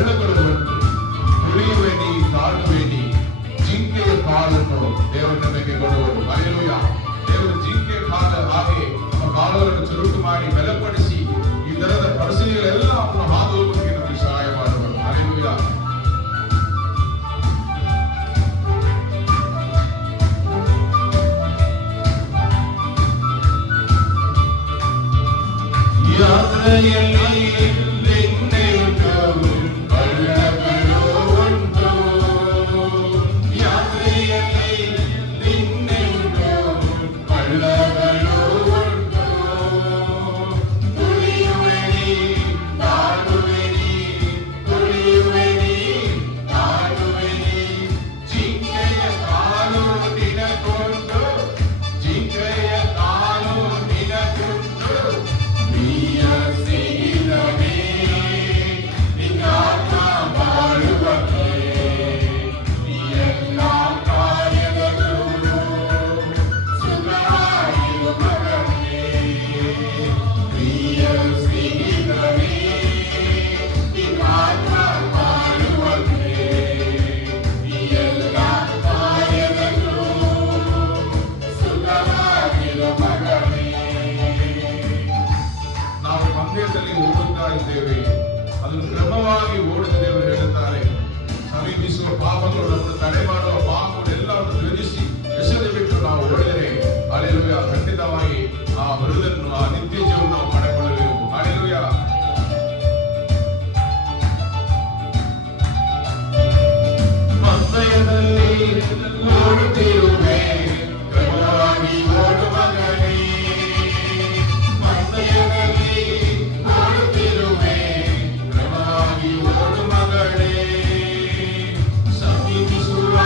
ಹಳ್ಳಗಳು ಉಂಟು. ತುಳಿಯುವೆ ನೀ, ಕಾಣುವೆ ನೀ, ಜಿಂಕೆಯ ಕಾಲನ್ನು ದೇವರು ನಮಗೆ ಕೊಡುವರು. ಹಲ್ಲೆಲೂಯಾ. ದೇವರು ಜಿಂಕೆ ಕಾಲ ಹಾಗೆ ನಮ್ಮ ಕಾಲವನ್ನು ಚುರುಕು ಮಾಡಿ ಬಲಪಡಿಸಿ ಈ ತರದ ಪರಿಸ್ಥಿತಿಗಳೆಲ್ಲವನ್ನು ಹಾದು ಹೋಗೋದಕ್ಕೆ ನಮಗೆ ಸಹಾಯ ಮಾಡುವರು. ಹಲ್ಲೆಲೂಯಾ. ಯಾತ್ರೆಯಲ್ಲಿ ಅದನ್ನು ಕ್ರಮವಾಗಿ ಓಡಿದ ದೇವರು ಹೇಳುತ್ತಾರೆ. ಸಮೀಪಿಸುವ ಪಾಪಗಳು, ನಮ್ಮನ್ನು ತಡೆ ಮಾಡುವ ಪಾಪಗಳೆಲ್ಲವನ್ನು ತ್ಯಜಿಸಿ ಎಸೆದು ಬಿಟ್ಟು ನಾವು ಓಡಿದರೆ ಹಲ್ಲೆಲೂಯಾ, ಖಂಡಿತವಾಗಿ ಆ ಬರುವುದನ್ನು, ಆ ನಿತ್ಯ ಜೀವನ ನಾವು ಪಡೆದುಕೊಳ್ಳಬೇಕು. ಹಲ್ಲೆಲೂಯಾ. ಮಂದಯದಲ್ಲಿ ಓಡುತ್ತಿರುವೆ, ಕ್ರಮವಾಗಿ ಓಡು ಮಗನೇ. ಮಂದಯದಲ್ಲಿ ಓಡುತ್ತಿರುವೆ, ಕ್ರಮವಾಗಿ ಓಡು ಮಗಳೇ. ಸಮೀಪಿಸುವ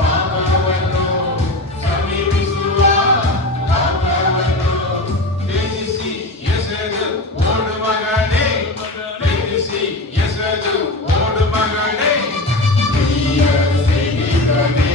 ಪಾಪವನ್ನು, ಸಮೀಪಿಸುವ ಪಾಪವನ್ನು ತ್ಯಜಿಸಿ ಎಸೆದು ಓಡು ಮಗನೇ. ತ್ಯಜಿಸಿ ಎಸೆದು ಓಡು ಮಗನೇ. ಪ್ರಿಯ ಸ್ನೇಹಿತನೇ,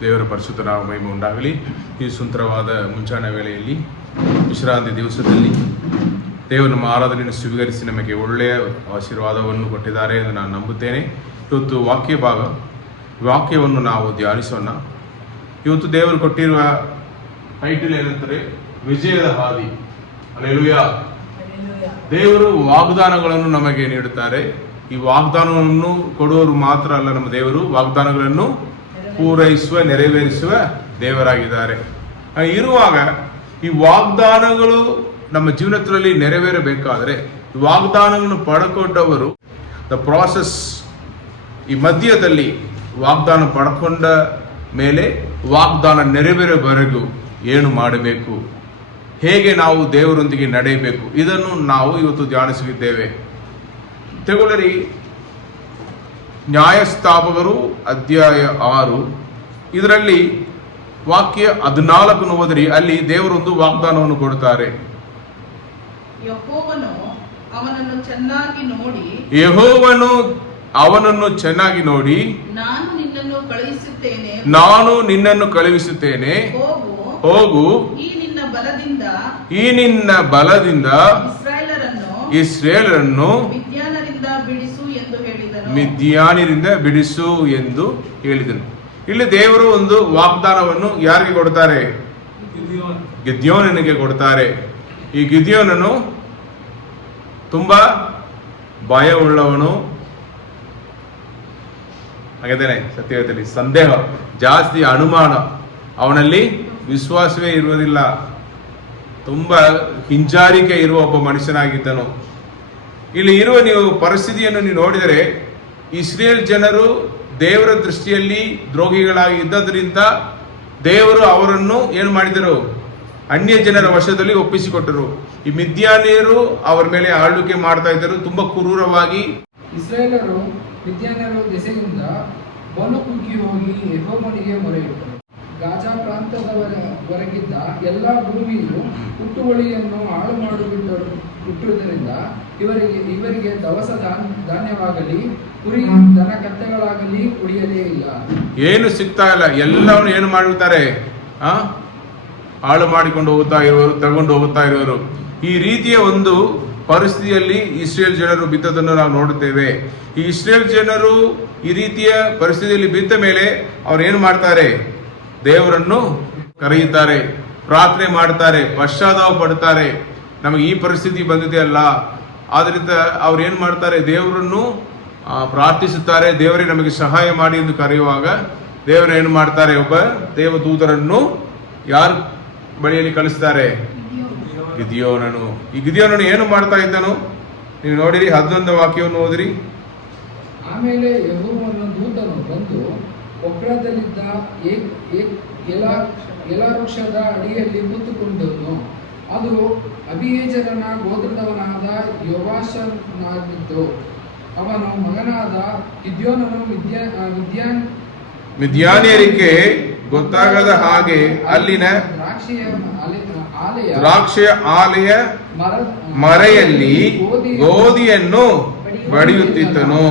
ದೇವರ ಪರಿಶುದ್ಧ ನಾಮ ಮಹಿಮೆ ಉಂಟಾಗಲಿ. ಈ ಸುಂದರವಾದ ಮುಂಚಾಣ ವೇಳೆಯಲ್ಲಿ ವಿಶ್ರಾಂತಿ ದಿವಸದಲ್ಲಿ ದೇವರು ನಮ್ಮ ಆರಾಧನೆಯನ್ನು ಸ್ವೀಕರಿಸಿ ನಮಗೆ ಒಳ್ಳೆಯ ಆಶೀರ್ವಾದವನ್ನು ಕೊಟ್ಟಿದ್ದಾರೆ ಎಂದು ನಾನು ನಂಬುತ್ತೇನೆ. ಇವತ್ತು ವಾಕ್ಯವನ್ನು ನಾವು ಧ್ಯಾನಿಸೋಣ. ಇವತ್ತು ದೇವರು ಕೊಟ್ಟಿರುವ ಟೈಟಲ್ ಏನಂತಾರೆ? ವಿಜಯದ ಹಾದಿ. ಹಲ್ಲೆಲೂಯಾ. ದೇವರು ವಾಗ್ದಾನಗಳನ್ನು ನಮಗೆ ನೀಡುತ್ತಾರೆ. ಈ ವಾಗ್ದಾನವನ್ನು ಕೊಡುವವರು ಮಾತ್ರ ಅಲ್ಲ, ನಮ್ಮ ದೇವರು ವಾಗ್ದಾನಗಳನ್ನು ಪೂರೈಸುವ, ನೆರವೇರಿಸುವ ದೇವರಾಗಿದ್ದಾರೆ. ಇರುವಾಗ ಈ ವಾಗ್ದಾನಗಳು ನಮ್ಮ ಜೀವನದಲ್ಲಿ ನೆರವೇರಬೇಕಾದರೆ ವಾಗ್ದಾನವನ್ನು ಪಡ್ಕೊಂಡವರು ದ ಪ್ರಾಸೆಸ್, ಈ ಮಧ್ಯದಲ್ಲಿ ವಾಗ್ದಾನ ಪಡ್ಕೊಂಡ ಮೇಲೆ ವಾಗ್ದಾನ ನೆರವೇರೋವರೆಗೂ ಏನು ಮಾಡಬೇಕು, ಹೇಗೆ ನಾವು ದೇವರೊಂದಿಗೆ ನಡೆಯಬೇಕು, ಇದನ್ನು ನಾವು ಇವತ್ತು ಧ್ಯಾನಿಸಲಿದ್ದೇವೆ. ತೆಗೊಳ್ಳಿರಿ, ನ್ಯಾಯಸ್ಥಾಪಕರು ಅಧ್ಯಾಯ 6 ಇದರಲ್ಲಿ ವಾಕ್ಯ 14 ಓದಿರಿ. ಅಲ್ಲಿ ದೇವರೊಂದು ವಾಗ್ದಾನವನ್ನು ಕೊಡುತ್ತಾರೆ. ಯೆಹೋವನು ಅವನನ್ನು ಚೆನ್ನಾಗಿ ನೋಡಿ, ನಾನು ನಿನ್ನನ್ನು ಕಳುಹಿಸುತ್ತೇನೆ, ಹೋಗು, ಈ ನಿನ್ನ ಬಲದಿಂದ ಇಸ್ರಾಯೇಲರನ್ನು ಮಿದ್ಯಾನರಿಂದ ಬಿಡಿಸು ಎಂದು ಹೇಳಿದನು. ಇಲ್ಲಿ ದೇವರು ಒಂದು ವಾಗ್ದಾನವನ್ನು ಯಾರಿಗೆ ಕೊಡ್ತಾರೆ? ಗಿದ್ಯೋನನಿಗೆ ಕೊಡ್ತಾರೆ. ಈ ಗಿದ್ಯೋನನು ತುಂಬಾ ಭಯ ಉಳ್ಳವನು, ಹಾಗಿದ್ದೇನೆ ಸತ್ಯದಲ್ಲಿ ಸಂದೇಹ ಜಾಸ್ತಿ, ಅನುಮಾನ, ಅವನಲ್ಲಿ ವಿಶ್ವಾಸವೇ ಇರುವುದಿಲ್ಲ, ತುಂಬಾ ಹಿಂಜಾರಿಕೆ ಇರುವ ಒಬ್ಬ ಮನುಷ್ಯನಾಗಿದ್ದನು. ಇಲ್ಲಿ ಇರುವ ನೀವು ಪರಿಸ್ಥಿತಿಯನ್ನು ನೀವು ನೋಡಿದರೆ, ಇಸ್ರೇಲ್ ಜನರು ದೇವರ ದೃಷ್ಟಿಯಲ್ಲಿ ದ್ರೋಹಿಗಳಾಗಿ ಇದ್ದದ್ರಿಂದ ದೇವರು ಅವರನ್ನು ಏನು ಮಾಡಿದರು? ಅನ್ಯ ಜನರ ವಶದಲ್ಲಿ ಒಪ್ಪಿಸಿಕೊಟ್ಟರು. ಈ ಮಿದ್ಯಾನ್ಯರು ಅವರ ಮೇಲೆ ಆಳ್ವಿಕೆ ಮಾಡ್ತಾ ಇದ್ದರು, ತುಂಬಾ ಕ್ರೂರವಾಗಿ. ಇಸ್ರಾಯೇಲರು ಮಿದ್ಯಾನ್ಯರ ದೆಸೆಯಿಂದ ಬಲು ಕುಗ್ಗಿ ಹೋಗಿ ಯೆಹೋವನಿಗೆ ಮೊರೆಯಿಟ್ಟರು. ಗಾಜಾ ಪ್ರಾಂತದವರೆಗಿದ್ದ ಎಲ್ಲ ಭೂಮಿಯು ಹುಟ್ಟುವಳಿಯನ್ನು ಹಾಳು ಮಾಡಿಬಿಟ್ಟುದರಿಂದ ಇವರಿಗೆ ದವಸ ಧಾನ್ಯವಾಗಲಿ ಕುರಿ ದನ ಕತ್ತೆಗಳಾಗಲಿ ಕುಡಿಯಲೇ ಇಲ್ಲ. ಏನು ಸಿಗ್ತಾ ಇಲ್ಲ, ಎಲ್ಲವನ್ನು ಏನು ಮಾಡಿರ್ತಾರೆ? ಹಾಳು ಮಾಡಿಕೊಂಡು ಹೋಗುತ್ತಾ ಇರುವರು, ತಗೊಂಡು ಹೋಗುತ್ತಾ ಇರುವರು. ಈ ರೀತಿಯ ಒಂದು ಪರಿಸ್ಥಿತಿಯಲ್ಲಿ ಇಸ್ರೇಲ್ ಜನರು ಬಿದ್ದದನ್ನು ನಾವು ನೋಡುತ್ತೇವೆ. ಈ ಇಸ್ರೇಲ್ ಜನರು ಈ ರೀತಿಯ ಪರಿಸ್ಥಿತಿಯಲ್ಲಿ ಬಿದ್ದ ಮೇಲೆ ಅವ್ರು ಏನು ಮಾಡ್ತಾರೆ? ದೇವರನ್ನು ಕರೆಯುತ್ತಾರೆ, ಪ್ರಾರ್ಥನೆ ಮಾಡ್ತಾರೆ, ಪಶ್ಚಾತ್ತಾಪ ಪಡ್ತಾರೆ. ನಮಗೆ ಈ ಪರಿಸ್ಥಿತಿ ಬಂದಿದೆ ಅಲ್ಲ, ಆದ್ರಿಂದ ಅವ್ರು ಏನ್ ಮಾಡ್ತಾರೆ? ದೇವರನ್ನು ಪ್ರಾರ್ಥಿಸುತ್ತಾರೆ, ದೇವರೇ ನಮಗೆ ಸಹಾಯ ಮಾಡಿ ಎಂದು ಕರೆಯುವಾಗ ದೇವರು ಏನು ಮಾಡ್ತಾರೆ? ಒಬ್ಬ ದೇವದೂತರನ್ನು ಯಾರ ಬಳಿಯಲ್ಲಿ ಕಳಿಸ್ತಾರೆ? ಗಿದ್ಯೋನನು. ಈ ಗಿದ್ಯೋನನು ಏನು ಮಾಡ್ತಾ ಇದ್ದನು? ನೀವು ನೋಡಿರಿ, 11 ವಾಕ್ಯವನ್ನು ಓದಿರಿ. ಆಮೇಲೆ ಯೆಹೋವನ ದೂತನು ಬಂದು ಒಬ್ರದಲ್ಲಿದ್ದ ಎಲ ವೃಕ್ಷದ ಅಡಿಯಲ್ಲಿ ಕೂತುಕೊಂಡನು. ಅದು ಅಬೀಯೆಜರನ ಗೋತ್ರದವನಾದ ಯೋವಾಷನಾಗಿದ್ದು, ಅವನ ಮಗನಾದ ಗಿದ್ಯೋನನು ಮಿದ್ಯಾನ್ಯರಿಗೆ ಗೊತ್ತಾಗದ ಹಾಗೆ ಅಲ್ಲಿನ ದ್ರಾಕ್ಷಿಯ ಆಲೆಯ ಮರೆಯಲ್ಲಿ ಗೋಧಿಯನ್ನು ಬಡಿಯುತ್ತಿದ್ದನು.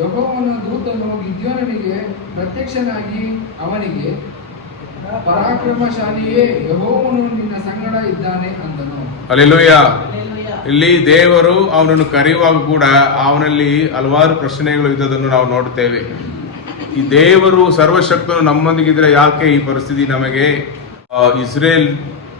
ಯೆಹೋವನ ದೂತನು ಗಿದ್ಯೋನನಿಗೆ ಪ್ರತ್ಯಕ್ಷನಾಗಿ ಅವನಿಗೆ, ಪರಾಕ್ರಮಶಾಲಿಯೇ, ಯೆಹೋವನು ನಿನ್ನ ಸಂಗಡ ಇದ್ದಾನೆ ಅಂದನು. ಹಲ್ಲೆಲೂಯಾ. ಇಲ್ಲಿ ದೇವರು ಅವನನ್ನು ಕರೆಯುವಾಗ ಕೂಡ ಅವನಲ್ಲಿ ಹಲವಾರು ಪ್ರಶ್ನೆಗಳು ಇದ್ದದನ್ನು ನಾವು ನೋಡುತ್ತೇವೆ. ಈ ದೇವರು ಸರ್ವಶಕ್ತನು ನಮ್ಮೊಂದಿಗಿದ್ರೆ ಯಾಕೆ ಈ ಪರಿಸ್ಥಿತಿ ನಮಗೆ? ಇಸ್ರೇಲ್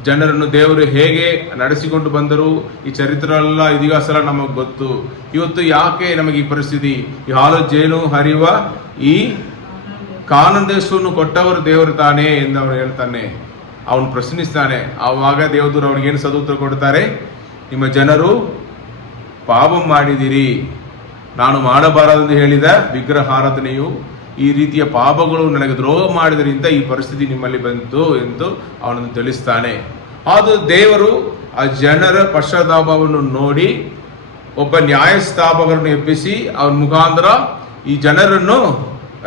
ಜನರನ್ನು ದೇವರು ಹೇಗೆ ನಡೆಸಿಕೊಂಡು ಬಂದರು, ಈ ಚರಿತ್ರೆ ಎಲ್ಲ ಇತಿಹಾಸ ನಮಗೆ ಗೊತ್ತು. ಇವತ್ತು ಯಾಕೆ ನಮಗೆ ಈ ಪರಿಸ್ಥಿತಿ? ಈ ಹಾಲು ಜೇನು ಹರಿಯುವ ಈ ಕಾನಾನ್ ದೇಶವನ್ನು ಕೊಟ್ಟವರು ದೇವರು ತಾನೇ ಎಂದು ಅವನು ಹೇಳ್ತಾನೆ. ಅವನು ಪ್ರಶ್ನಿಸ್ತಾನೆ. ಆವಾಗ ದೇವರು ಅವನಿಗೇನು ಸದುತ್ತರ ಕೊಡ್ತಾರೆ? ನಿಮ್ಮ ಜನರು ಪಾಪ ಮಾಡಿದಿರಿ, ನಾನು ಮಾಡಬಾರದೆಂದು ಹೇಳಿದ ವಿಗ್ರಹಾರಾಧನೆಯು, ಈ ರೀತಿಯ ಪಾಪಗಳು ನನಗೆ ದ್ರೋಹ ಮಾಡಿದ್ರಿಂದ ಈ ಪರಿಸ್ಥಿತಿ ನಿಮ್ಮಲ್ಲಿ ಬಂತು ಎಂದು ಅವನನ್ನು ತಿಳಿಸ್ತಾನೆ. ಅದು ದೇವರು ಆ ಜನರ ಪಶ್ಚಾತ್ತಾಪವನ್ನು ನೋಡಿ ಒಬ್ಬ ನ್ಯಾಯಸ್ಥಾಪಕರನ್ನು ಎಬ್ಬಿಸಿ ಅವನ ಮುಖಾಂತರ ಈ ಜನರನ್ನು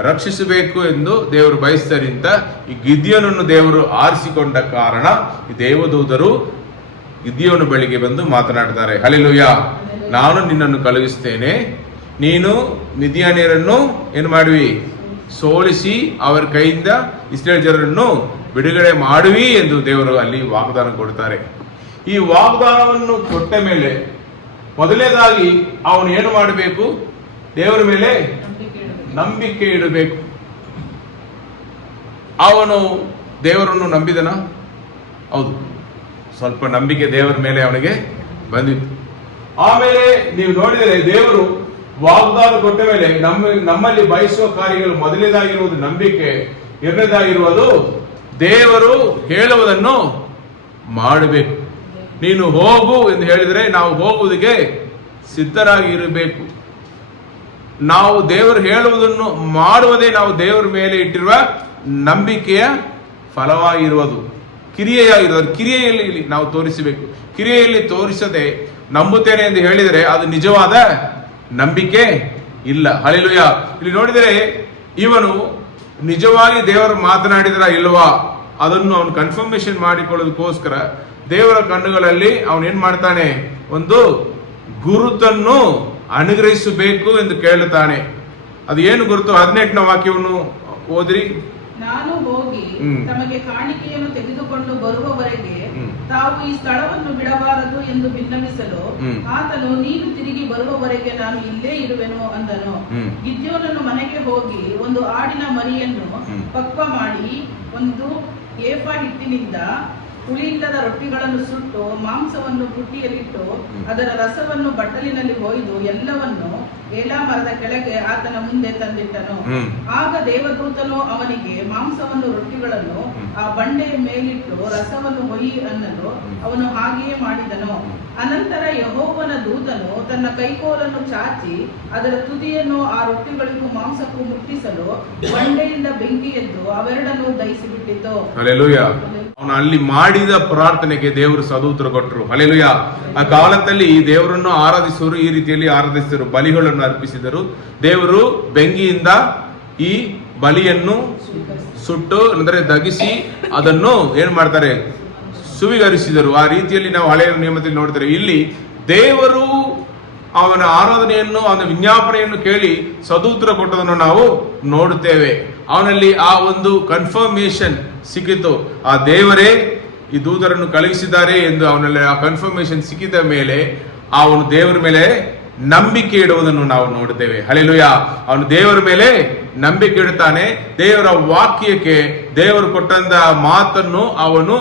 ರಕ್ಷಿಸಬೇಕು ಎಂದು ದೇವರು ಬಯಸಿದ್ದರಿಂದ ಈ ಗಿದ್ಯೋನನ್ನು ದೇವರು ಆರಿಸಿಕೊಂಡ ಕಾರಣ ಈ ದೇವದೂತರು ಗಿದ್ಯೋನ ಬಳಿಗೆ ಬಂದು ಮಾತನಾಡ್ತಾರೆ. ಹಲ್ಲೆಲೂಯಾ. ನಾನು ನಿನ್ನನ್ನು ಕಳುಹಿಸ್ತೇನೆ, ನೀನು ಮಿದ್ಯಾನ್ಯರನ್ನು ಏನು ಮಾಡುವಿ? ಸೋಲಿಸಿ ಅವರ ಕೈಯಿಂದ ಇಸ್ರೇಲ್ ಜನರನ್ನು ಬಿಡುಗಡೆ ಮಾಡುವಿ ಎಂದು ದೇವರು ಅಲ್ಲಿ ವಾಗ್ದಾನ ಕೊಡ್ತಾರೆ. ಈ ವಾಗ್ದಾನವನ್ನು ಕೊಟ್ಟ ಮೇಲೆ ಮೊದಲನೇದಾಗಿ ಅವನು ಏನು ಮಾಡಬೇಕು? ದೇವರ ಮೇಲೆ ನಂಬಿಕೆ ಇಡಬೇಕು. ಅವನು ದೇವರನ್ನು ನಂಬಿದನ? ಹೌದು, ಸ್ವಲ್ಪ ನಂಬಿಕೆ ದೇವರ ಮೇಲೆ ಅವನಿಗೆ ಬಂದಿತ್ತು. ಆಮೇಲೆ ನೀವು ನೋಡಿದರೆ ದೇವರು ವಾಗ್ದಾನ ಕೊಟ್ಟ ಮೇಲೆ ನಮ್ಮಲ್ಲಿ ಬಯಸುವ ಕಾರ್ಯಗಳು ಮೊದಲನೇದಾಗಿರುವುದು ನಂಬಿಕೆ, ಎರಡನೇದಾಗಿರುವುದು ದೇವರು ಹೇಳುವುದನ್ನು ಮಾಡಬೇಕು. ನೀನು ಹೋಗು ಎಂದು ಹೇಳಿದರೆ ನಾವು ಹೋಗುವುದಕ್ಕೆ ಸಿದ್ಧರಾಗಿ ಇರಬೇಕು. ನಾವು ದೇವರು ಹೇಳುವುದನ್ನು ಮಾಡುವುದೇ ನಾವು ದೇವರ ಮೇಲೆ ಇಟ್ಟಿರುವ ನಂಬಿಕೆಯ ಫಲವಾಗಿರುವುದು, ಕ್ರಿಯೆಯಾಗಿರುವುದು. ಕ್ರಿಯೆಯಲ್ಲಿ ನಾವು ತೋರಿಸಬೇಕು. ಕ್ರಿಯೆಯಲ್ಲಿ ತೋರಿಸದೆ ನಂಬುತ್ತೇನೆ ಎಂದು ಹೇಳಿದರೆ ಅದು ನಿಜವಾದ ನಂಬಿಕೆ ಇಲ್ಲ. ಹಲ್ಲೆಲೂಯಾ. ಇಲ್ಲಿ ನೋಡಿದರೆ ಇವನು ನಿಜವಾಗಿ ದೇವರು ಮಾತನಾಡಿದ್ರ ಇಲ್ವಾ ಅದನ್ನು ಅವನು ಕನ್ಫರ್ಮೇಶನ್ ಮಾಡಿಕೊಳ್ಳೋದಕ್ಕೋಸ್ಕರ ದೇವರ ಕಣ್ಣುಗಳಲ್ಲಿ ಅವನು ಏನ್ ಮಾಡ್ತಾನೆ? ಒಂದು ಗುರುತನ್ನು ಅನುಗ್ರಹಿಸಬೇಕು ಎಂದು ಕೇಳುತ್ತಾನೆ. ಅದು ಏನು ಗುರುತು? 18ನೇ ವಾಕ್ಯವನ್ನು ಓದ್ರಿ. ನಾನು ಹೋಗಿ ತಮಗೆ ಕಾಣಿಕೆಯನ್ನು ತೆಗೆದುಕೊಂಡು ಬರುವವರೆಗೆ ತಾವು ಈ ಸ್ಥಳವನ್ನು ಬಿಡಬಾರದು ಎಂದು ಬಿನ್ನವಿಸಲು ಆತನು ನೀನು ತಿರುಗಿ ಬರುವವರೆಗೆ ನಾನು ಇಲ್ಲೇ ಇರುವೆನು ಅಂದನು. ಗಿದ್ಯೋನನು ಮನೆಗೆ ಹೋಗಿ ಒಂದು ಆಡಿನ ಮರಿಯನ್ನು ಪಕ್ವ ಮಾಡಿ ಒಂದು ಏಫಾ ಹಿಟ್ಟಿನಿಂದ ಹುಳಿಯಿಲ್ಲದ ರೊಟ್ಟಿಗಳನ್ನು ಸುಟ್ಟು ಮಾಂಸವನ್ನು ಪುಟ್ಟಿಯಲ್ಲಿಟ್ಟು ಅದರ ರಸವನ್ನು ಬಟ್ಟಲಿನಲ್ಲಿ ಹೊಯ್ದು ಎಲ್ಲವನ್ನು ಏಲಾ ಮರದ ಕೆಳಗೆ ಆತನ ಮುಂದೆ ತಂದಿಟ್ಟನು. ಆಗ ದೇವದೂತನು ಅವನಿಗೆ ಮಾಂಸವನ್ನು ರೊಟ್ಟಿಗಳನ್ನು ಆ ಬಂಡೆಯ ಮೇಲಿಟ್ಟು ರಸವನ್ನು ಹೊಯ್ಯಿ ಅನ್ನಲು ಅವನು ಹಾಗೆಯೇ ಮಾಡಿದನು. ಅನಂತರ ಯೆಹೋವನ ದೂತನು ತನ್ನ ಕೈಕೋಲನ್ನು ಚಾಚಿ ಅದರ ತುದಿಯನ್ನು ಆ ರೊಟ್ಟಿಗಳಿಗೂ ಮಾಂಸಕ್ಕೂ ಮುಟ್ಟಿಸಲು ಬಂಡೆಯಿಂದ ಬೆಂಕಿ ಎದ್ದು ಅವೆರಡನ್ನು ದಹಿಸಿಬಿಟ್ಟಿತು. ಹಲ್ಲೆಲೂಯಾ. ಅವನು ಅಲ್ಲಿ ಮಾಡಿದ ಪ್ರಾರ್ಥನೆಗೆ ದೇವರು ಸದುತ್ತರ ಕೊಟ್ಟರು. ಹಲ್ಲೆಲೂಯಾ. ಆ ಕಾಲದಲ್ಲಿ ದೇವರನ್ನು ಆರಾಧಿಸುವರು ಈ ರೀತಿಯಲ್ಲಿ ಆರಾಧಿಸಿದರು, ಬಲಿಗಳನ್ನು ಅರ್ಪಿಸಿದರು. ದೇವರು ಬೆಂಕಿಯಿಂದ ಈ ಬಲಿಯನ್ನು ಸುಟ್ಟು ಅಂದರೆ ದಗಿಸಿ ಅದನ್ನು ಏನ್ ಮಾಡ್ತಾರೆ? ಸುವಿಗರಿಸಿದರು. ಆ ರೀತಿಯಲ್ಲಿ ನಾವು ಹಳೆಯ ನಿಯಮದಲ್ಲಿ ನೋಡ್ತಾರೆ. ಇಲ್ಲಿ ದೇವರು ಅವನ ಆರಾಧನೆಯನ್ನು, ಅವನ ವಿಜ್ಞಾಪನೆಯನ್ನು ಕೇಳಿ ಸದುತ್ತರ ಕೊಟ್ಟದನ್ನು ನಾವು ನೋಡುತ್ತೇವೆ. ಅವನಲ್ಲಿ ಆ ಒಂದು ಕನ್ಫರ್ಮೇಶನ್ ಸಿಕ್ಕಿತು. ಆ ದೇವರೇ ಈ ದೂತರನ್ನು ಕಳುಹಿಸಿದ್ದಾರೆ ಎಂದು ಅವನಲ್ಲಿ ಆ ಕನ್ಫರ್ಮೇಶನ್ ಸಿಕ್ಕಿದ ಮೇಲೆ ಅವನು ದೇವರ ಮೇಲೆ ನಂಬಿಕೆ ಇಡುವುದನ್ನು ನಾವು ನೋಡುತ್ತೇವೆ. ಹಲ್ಲೆಲೂಯಾ. ಅವನು ದೇವರ ಮೇಲೆ ನಂಬಿಕೆ ಇಡುತ್ತಾನೆ. ದೇವರ ವಾಕ್ಯಕ್ಕೆ, ದೇವರು ಕೊಟ್ಟಂತ ಮಾತನ್ನು ಅವನು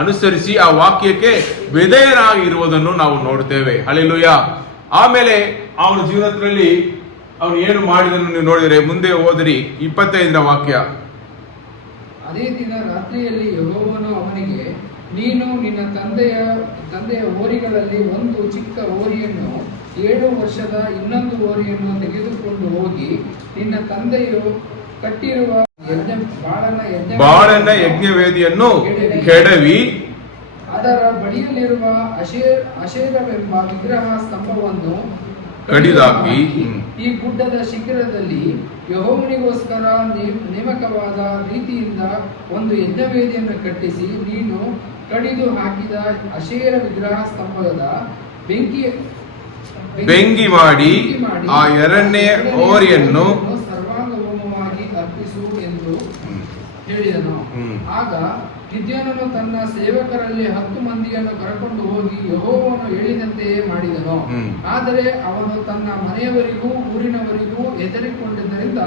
ಅನುಸರಿಸಿ ಆ ವಾಕ್ಯಕ್ಕೆ ವಿಧೇಯರಾಗಿರುವುದನ್ನು ನಾವು ನೋಡುತ್ತೇವೆ. ಹಲ್ಲೆಲೂಯಾ. ಆಮೇಲೆ ಅವನ ಜೀವನದಲ್ಲಿ ಅವನು ಏನು ಮಾಡಿದನ್ನು ನೀವು ನೋಡಿದರೆ ಮುಂದೆ ಓದಿರಿ 25ನೇ ವಾಕ್ಯ. ಅದೇ ದಿನ ರಾತ್ರಿಯಲ್ಲಿ ಯೆಹೋವನು ಅವನಿಗೆ, ನೀನು ನಿನ್ನ ತಂದೆಯ ಹೋರಿಗಳಲ್ಲಿ ಒಂದು ಚಿಕ್ಕ ಹೋರಿಯನ್ನು 7 ವರ್ಷದ ಇನ್ನೊಂದು ಹೋರಿಯನ್ನು ತೆಗೆದುಕೊಂಡು ಹೋಗಿ ನಿನ್ನ ತಂದೆಯು ಕಟ್ಟಿರುವ ಬಾಳನ ಯಜ್ಞವೇದಿಯನ್ನು ಕೆಡವಿ ಅದರ ಬಳಿಯಲ್ಲಿರುವ ಅಶೇರವೆಂಬ ವಿಗ್ರಹ ಸ್ತಂಭವನ್ನು ಕಡಿದಾಕಿ ಈ ಗುಡ್ಡದ ಶಿಖರದಲ್ಲಿ ಯೆಹೋವನಿಗೋಸ್ಕರ ನೇಮಕವಾದ ರೀತಿಯಿಂದ ಒಂದು ಯಜ್ಞವೇದಿಯನ್ನು ಕಟ್ಟಿಸಿ ನೀನು ಕಡಿದು ಹಾಕಿದ ಅಶೇರ ವಿಗ್ರಹ ಸ್ತಂಭದ ಬೆಂಕಿ ಮಾಡಿ ಆ ಎರಡನೇ ಹೋರಿಯನ್ನು ಸರ್ವಾಂಗ ಹೋಮವಾಗಿ ಅರ್ಪಿಸು ಎಂದು ಹೇಳಿದನು. ಆಗ ಗಿದ್ಯೋನನು ತನ್ನ ಸೇವಕರಲ್ಲಿ 10 ಮಂದಿಯನ್ನು ಕರೆಕೊಂಡು ಹೋಗಿ ಯೆಹೋವನು ಹೇಳಿದಂತೆಯೇ ಮಾಡಿದನು. ಆದರೆ ಅವನು ತನ್ನ ಮನೆಯವರಿಗೂ ಊರಿನವರಿಗೂ ಹೆದರಿಕೊಂಡಿದ್ದರಿಂದ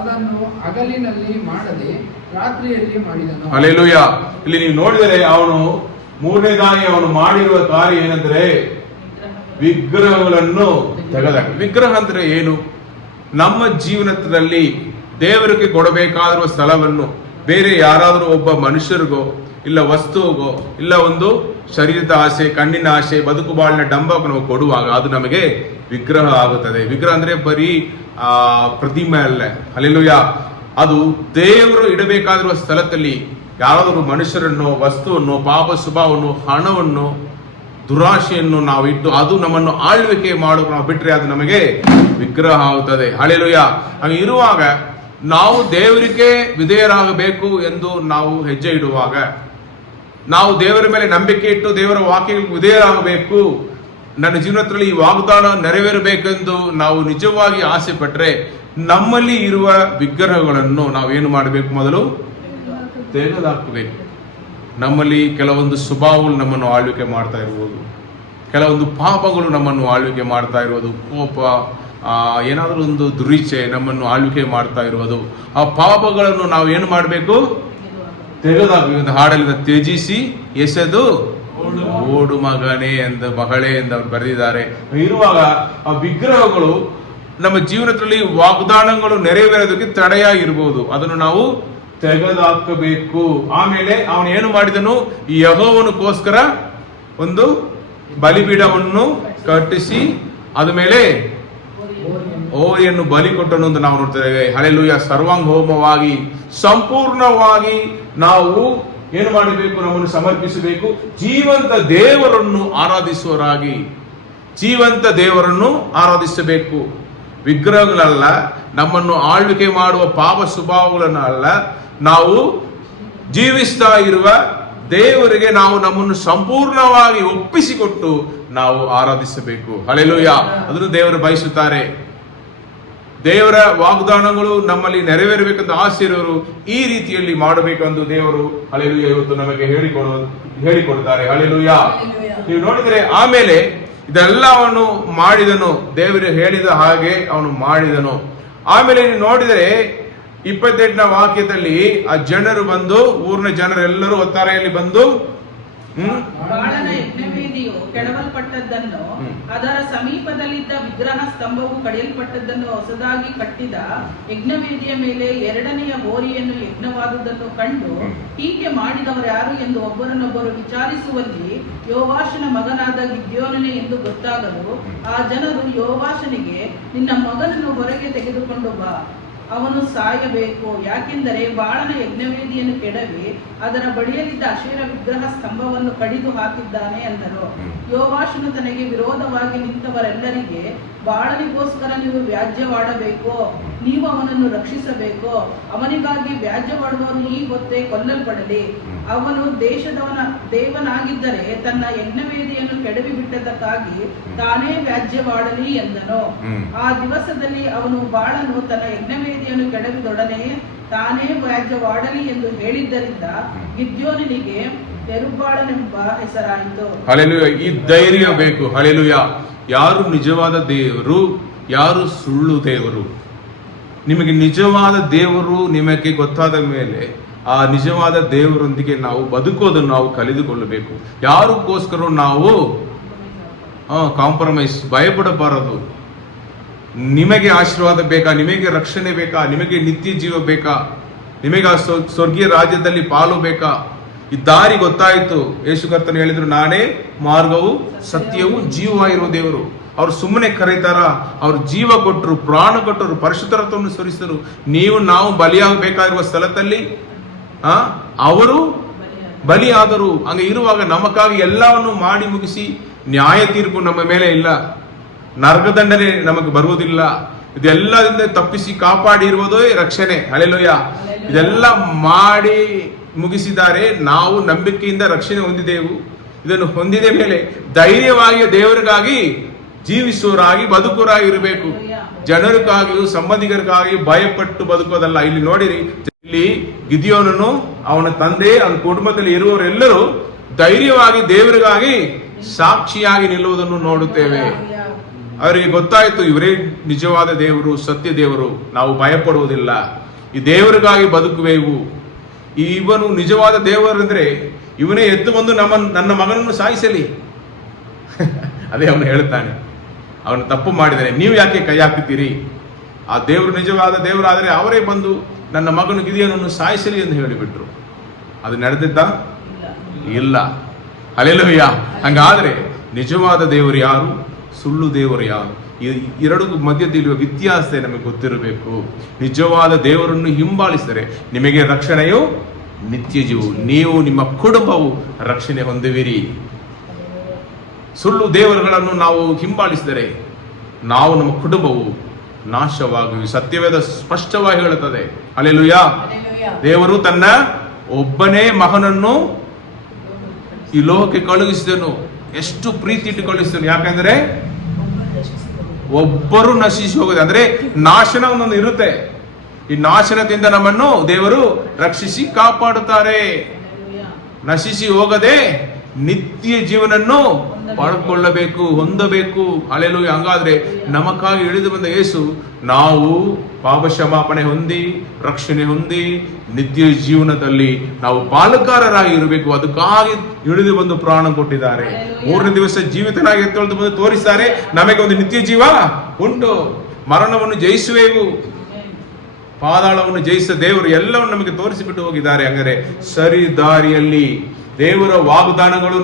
ಅದನ್ನು ಹಗಲಿನಲ್ಲಿ ಮಾಡದೆ ರಾತ್ರಿಯಲ್ಲಿ ಮಾಡಿದನು. ಹಲ್ಲೆಲೂಯಾ. ಇಲ್ಲಿ ನೀವು ನೋಡಿದರೆ ಅವನು ಮೂರನೇದಾಗಿ ಅವನು ಮಾಡಿರುವ ಕಾರ್ಯ ಏನಂದ್ರೆ ವಿಗ್ರಹಗಳನ್ನು ತೆಗೆದಾಗ. ವಿಗ್ರಹ ಅಂದ್ರೆ ಏನು? ನಮ್ಮ ಜೀವನದಲ್ಲಿ ದೇವರಿಗೆ ಕೊಡಬೇಕಾಗಿರುವ ಸ್ಥಳವನ್ನು ಬೇರೆ ಯಾರಾದರೂ ಒಬ್ಬ ಮನುಷ್ಯರಿಗೋ ಇಲ್ಲ ವಸ್ತುವಿಗೋ ಇಲ್ಲ ಒಂದು ಶರೀರದ ಆಸೆ, ಕಣ್ಣಿನ ಆಸೆ, ಬದುಕು ಬಾಳಿನ ಡಂಬಕ್ಕೆ ನಾವು ಕೊಡುವಾಗ ಅದು ನಮಗೆ ವಿಗ್ರಹ ಆಗುತ್ತದೆ. ವಿಗ್ರಹ ಅಂದ್ರೆ ಬರೀ ಪ್ರತಿಮೆ ಅಲ್ಲ. ಹಲ್ಲೆಲೂಯಾ. ಅದು ದೇವರು ಇಡಬೇಕಾಗಿರುವ ಸ್ಥಳದಲ್ಲಿ ಯಾರಾದರೂ ಮನುಷ್ಯರನ್ನು, ವಸ್ತುವನ್ನು, ಪಾಪ ಸ್ವಭಾವವನ್ನು, ಹಣವನ್ನು, ದುರಾಶೆಯನ್ನು ನಾವು ಇಟ್ಟು ಅದು ನಮ್ಮನ್ನು ಆಳ್ವಿಕೆ ಮಾಡೋಕೆ ನಾವು ಬಿಟ್ಟರೆ ಅದು ನಮಗೆ ವಿಗ್ರಹ ಆಗುತ್ತದೆ. ಹಲ್ಲೆಲೂಯಾ. ಹಾಗೆ ಇರುವಾಗ ನಾವು ದೇವರಿಗೆ ವಿಧೇಯರಾಗಬೇಕು ಎಂದು ನಾವು ಹೆಜ್ಜೆ ಇಡುವಾಗ, ನಾವು ದೇವರ ಮೇಲೆ ನಂಬಿಕೆ ಇಟ್ಟು ದೇವರ ವಾಕ್ಯಗಳಿಗೆ ವಿಧೇಯರಾಗಬೇಕು, ನನ್ನ ಜೀವನದಲ್ಲಿ ಈ ವಾಗ್ದಾನ ನೆರವೇರಬೇಕೆಂದು ನಾವು ನಿಜವಾಗಿ ಆಸೆ ಪಟ್ಟರೆ ನಮ್ಮಲ್ಲಿ ಇರುವ ವಿಗ್ರಹಗಳನ್ನು ನಾವೇನು ಮಾಡಬೇಕು? ಮೊದಲು ತೆಗೆದುಹಾಕಬೇಕು. ನಮ್ಮಲ್ಲಿ ಕೆಲವೊಂದು ಸ್ವಭಾವಗಳು ನಮ್ಮನ್ನು ಆಳ್ವಿಕೆ ಮಾಡ್ತಾ ಇರ್ಬೋದು, ಕೆಲವೊಂದು ಪಾಪಗಳು ನಮ್ಮನ್ನು ಆಳ್ವಿಕೆ ಮಾಡ್ತಾ ಇರೋದು, ಕೋಪ, ಏನಾದರೂ ಒಂದು ದುರಿಚ್ಛೆ ನಮ್ಮನ್ನು ಆಳ್ವಿಕೆ ಮಾಡ್ತಾ ಇರೋದು. ಆ ಪಾಪಗಳನ್ನು ನಾವು ಏನು ಮಾಡಬೇಕು? ತೆಗೆದುಹಾಕಬೇಕು. ಹಾಡಲಿನ ತ್ಯಜಿಸಿ ಎಸೆದು ಓಡು ಮಗನೇ ಎಂದು ಮಗಳೇ ಎಂದು ಅವರು ಬರೆದಿದ್ದಾರೆ. ಇರುವಾಗ ಆ ವಿಗ್ರಹಗಳು ನಮ್ಮ ಜೀವನದಲ್ಲಿ ವಾಗ್ದಾನಗಳು ನೆರವೇರೋದಕ್ಕೆ ತಡೆಯಾಗಿರ್ಬೋದು, ಅದನ್ನು ನಾವು ತೆಗೆದುಹಾಕಬೇಕು. ಆಮೇಲೆ ಅವನು ಏನು ಮಾಡಿದನು? ಈ ಯೆಹೋವನಿಗೋಸ್ಕರ ಒಂದು ಬಲಿಪೀಠವನ್ನು ಕಟ್ಟಿಸಿ ಅದ ಮೇಲೆ ಹೋರಿಯನ್ನು ಬಲಿ ಕೊಟ್ಟನು ಎಂದು ನಾವು ನೋಡ್ತೇವೆ. ಹಲ್ಲೆಲೂಯಾ. ಸರ್ವಾಂಗ ಹೋಮವಾಗಿ ಸಂಪೂರ್ಣವಾಗಿ ನಾವು ಏನು ಮಾಡಬೇಕು? ನಮ್ಮನ್ನು ಸಮರ್ಪಿಸಬೇಕು. ಜೀವಂತ ದೇವರನ್ನು ಆರಾಧಿಸುವರಾಗಿ, ಜೀವಂತ ದೇವರನ್ನು ಆರಾಧಿಸಬೇಕು. ವಿಗ್ರಹಗಳಲ್ಲ, ನಮ್ಮನ್ನು ಆಳ್ವಿಕೆ ಮಾಡುವ ಪಾಪ ಸ್ವಭಾವಗಳನ್ನು ಅಲ್ಲ, ನಾವು ಜೀವಿಸ್ತಾ ಇರುವ ದೇವರಿಗೆ ನಾವು ನಮ್ಮನ್ನು ಸಂಪೂರ್ಣವಾಗಿ ಒಪ್ಪಿಸಿಕೊಟ್ಟು ನಾವು ಆರಾಧಿಸಬೇಕು. ಹಲ್ಲೆಲೂಯಾ. ಅದನ್ನು ದೇವರು ಬಯಸುತ್ತಾರೆ. ದೇವರ ವಾಗ್ದಾನಗಳು ನಮ್ಮಲ್ಲಿ ನೆರವೇರಬೇಕಂತ ಆಸೆ ಇರೋರು ಈ ರೀತಿಯಲ್ಲಿ ಮಾಡಬೇಕೆಂದು ದೇವರು ಹಲ್ಲೆಲೂಯಾ ಇವತ್ತು ನಮಗೆ ಹೇಳಿಕೊಡುತ್ತಾರೆ. ಹಲ್ಲೆಲೂಯಾ. ನೀವು ನೋಡಿದರೆ ಆಮೇಲೆ ಇದೆಲ್ಲವನ್ನು ಮಾಡಿದನು, ದೇವರು ಹೇಳಿದ ಹಾಗೆ ಅವನು ಮಾಡಿದನು. ಆಮೇಲೆ ನೀವು ನೋಡಿದರೆ 28ನೇ ವಾಕ್ಯದಲ್ಲಿ ಆ ಜನರು ಬಂದು, ಊರಿನ ಜನರೆಲ್ಲರೂ ಒತ್ತಾರೆಯಲ್ಲಿ ಬಂದು ಬಾಳನ ಯಜ್ಞವೇದಿಯು ಕೆಡವಲ್ಪಟ್ಟದ್ದನ್ನು, ಅದರ ಸಮೀಪದಲ್ಲಿದ್ದ ವಿಗ್ರಹ ಸ್ತಂಭವು ಕಡಿಯಲ್ಪಟ್ಟದ್ದನ್ನು, ಹೊಸದಾಗಿ ಕಟ್ಟಿದ ಯಜ್ಞವೇದಿಯ ಮೇಲೆ 2ನೆಯ ಹೋರಿಯನ್ನು ಯಜ್ಞವಾದುದನ್ನು ಕಂಡು ಹೀಗೆ ಮಾಡಿದವರು ಯಾರು ಎಂದು ಒಬ್ಬರನ್ನೊಬ್ಬರು ವಿಚಾರಿಸುವಲ್ಲಿ ಯೋವಾಷನ ಮಗನಾದ ಗಿದ್ಯೋನನೇ ಎಂದು ಗೊತ್ತಾಗಲು ಆ ಜನರು ಯೋವಾಷನಿಗೆ, ನಿನ್ನ ಮಗನನ್ನು ಹೊರಗೆ ತೆಗೆದುಕೊಂಡು ಬಾ, ಅವನು ಸಾಯಬೇಕು, ಯಾಕೆಂದರೆ ಬಾಳನ ಯಜ್ಞವೇದಿಯನ್ನು ಕೆಡವಿ ಅದರ ಬಳಿಯಲ್ಲಿದ್ದ ಅಶೇರ ವಿಗ್ರಹ ಸ್ತಂಭವನ್ನು ಕಡಿದು ಹಾಕಿದ್ದಾನೆ ಎಂದರು. ಯೋವಾಷನು ತನಗೆ ವಿರೋಧವಾಗಿ ನಿಂತವರೆಲ್ಲರಿಗೆ, ಬಾಳನಿಗೋಸ್ಕರ ನೀವು ವ್ಯಾಜ್ಯವಾಡಬೇಕು, ನೀವು ಅವನನ್ನು ರಕ್ಷಿಸಬೇಕು, ಅವನಿಗಾಗಿ ವ್ಯಾಜ್ಯವಾಡುವವನು ಈ ಹೊತ್ತೇ ಕೊಲ್ಲಲ್ಪಡಲಿ. ಅವನು ದೇವನಾಗಿದ್ದರೆ ತನ್ನ ಯಜ್ಞವೇದಿಯನ್ನು ಕೆಡವಿ ಬಿಟ್ಟದಕ್ಕಾಗಿ ತಾನೇ ವ್ಯಾಜ್ಯವಾಡಲಿ ಎಂದನು. ಆ ದಿವಸದಲ್ಲಿ ಅವನು ಬಾಳನು ತನ್ನ ಯಜ್ಞವೇದಿಯನ್ನು ಕೆಡವಿದೊಡನೆ ತಾನೇ ವ್ಯಾಜ್ಯವಾಡಲಿ ಎಂದು ಹೇಳಿದ್ದರಿಂದ ಗಿದ್ಯೋನನಿಗೆ ಯೆರುಬ್ಬಾಳನೆಂಬ ಹೆಸರಾಯಿತು. ಹಲ್ಲೆಲೂಯಾ. ಈ ಧೈರ್ಯ ಬೇಕು. ಹಲ್ಲೆಲೂಯಾ. ಯಾರು ನಿಜವಾದ ದೇವರು, ಯಾರು ಸುಳ್ಳು ದೇವರು? ನಿಮಗೆ ನಿಜವಾದ ದೇವರು ನಿಮಗೆ ಗೊತ್ತಾದ ಮೇಲೆ ಆ ನಿಜವಾದ ದೇವರೊಂದಿಗೆ ನಾವು ಬದುಕೋದನ್ನು ನಾವು ಕಲಿದುಕೊಳ್ಳಬೇಕು. ಯಾರಿಗೋಸ್ಕರ ನಾವು ಕಾಂಪ್ರಮೈಸ್ ಭಯಪಡಬಾರದು. ನಿಮಗೆ ಆಶೀರ್ವಾದ ಬೇಕಾ? ನಿಮಗೆ ರಕ್ಷಣೆ ಬೇಕಾ? ನಿಮಗೆ ನಿತ್ಯ ಜೀವ ಬೇಕಾ? ನಿಮಗೆ ಆ ಸ್ವರ್ಗೀಯ ರಾಜ್ಯದಲ್ಲಿ ಪಾಲು ಬೇಕಾ? ಈ ದಾರಿ ಗೊತ್ತಾಯಿತು. ಯೇಸು ಕರ್ತನು ಹೇಳಿದ್ರು, ನಾನೇ ಮಾರ್ಗವು ಸತ್ಯವು ಜೀವವಾಗಿರುವ ದೇವರು. ಅವ್ರು ಸುಮ್ಮನೆ ಕರೀತಾರ? ಅವ್ರು ಜೀವ ಕೊಟ್ಟರು, ಪ್ರಾಣ ಕೊಟ್ಟರು, ಪರಿಶುದ್ಧ ರಕ್ತವನ್ನು ಸುರಿಸಿದರು. ನಾವು ಬಲಿಯಾಗಬೇಕಾಗಿರುವ ಸ್ಥಳದಲ್ಲಿ ಅವರು ಬಲಿಯಾದರು. ಹಂಗೆ ಇರುವಾಗ ನಮಗಾಗಿ ಎಲ್ಲವನ್ನು ಮಾಡಿ ಮುಗಿಸಿ ನ್ಯಾಯ ತೀರ್ಪು ನಮ್ಮ ಮೇಲೆ ಇಲ್ಲ, ನರಕದಂಡನೆ ನಮಗೆ ಬರುವುದಿಲ್ಲ. ಇದೆಲ್ಲದಿಂದ ತಪ್ಪಿಸಿ ಕಾಪಾಡಿರುವುದೇ ರಕ್ಷಣೆ. ಹಲ್ಲೆಲೂಯಾ. ಇದೆಲ್ಲ ಮಾಡಿ ಮುಗಿಸಿದ್ದಾರೆ. ನಾವು ನಂಬಿಕೆಯಿಂದ ರಕ್ಷಣೆ ಹೊಂದಿದೆವು. ಇದನ್ನು ಹೊಂದಿದ ಮೇಲೆ ಧೈರ್ಯವಾಗಿ ದೇವರಿಗಾಗಿ ಜೀವಿಸುವರಾಗಿ ಬದುಕುವರಾಗಿ ಇರಬೇಕು. ಜನರಿಗಾಗಿಯೂ ಸಂಬಂಧಿಕರಿಗಾಗಿ ಭಯಪಟ್ಟು ಬದುಕೋದಲ್ಲ. ಇಲ್ಲಿ ನೋಡಿರಿ, ಇಲ್ಲಿ ಗಿದ್ಯೋನನು, ಅವನ ತಂದೆ, ಅವನ ಕುಟುಂಬದಲ್ಲಿ ಇರುವವರೆಲ್ಲರೂ ಧೈರ್ಯವಾಗಿ ದೇವರಿಗಾಗಿ ಸಾಕ್ಷಿಯಾಗಿ ನಿಲ್ಲುವುದನ್ನು ನೋಡುತ್ತೇವೆ. ಅವರಿಗೆ ಗೊತ್ತಾಯಿತು, ಇವರೇ ನಿಜವಾದ ದೇವರು, ಸತ್ಯ ದೇವರು, ನಾವು ಭಯಪಡುವುದಿಲ್ಲ, ಈ ದೇವರಿಗಾಗಿ ಬದುಕುವೆವು. ಇವನು ನಿಜವಾದ ದೇವರೆಂದ್ರೆ ಇವನೇ ಎದ್ದು ಬಂದು ನನ್ನ ಮಗನನ್ನು ಸಾಯಿಸಲಿ. ಅದೇ ಅವನು ಹೇಳ್ತಾನೆ, ಅವನು ತಪ್ಪು ಮಾಡಿದ್ದಾನೆ, ನೀವು ಯಾಕೆ ಕೈ ಹಾಕುತ್ತೀರಿ? ಆ ದೇವರು ನಿಜವಾದ ದೇವರಾದರೆ ಅವರೇ ಬಂದು ನನ್ನ ಮಗನು ಗಿದಿಯೋನನ್ನು ಸಾಯಿಸಲಿ ಎಂದು ಹೇಳಿಬಿಟ್ರು. ಅದು ನಡೆದಿದ್ದ? ಇಲ್ಲ. ಹಲ್ಲೆಲೂಯಾ. ಹಂಗಾದ್ರೆ ನಿಜವಾದ ದೇವರು ಯಾರು, ಸುಳ್ಳು ದೇವರು ಯಾರು? ಎರಡು ಮಧ್ಯದಲ್ಲಿರುವ ವ್ಯತ್ಯಾಸ ನಮಗೆ ಗೊತ್ತಿರಬೇಕು. ನಿಜವಾದ ದೇವರನ್ನು ಹಿಂಬಾಲಿಸಿದರೆ ನಿಮಗೆ ರಕ್ಷಣೆಯು ನಿತ್ಯ ಜೀವ, ನೀವು ನಿಮ್ಮ ಕುಟುಂಬವು ರಕ್ಷಣೆ ಹೊಂದುವಿರಿ. ಸುಳ್ಳು ದೇವರುಗಳನ್ನು ನಾವು ಹಿಂಬಾಲಿಸಿದರೆ ನಾವು, ನಮ್ಮ ಕುಟುಂಬವು ನಾಶವಾಗುವಿ. ಸತ್ಯವೇದ ಸ್ಪಷ್ಟವಾಗಿ ಹೇಳುತ್ತದೆ. ಹಲ್ಲೆಲೂಯಾ. ದೇವರು ತನ್ನ ಒಬ್ಬನೇ ಮಗನನ್ನು ಈ ಲೋಕಕ್ಕೆ ಕಳುಹಿಸಿದನು. ಎಷ್ಟು ಪ್ರೀತಿ ಇಟ್ಟು ಕಳುಹಿಸಿದನು? ಯಾಕಂದ್ರೆ ಒಬ್ಬರು ನಶಿಸಿ ಹೋಗೋದು ಅಂದ್ರೆ ನಾಶನ ಒಂದೊಂದು ಇರುತ್ತೆ. ಈ ನಾಶನದಿಂದ ನಮ್ಮನ್ನು ದೇವರು ರಕ್ಷಿಸಿ ಕಾಪಾಡುತ್ತಾರೆ. ನಶಿಸಿ ಹೋಗದೆ ನಿತ್ಯ ಜೀವನನ್ನು ಪಡ್ಕೊಳ್ಳಬೇಕು, ಹೊಂದಬೇಕು. ಹಲ್ಲೆಲೂಯ. ಹಂಗಾದ್ರೆ ನಮಗಾಗಿ ಇಳಿದು ಬಂದ ಯೇಸು ನಾವು ಪಾಪ ಕ್ಷಮಾಪಣೆ ಹೊಂದಿ, ರಕ್ಷಣೆ ಹೊಂದಿ, ನಿತ್ಯ ಜೀವನದಲ್ಲಿ ನಾವು ಪಾಲುಗಾರರಾಗಿ ಇರಬೇಕು. ಅದಕ್ಕಾಗಿ ಇಳಿದು ಬಂದು ಪ್ರಾಣ ಕೊಟ್ಟಿದ್ದಾರೆ. 3ನೇ ದಿವಸ ಜೀವಿತನಾಗಿ ಎತ್ತೊಳ್ದು ಬಂದು ತೋರಿಸ್ತಾರೆ, ನಮಗೆ ಒಂದು ನಿತ್ಯ ಜೀವ ಉಂಟು, ಮರಣವನ್ನು ಜಯಿಸುವೆವು, ಪಾತಾಳವನ್ನು ಜಯಿಸಿದ ದೇವರು ಎಲ್ಲವನ್ನು ನಮಗೆ ತೋರಿಸಿಬಿಟ್ಟು ಹೋಗಿದ್ದಾರೆ. ಹಂಗಾರೆ ಸರಿ ದಾರಿಯಲ್ಲಿ ದೇವರ ವಾಗ್ದಾನಗಳು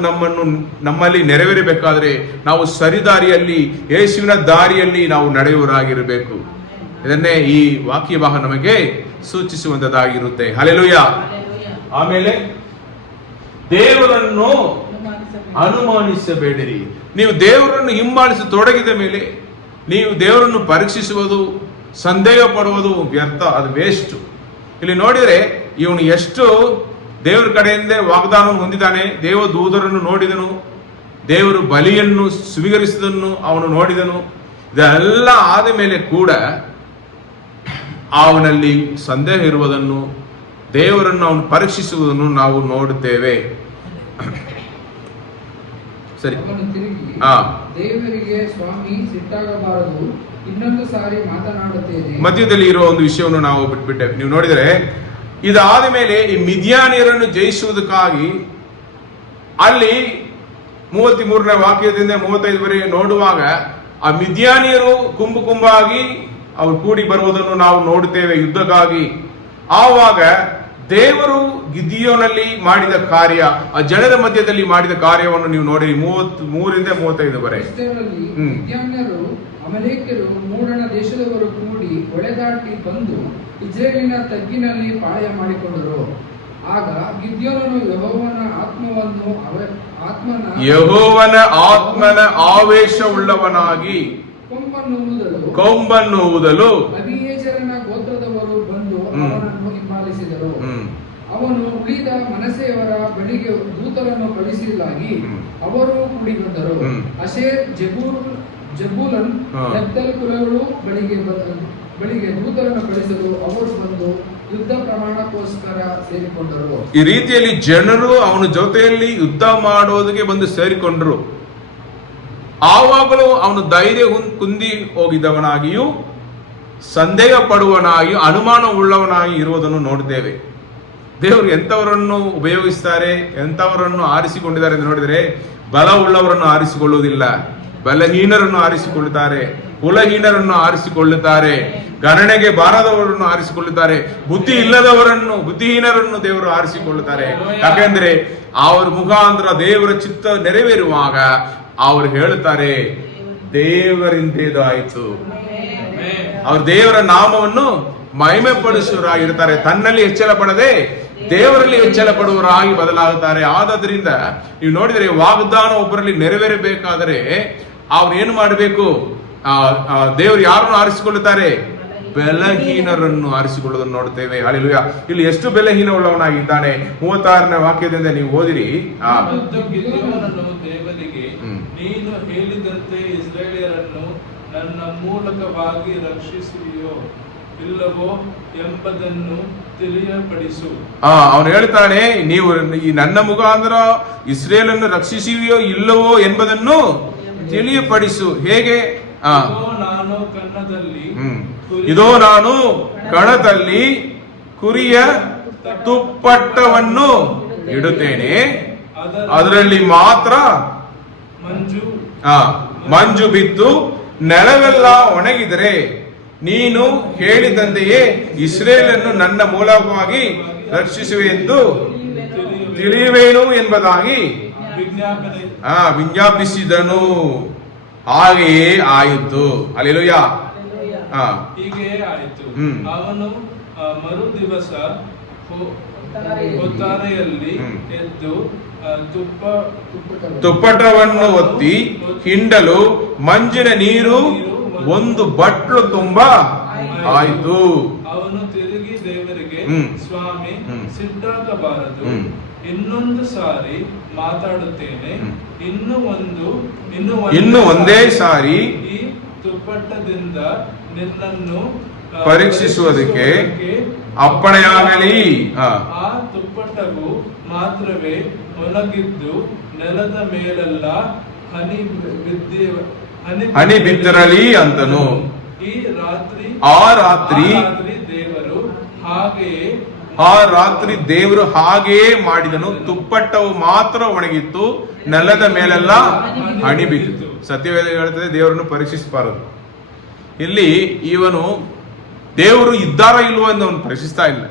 ನಮ್ಮಲ್ಲಿ ನೆರವೇರಬೇಕಾದ್ರೆ ನಾವು ಸರಿದಾರಿಯಲ್ಲಿ, ಯೇಸುವಿನ ದಾರಿಯಲ್ಲಿ ನಾವು ನಡೆಯುವರಾಗಿರಬೇಕು. ಇದನ್ನೇ ಈ ವಾಕ್ಯ ಭಾಗ ನಮಗೆ ಸೂಚಿಸುವಂತದ್ದಾಗಿರುತ್ತೆ. ಹಲ್ಲೆಲೂಯ. ಆಮೇಲೆ ದೇವರನ್ನು ಅನುಮಾನಿಸಬೇಡಿರಿ. ನೀವು ದೇವರನ್ನು ಹಿಂಬಾಲಿಸಿ ತೊಡಗಿದ ಮೇಲೆ ನೀವು ದೇವರನ್ನು ಪರೀಕ್ಷಿಸುವುದು, ಸಂದೇಹ ಪಡುವುದು ವ್ಯರ್ಥ, ಅದು ವೇಸ್ಟ್. ಇಲ್ಲಿ ನೋಡಿದರೆ ಇವನು ಎಷ್ಟು ದೇವರ ಕಡೆಯಿಂದ ವಾಗ್ದಾನವನ್ನು ಹೊಂದಿದ್ದಾನೆ. ದೇವ ದೂತರನ್ನು ನೋಡಿದನು, ದೇವರು ಬಲಿಯನ್ನು ಸ್ವೀಕರಿಸಿದನ್ನು ಅವನು ನೋಡಿದನು. ಇದೆಲ್ಲ ಆದ ಮೇಲೆ ಕೂಡ ಅವನಲ್ಲಿ ಸಂದೇಹ ಇರುವುದನ್ನು, ದೇವರನ್ನು ಅವನು ಪರೀಕ್ಷಿಸುವುದನ್ನು ನಾವು ನೋಡುತ್ತೇವೆ. ಸರಿ. ದೇವರಿಗೆ ಸ್ವಾಮಿ ಸಿಟ್ಟಾಗಬಾರದು, ಇನ್ನೊಂದು ಸಾರಿ ಮಾತನಾಡುತ್ತೇನೆ. ಮಧ್ಯದಲ್ಲಿ ಇರುವ ಒಂದು ವಿಷಯವನ್ನು ನಾವು ಬಿಟ್ಬಿಟ್ಟೆ. ನೀವು ನೋಡಿದರೆ ಇದಾದ ಮೇಲೆ ಈ ಮಿದ್ಯಾನಿಯರನ್ನು ಜಯಿಸುವುದಕ್ಕಾಗಿ ಅಲ್ಲಿ 33ನೇ ವಾಕ್ಯದಿಂದ 35ವರೆಗೆ ನೋಡುವಾಗ ಆ ಮಿದ್ಯಾನಿಯರು ಕುಂಬು ಕುಂಬಾಗಿ ಅವರು ಕೂಡಿ ಬರುವುದನ್ನು ನಾವು ನೋಡುತ್ತೇವೆ ಯುದ್ಧಕ್ಕಾಗಿ. ಆವಾಗ ದೇವರು ಗಿದಿಯೋನಲ್ಲಿ ಮಾಡಿದ ಕಾರ್ಯ, ಆ ಜನರ ಮಧ್ಯದಲ್ಲಿ ಮಾಡಿದ ಕಾರ್ಯವನ್ನು ನೀವು ನೋಡಿ 33ರಿಂದ 35ವರೆಗೆ. ಮಿದ್ಯಾನ್ಯರು ಅಮಲೇಕ್ಯರು ಮೂಡಣ ದೇಶದವರು ಕೂಡಿ ಹೊಳೆದಾಟಿ ಬಂದು ಇಜ್ರೇಲಿನ ತಗ್ಗಿನಲ್ಲಿ ಪಾಳೆಯ ಮಾಡಿಕೊಂಡರು. ಆಗ ಗಿದ್ಯೋನನು ಯೆಹೋವನ ಆತ್ಮನ ಆವೇಶವುಳ್ಳವನಾಗಿ ಕೊಂಬನ್ನು ಊದಲು ಅಬೀಯೆಜರನ ಗೋತ್ರದವರು ಬಂದು ಅವನನ್ನು ಹಿಂಬಾಲಿಸಿದರು. ಅವನು ಉಳಿದ ಮನಸ್ಸೆಯವರ ಬಳಿಗೆ ದೂತರನ್ನು ಕಳಿಸಲಾಗಿ ಅವರು ಕೂಡಿ ಬಂದರು. ಅಶೇರ್, ಜಬೂಲನ್, ನಫ್ತಾಲಿ ಕುಲಗಳು ಬಳಿಗೆ ದೂತರನ್ನು ಕಳಿಸಲು ಅವರು ಬಂದು ಯುದ್ಧ ಪ್ರಮಾಣಕ್ಕೋಸ್ಕರ ಸೇರಿಕೊಂಡರು. ಈ ರೀತಿಯಲ್ಲಿ ಜನರು ಅವನ ಜೊತೆಯಲ್ಲಿ ಯುದ್ಧ ಮಾಡೋದಕ್ಕೆ ಬಂದು ಸೇರಿಕೊಂಡರು. ಆವಾಗಲೂ ಅವನು ಧೈರ್ಯ ಕುಂದಿ ಹೋಗಿದ್ದವನಾಗಿಯೂ ಸಂದೇಹ ಪಡುವನಾಗಿಯೂ ಅನುಮಾನ ಉಳ್ಳವನಾಗಿ ಇರುವುದನ್ನು ನೋಡುತ್ತೇವೆ. ದೇವರು ಎಂಥವರನ್ನು ಉಪಯೋಗಿಸ್ತಾರೆ, ಎಂಥವರನ್ನು ಆರಿಸಿಕೊಂಡಿದ್ದಾರೆ ಎಂದು ನೋಡಿದರೆ ಬಲ ಉಳ್ಳವರನ್ನು ಆರಿಸಿಕೊಳ್ಳುವುದಿಲ್ಲ, ಬಲಹೀನರನ್ನು ಆರಿಸಿಕೊಳ್ಳುತ್ತಾರೆ, ಕುಲಹೀನರನ್ನು ಆರಿಸಿಕೊಳ್ಳುತ್ತಾರೆ, ಗಣನೆಗೆ ಬಾರದವರನ್ನು ಆರಿಸಿಕೊಳ್ಳುತ್ತಾರೆ, ಬುದ್ಧಿಹೀನರನ್ನು ದೇವರು ಆರಿಸಿಕೊಳ್ಳುತ್ತಾರೆ. ಯಾಕೆಂದ್ರೆ ಅವರ ಮುಖಾಂತರ ದೇವರ ಚಿತ್ತ ನೆರವೇರುವಾಗ ಅವರು ಹೇಳುತ್ತಾರೆ, ದೇವರಿಂದೇದಾಯಿತು. ಅವರು ದೇವರ ನಾಮವನ್ನು ಮಹಿಮೆ ಪಡಿಸುವರಾಗಿರ್ತಾರೆ. ತನ್ನಲ್ಲಿ ಹೆಚ್ಚಳ ಪಡದೆ ದೇವರಲ್ಲಿ ಹೆಚ್ಚಳ ಪಡುವರಾಗಿ ಬದಲಾಗುತ್ತಾರೆ. ಆದ್ರಿಂದ ನೀವು ನೋಡಿದರೆ ವಾಗ್ದಾನ ಒಬ್ಬರಲ್ಲಿ ನೆರವೇರಬೇಕಾದರೆ ಅವ್ರು ಏನು ಮಾಡಬೇಕು? ದೇವರು ಯಾರನ್ನು ಆರಿಸಿಕೊಳ್ಳುತ್ತಾರೆ? ಬಲಹೀನರನ್ನು ಆರಿಸಿಕೊಳ್ಳುವುದನ್ನು ನೋಡುತ್ತೇವೆ. ಹಲ್ಲೆಲೂಯಾ. ಇಲ್ಲಿ ಎಷ್ಟು ಬಲಹೀನ ಉಳ್ಳವನಾಗಿದ್ದಾನೆ. 36ನೇ ವಾಕ್ಯದಿಂದ ನೀವು ಓದಿರಿ. ದೇವರಿಗೆ ನೀನು ಹೇಳಿದಂತೆ ಇಸ್ರಾಯೇಲರನ್ನು ನನ್ನ ಮೂಲಕವಾಗಿ ರಕ್ಷಿಸುವಿಯೋ ಇಲ್ಲವೋ ಎಂಬುದನ್ನು ತಿಳಿಯಪಡಿಸು. ಅವನು ಹೇಳ್ತಾನೆ, ನೀವು ನನ್ನ ಮುಖಾಂತರ ಇಸ್ರೇಲನ್ನು ರಕ್ಷಿಸುವಿಯೋ ಇಲ್ಲವೋ ಎಂಬುದನ್ನು ತಿಳಿಯಪಡಿಸು. ಹೇಗೆ? ಇದೋ ನಾನು ಕಣದಲ್ಲಿ ಕುರಿಯ ತುಪ್ಪಟ್ಟವನ್ನು ಇಡುತ್ತೇನೆ, ಅದರಲ್ಲಿ ಮಾತ್ರ ಮಂಜು ಬಿದ್ದು ನೆಲವೆಲ್ಲ ಒಣಗಿದರೆ ನೀನು ಹೇಳಿದಂತೆಯೇ ಇಸ್ರೇಲನ್ನು ನನ್ನ ಮೂಲಕವಾಗಿ ರಕ್ಷಿಸುವೆ ಎಂದು ತಿಳಿಯುವೇನು ಎಂಬುದಾಗಿ ವಿಜ್ಞಾಪಿಸಿದನು. ಹಾಗೆಯೇ ಆಯಿತು. ಹಲ್ಲೆಲೂಯಾ. ಹೀಗೆಯೇ ಆಯಿತು. ಅವನು ಮರು ದಿವಸ ಹೊತ್ತಾರೆಯಲ್ಲಿ ಎದ್ದು ತುಪ್ಪಟವನ್ನು ಒತ್ತಿ ಹಿಂಡಲು ಮಂಜಿನ ನೀರು ಒಂದು ಬಟ್ಲು ತುಂಬಾ ಆಯಿತು. ಅವನು ತಿರುಗಿ ದೇವರಿಗೆ, ಸ್ವಾಮಿ, ಸಿಟ್ಟಾಗಬಾರದು, ಇನ್ನೊಂದು ಸಾರಿ ಮಾತಾಡುತ್ತೇನೆ, ಇನ್ನು ಒಂದೇ ಸಾರಿ ತುಪ್ಪಟ್ಟದಿಂದ ನಿನ್ನನ್ನು ಪರೀಕ್ಷಿಸುವುದಕ್ಕೆ ಅಪ್ಪಣೆಯಾಗಲಿ. ಆ ತುಪ್ಪಟ್ಟವು ಮಾತ್ರವೇ ಒಣಗಿದ್ದು ನೆಲದ ಮೇಲೆಲ್ಲ ಹನಿ ಬಿದ್ದಿರಲಿ ಅಂತನು. ಆ ರಾತ್ರಿ ದೇವರು ಹಾಗೆಯೇ ಮಾಡಿದನು. ತುಪ್ಪಟ್ಟವು ಮಾತ್ರ ಒಣಗಿತ್ತು, ನೆಲದ ಮೇಲೆಲ್ಲ ಹನಿ ಬಿದ್ದಿತು. ಸತ್ಯವೇದ ಹೇಳ್ತದೆ ದೇವರನ್ನು ಪರೀಕ್ಷಿಸಬಾರದು. ಇಲ್ಲಿ ಇವನು ದೇವರು ಇದ್ದಾರೋ ಇಲ್ವೋ ಎಂದು ಅವನು ಪರೀಕ್ಷಿಸ್ತಾ ಇಲ್ಲ.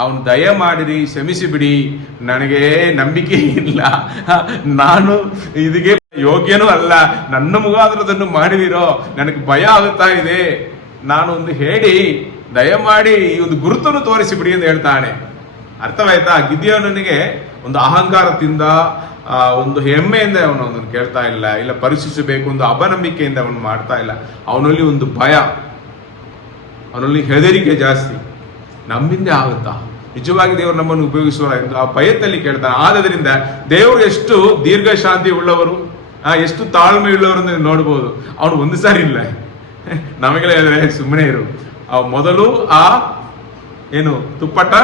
ಅವನು ದಯ ಮಾಡಿರಿ, ಕ್ಷಮಿಸಿ ಬಿಡಿ, ನನಗೆ ನಂಬಿಕೆ ಇಲ್ಲ, ನಾನು ಇದಕ್ಕೆ ಯೋಗ್ಯನೂ ಅಲ್ಲ, ನನ್ನ ಮುಖಾಂತರ ಅದನ್ನು ಮಾಡಿದಿರೋ, ನನಗೆ ಭಯ ಆಗುತ್ತಾ ಇದೆ, ನಾನು ಒಂದು ಹೇಳಿ ದಯಮಾಡಿ ಈ ಒಂದು ಗುರುತನ್ನು ತೋರಿಸಿಬಿಡಿ ಎಂದು ಹೇಳ್ತಾನೆ. ಅರ್ಥವಾಯ್ತಾ? ಗಿದ್ಯೋನನಿಗೆ ಒಂದು ಅಹಂಕಾರದಿಂದ ಒಂದು ಹೆಮ್ಮೆಯಿಂದ ಅವನು ಕೇಳ್ತಾ ಇಲ್ಲ ಪರೀಕ್ಷಿಸಬೇಕು, ಒಂದು ಅಪನಂಬಿಕೆಯಿಂದ ಅವನು ಮಾಡ್ತಾ ಇಲ್ಲ. ಅವನಲ್ಲಿ ಒಂದು ಭಯ, ಅವನಲ್ಲಿ ಹೆದರಿಕೆ ಜಾಸ್ತಿ. ನಮ್ಮಿಂದ ಆಗುತ್ತಾ? ನಿಜವಾಗಿ ದೇವರು ನಮ್ಮನ್ನು ಉಪಯೋಗಿಸುವ ಆ ಭಯದಲ್ಲಿ ಕೇಳ್ತಾನೆ. ಆದ್ರಿಂದ ದೇವರು ಎಷ್ಟು ದೀರ್ಘ ಶಾಂತಿ ಉಳ್ಳವರು, ಎಷ್ಟು ತಾಳ್ಮೆ ಉಳ್ಳವರು ಅಂತ ನೋಡ್ಬೋದು. ಅವನು ಒಂದು ಸಾರಿ ಇಲ್ಲ, ನಮಗೆಲ್ಲ ಹೇಳಿದ್ರೆ ಸುಮ್ಮನೆ ಇರು, ಮೊದಲು ಏನು ತುಪ್ಪಟ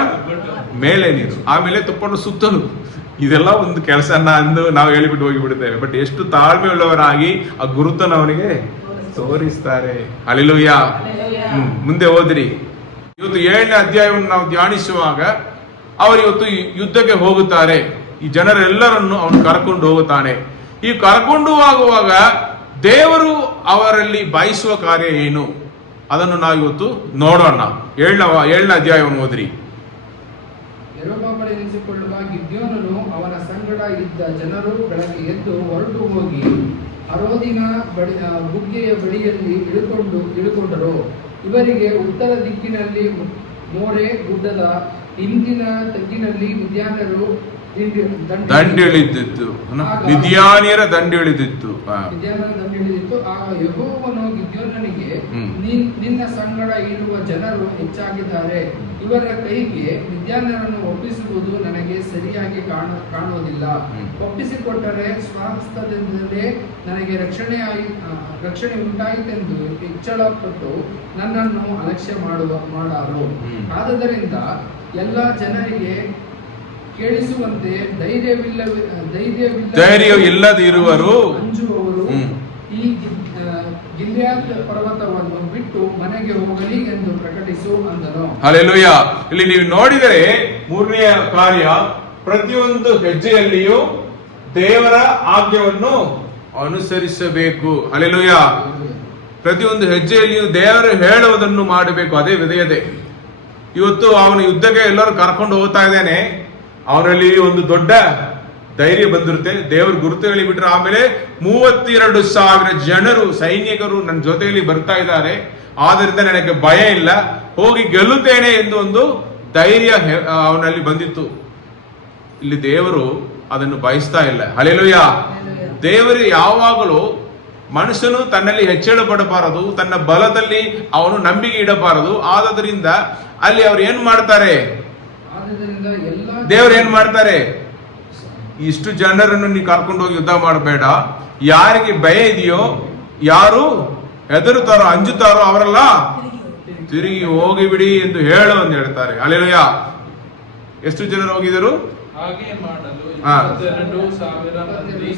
ಮೇಲೆ ನೀರು, ಆಮೇಲೆ ತುಪ್ಪಟ ಸುತ್ತಲು, ಇದೆಲ್ಲ ಒಂದು ಕೆಲಸನ ಅಂದು ನಾವು ಹೇಳಿಬಿಟ್ಟು ಹೋಗಿಬಿಡುತ್ತೇವೆ. ಬಟ್ ಎಷ್ಟು ತಾಳ್ಮೆ ಉಳ್ಳವರಾಗಿ ಆ ಗುರುತನ್ನು ಅವನಿಗೆ ತೋರಿಸ್ತಾರೆ. ಹಲ್ಲೆಲೂಯಾ. ಮುಂದೆ ಓದ್ರಿ. ಇವತ್ತು 7ನೇ ಅಧ್ಯಾಯವನ್ನು ನಾವು ಧ್ಯಾನಿಸುವಾಗ ಅವರು ಇವತ್ತು ಯುದ್ಧಕ್ಕೆ ಹೋಗುತ್ತಾರೆ. ಈ ಜನರೆಲ್ಲರನ್ನು ಅವನು ಕರ್ಕೊಂಡು ಹೋಗುತ್ತಾನೆ. ಈ ಕರ್ಕೊಂಡು ಹೋಗುವಾಗ ದೇವರು ಅವರಲ್ಲಿ ಬಯಸುವ ಕಾರ್ಯ ಏನು ಅದನ್ನು ನಾವು ಇವತ್ತು ನೋಡೋಣ. 7ನೇ ಅಧ್ಯಾಯವನ್ನು ಓದ್ರಿ. ಯೆರೂಬ್ಬಾಬೆಲೆನಿಸಿಕೊಳ್ಳುವ ಗಿದ್ಯೋನನು ಅವನ ಸಂಗಡ ಇದ್ದ ಜನರು ಬೆಳಗ್ಗೆ ಎದ್ದು ಹೊರಟು ಹೋಗಿ ಅರೋದಿನ ಬುಗ್ಗೆಯ ಬಳಿಯಲ್ಲಿ ಇಳುಕೊಂಡರು. ಇವರಿಗೆ ಉತ್ತರ ದಿಕ್ಕಿನಲ್ಲಿ ಮೋರೆ ಗುಡ್ಡದ ಹಿಂದಿನ ತಗ್ಗಿನಲ್ಲಿ ಮಿದ್ಯಾನ್ಯರು ದಂಡಿಳಿದಿತ್ತು. ಮಿದ್ಯಾನ್ಯರ ದಂಡಿಳಿದಿತ್ತು. ಆಗ ಯೆಹೋವನು ಗಿದ್ಯೋನನಿಗೆ, ನಿನ್ನ ಸಂಗಡ ಇರುವ ಜನರು ಹೆಚ್ಚಾಗಿದ್ದಾರೆ, ಇವರ ಕೈಗೆ ಮಿದ್ಯಾನ್ಯರನ್ನು ಒಪ್ಪಿಸುವುದು ನನಗೆ ಸರಿಯಾಗಿ ಕಾಣುವುದಿಲ್ಲ. ಒಪ್ಪಿಸಿಕೊಟ್ಟರೆ ಸ್ವಹಸ್ತದಿಂದಲೇ ನನಗೆ ರಕ್ಷಣೆ ಉಂಟಾಯಿತೆಂದು ಹೆಚ್ಚಳಪಟ್ಟು ನನ್ನನ್ನು ಅಲಕ್ಷ್ಯ ಮಾಡಾರು. ಆದುದರಿಂದ ಎಲ್ಲ ಜನರಿಗೆ ಕೇಳಿಸುವಂತೆ ಧೈರ್ಯವಿಲ್ಲದಿರುವರು ಅಂಜುವವರು ಈ ಗಿಲ್ಯಾದ್ ಪರ್ವತವನ್ನು ಬಿಟ್ಟು ಮನೆಗೆ ಹೋಗಲಿ ಎಂದು ಪ್ರಕಟಿಸು ಅಂದನು. ಹಲ್ಲೆಲೂಯಾ. ಇಲ್ಲಿ ನೀವು ನೋಡಿದರೆ 3ನೇ ಕಾರ್ಯ, ಪ್ರತಿಯೊಂದು ಹೆಜ್ಜೆಯಲ್ಲಿಯೂ ದೇವರ ಆಜ್ಞೆಯನ್ನು ಅನುಸರಿಸಬೇಕು. ಹಲ್ಲೆಲೂಯಾ. ಪ್ರತಿಯೊಂದು ಹೆಜ್ಜೆಯಲ್ಲಿಯೂ ದೇವರು ಹೇಳುವುದನ್ನು ಮಾಡಬೇಕು. ಅದೇ ವಿಧೇಯತೆ. ಇವತ್ತು ಅವನು ಯುದ್ಧಕ್ಕೆ ಎಲ್ಲರೂ ಕರ್ಕೊಂಡು ಹೋಗ್ತಾ ಇದ್ದಾನೆ. ಅವನಲ್ಲಿ ಒಂದು ದೊಡ್ಡ ಧೈರ್ಯ ಬಂದಿರುತ್ತೆ. ದೇವರು ಗುರುತು ಹೇಳಿಬಿಟ್ರೆ ಆಮೇಲೆ 32,000 ಜನರು ಸೈನಿಕರು ನನ್ನ ಜೊತೆಯಲ್ಲಿ ಬರ್ತಾ ಇದ್ದಾರೆ, ಆದ್ರಿಂದ ನನಗೆ ಭಯ ಇಲ್ಲ, ಹೋಗಿ ಗೆಲ್ಲುತ್ತೇನೆ ಎಂದು ಒಂದು ಧೈರ್ಯ ಅವನಲ್ಲಿ ಬಂದಿತ್ತು. ಇಲ್ಲಿ ದೇವರು ಅದನ್ನು ಬಯಸ್ತಾ ಇಲ್ಲ. ಹಲ್ಲೆಲೂಯಾ. ದೇವರು ಯಾವಾಗಲೂ ಮನುಷ್ಯನು ತನ್ನಲ್ಲಿ ಹೆಚ್ಚಳ ಪಡಬಾರದು, ತನ್ನ ಬಲದಲ್ಲಿ ಅವನು ನಂಬಿಕೆ ಇಡಬಾರದು. ಆದ್ರಿಂದ ಅಲ್ಲಿ ಅವ್ರು ಏನ್ ಮಾಡ್ತಾರೆ, ದೇವ್ರು ಏನ್ ಮಾಡ್ತಾರೆ, ಇಷ್ಟು ಜನರನ್ನು ನೀವು ಕರ್ಕೊಂಡು ಹೋಗಿ ಯುದ್ಧ ಮಾಡಬೇಡ, ಯಾರಿಗೆ ಭಯ ಇದೆಯೋ, ಯಾರು ಹೆದರುತ್ತಾರೋ ಅಂಜುತ್ತಾರೋ ಅವರೆಲ್ಲ ತಿರುಗಿ ಹೋಗಿಬಿಡಿ ಎಂದು ಹೇಳು ಅಂತ ಹೇಳ್ತಾರೆ. ಹಲ್ಲೆಲೂಯಾ. ಎಷ್ಟು ಜನರು ಹೋಗಿದರು? ಹಾಗೆ ಮಾಡಲು 22,000 ಮಂದಿ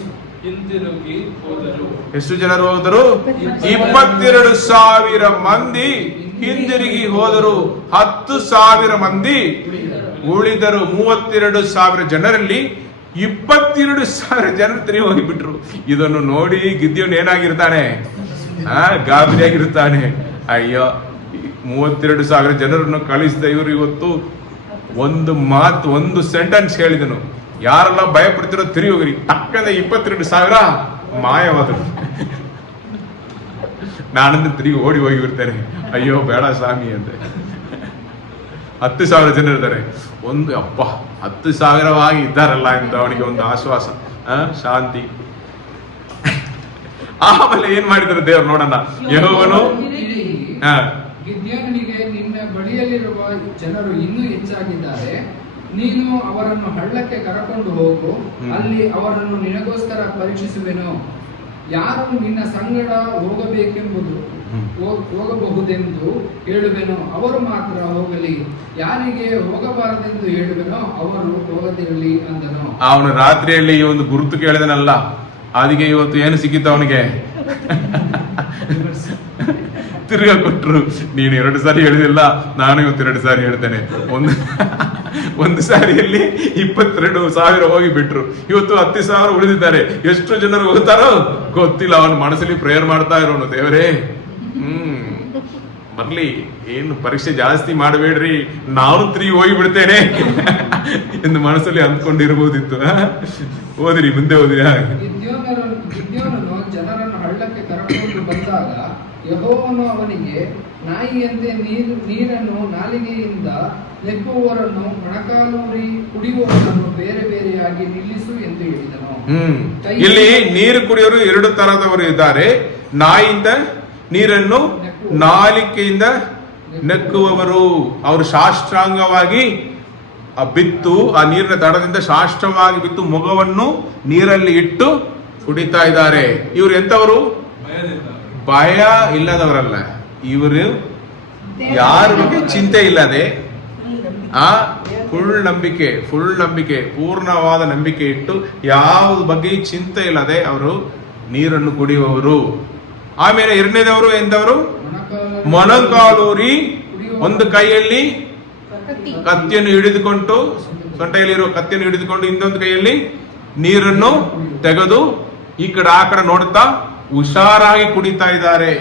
ಹಿಂದಿರುಗಿ ಹೋದರು. ಎಷ್ಟು ಜನರು ಹೋದರು? 22,000 ಮಂದಿ ಹಿಂದಿರುಗಿ ಹೋದರು. 10,000 ಮಂದಿ ಉಳಿದರು. 32,000 ಜನರಲ್ಲಿ 22,000 ಜನರು ತಿರುಗಿ ಹೋಗಿಬಿಟ್ರು. ಇದನ್ನು ನೋಡಿ ಗಿದ್ಯೋನ್ ಏನಾಗಿರ್ತಾನೆ? ಗಾಬರಿಯಾಗಿರ್ತಾನೆ. ಅಯ್ಯೋ, 32,000 ಜನರನ್ನು ಕಳಿಸಿದ ಇವರು ಇವತ್ತು ಒಂದು ಮಾತು, ಒಂದು ಸೆಂಟೆನ್ಸ್ ಹೇಳಿದನು, ಯಾರೆಲ್ಲ ಭಯ ಪಡ್ತಿರೋ ತಿರುಗಿ ಹೋಗ್ರಿ. ಟಕ್ಕಂದ 22,000 ಮಾಯವಾದರು. ನಾನಂದ್ರೆ ತಿರುಗಿ ಓಡಿ ಹೋಗಿಬಿಡ್ತೇನೆ, ಅಯ್ಯೋ ಬೇಡ ಸ್ವಾಮಿ ಅಂತ. 10,000 ಜನ ಇರ್ತಾರೆ. ಒಂದು 10,000 ಇದ್ದಾರಲ್ಲ ಎಂದು ಅವನಿಗೆ ಒಂದು ಆಶ್ವಾಸ, ಶಾಂತಿ. ಆಮೇಲೆ ಏನ್ ಮಾಡಿದ್ರು ದೇವ್ರು ನೋಡೋಣ. ಯೆಹೋವನು ಗಿದ್ಯೋನನಿಗೆ, ನಿನ್ನ ಬಳಿಯಲ್ಲಿರುವ ಜನರು ಇನ್ನೂ ಹೆಚ್ಚಾಗಿದ್ದಾರೆ, ನೀನು ಅವರನ್ನು ಹಳ್ಳಕ್ಕೆ ಕರಕೊಂಡು ಹೋಗು, ಅಲ್ಲಿ ಅವರನ್ನು ನಿನಗೋಸ್ಕರ ಪರೀಕ್ಷಿಸುವೆನು. ಯಾರು ನಿನ್ನ ಸಂಗಡ ಹೋಗಬಹುದೆಂದು ಹೇಳುವೆನೋ ಅವರು ಮಾತ್ರ ಹೋಗಲಿ, ಯಾರಿಗೆ ಹೋಗಬಾರದೆಂದು ಹೇಳುವೆನೋ ಅವರು ಹೋಗದಿರಲಿ ಅಂದನು. ಅವನು ರಾತ್ರಿಯಲ್ಲಿ ಈ ಒಂದು ಗುರುತು ಕೇಳಿದನಲ್ಲ, ಅದಕ್ಕೆ ಇವತ್ತು ಏನು ಸಿಕ್ಕಿತ್ತು ಅವನಿಗೆ? ತಿರ್ಗಾ ಕೊಟ್ರು. ನೀನು 2 ಸಾರಿ ಹೇಳಿದಿಲ್ಲ, ನಾನು ಇವತ್ತು 2 ಸಾರಿ ಹೇಳ್ತೇನೆ. ಒಂದು ಸಾರಿಯಲ್ಲಿ 22,000 ಹೋಗಿ ಬಿಟ್ರು, ಇವತ್ತು 10,000 ಉಳಿದಿದ್ದಾರೆ. ಎಷ್ಟು ಜನರು ಹೋಗ್ತಾರೋ ಗೊತ್ತಿಲ್ಲ. ಅವನ ಮನಸ್ಸಲ್ಲಿ ಪ್ರೇಯರ್ ಮಾಡ್ತಾ ಇರೋನು, ದೇವರೇ ಬರ್ಲಿ, ಏನು ಪರೀಕ್ಷೆ ಜಾಸ್ತಿ ಮಾಡಬೇಡ್ರಿ, ನಾನು 3 ಹೋಗಿ ಬಿಡ್ತೇನೆ ಎಂದು ಮನಸ್ಸಲ್ಲಿ ಅಂದ್ಕೊಂಡಿರ್ಬೋದಿತ್ತು. ಓದಿರಿ, ಮುಂದೆ ಓದಿರಿ. ಗಿದ್ಯೋನನು ಜನರನ್ನು ಹಳ್ಳಕ್ಕೆ ಕರೆದುಕೊಂಡು ಬಂದಾಗ ಯೆಹೋವನು ಅವನಿಗೆ, ನಾಯಿಯಂತೆ ನೀರನ್ನು ನಾಲಿಗೆಯಿಂದ ನೆಕ್ಕುವವರನ್ನು ಮೊಣಕಾಲೂರಿ ಕುಡಿಯುವವರನ್ನು ಬೇರೆ ಬೇರೆಯಾಗಿ ನಿಲ್ಲಿಸು ಎಂದು ಹೇಳಿದನು. ಇಲ್ಲಿ ನೀರು ಕುಡಿಯೋರು 2 ತರದವರು ಇದ್ದಾರೆ. ನಾಯಿಯಿಂದ ನೀರನ್ನು ನಾಲಿಕೆಯಿಂದ ನೆಕ್ಕುವವರು, ಅವರು ಸಾಷ್ಟಾಂಗವಾಗಿ ಬಿತ್ತು, ಆ ನೀರಿನ ದಡದಿಂದ ಸಾಷ್ಟಾಂಗವಾಗಿ ಬಿತ್ತು ಮುಖವನ್ನು ನೀರಲ್ಲಿ ಇಟ್ಟು ಕುಡಿತಾ ಇದ್ದಾರೆ. ಇವರು ಎಂತವರು? ಭಯ ಇಲ್ಲದವರಲ್ಲ, ಇವರು ಯಾರ ಬಗ್ಗೆ ಚಿಂತೆ ಇಲ್ಲದೆ ಫುಲ್ ನಂಬಿಕೆ ಪೂರ್ಣವಾದ ನಂಬಿಕೆ ಇಟ್ಟು ಯಾವ ಬಗ್ಗೆ ಚಿಂತೆ ಇಲ್ಲದೆ ಅವರು ನೀರನ್ನು ಕುಡಿಯುವವರು. ಆಮೇಲೆ 2ನೇದವರು ಎಂದವರು ಮೊಣಕಾಲೂರಿ ಒಂದು ಕೈಯಲ್ಲಿ ಕತ್ತಿಯನ್ನು ಹಿಡಿದುಕೊಂಡು, ಸೊಂಟೆಯಲ್ಲಿರುವ ಕತ್ತಿಯನ್ನು ಹಿಡಿದುಕೊಂಡು ಇನ್ನೊಂದು ಕೈಯಲ್ಲಿ ನೀರನ್ನು ತೆಗೆದು ಈ ಕಡೆ ಆ ಕಡೆ ನೋಡುತ್ತಾ ಹುಷಾರಾಗಿ ಕುಡಿತಾ ಇದ್ದಾರೆ.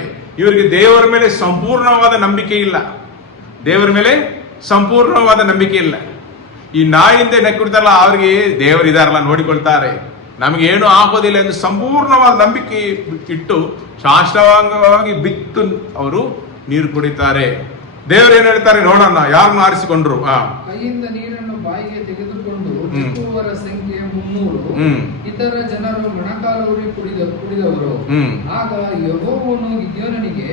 ಇವರಿಗೆ ದೇವರ ಮೇಲೆ ಸಂಪೂರ್ಣವಾದ ನಂಬಿಕೆ ಇಲ್ಲ. ಈ ನಾಯಿಂದ ನೆಕ್ಕಿಡ್ತಾರಲ್ಲ, ಅವ್ರಿಗೆ ದೇವರಿದಾರಲ್ಲ ನೋಡಿಕೊಳ್ತಾರೆ, ನಮಗೆ ಏನು ಆಗೋದಿಲ್ಲ ಎಂದು ಸಂಪೂರ್ಣವಾದ ನಂಬಿಕೆ ಇಟ್ಟು ಸಾಷ್ಟಾಂಗವಾಗಿ ಬಿತ್ತು ಅವರು ನೀರು ಕುಡಿತಾರೆ. ದೇವರು ಏನ್ ಹೇಳ್ತಾರೆ ನೋಡೋಣ, ಯಾರನ್ನು ಆರಿಸಿಕೊಂಡ್ರು? ಕೈಯಿಂದ ನೀರನ್ನು ಬಾಯಿಗೆ ತೆಗೆದುಕೊಂಡು ಚಿಕ್ಕುವವರ ಸಂಖ್ಯೆ 300, ಇತರ ಜನರು ಮೊಣಕಾಲೂರಿ ಕುಡಿದವರು. ಆಗ ಯೆಹೋವನು ಗಿದ್ಯೋನನಿಗೆ,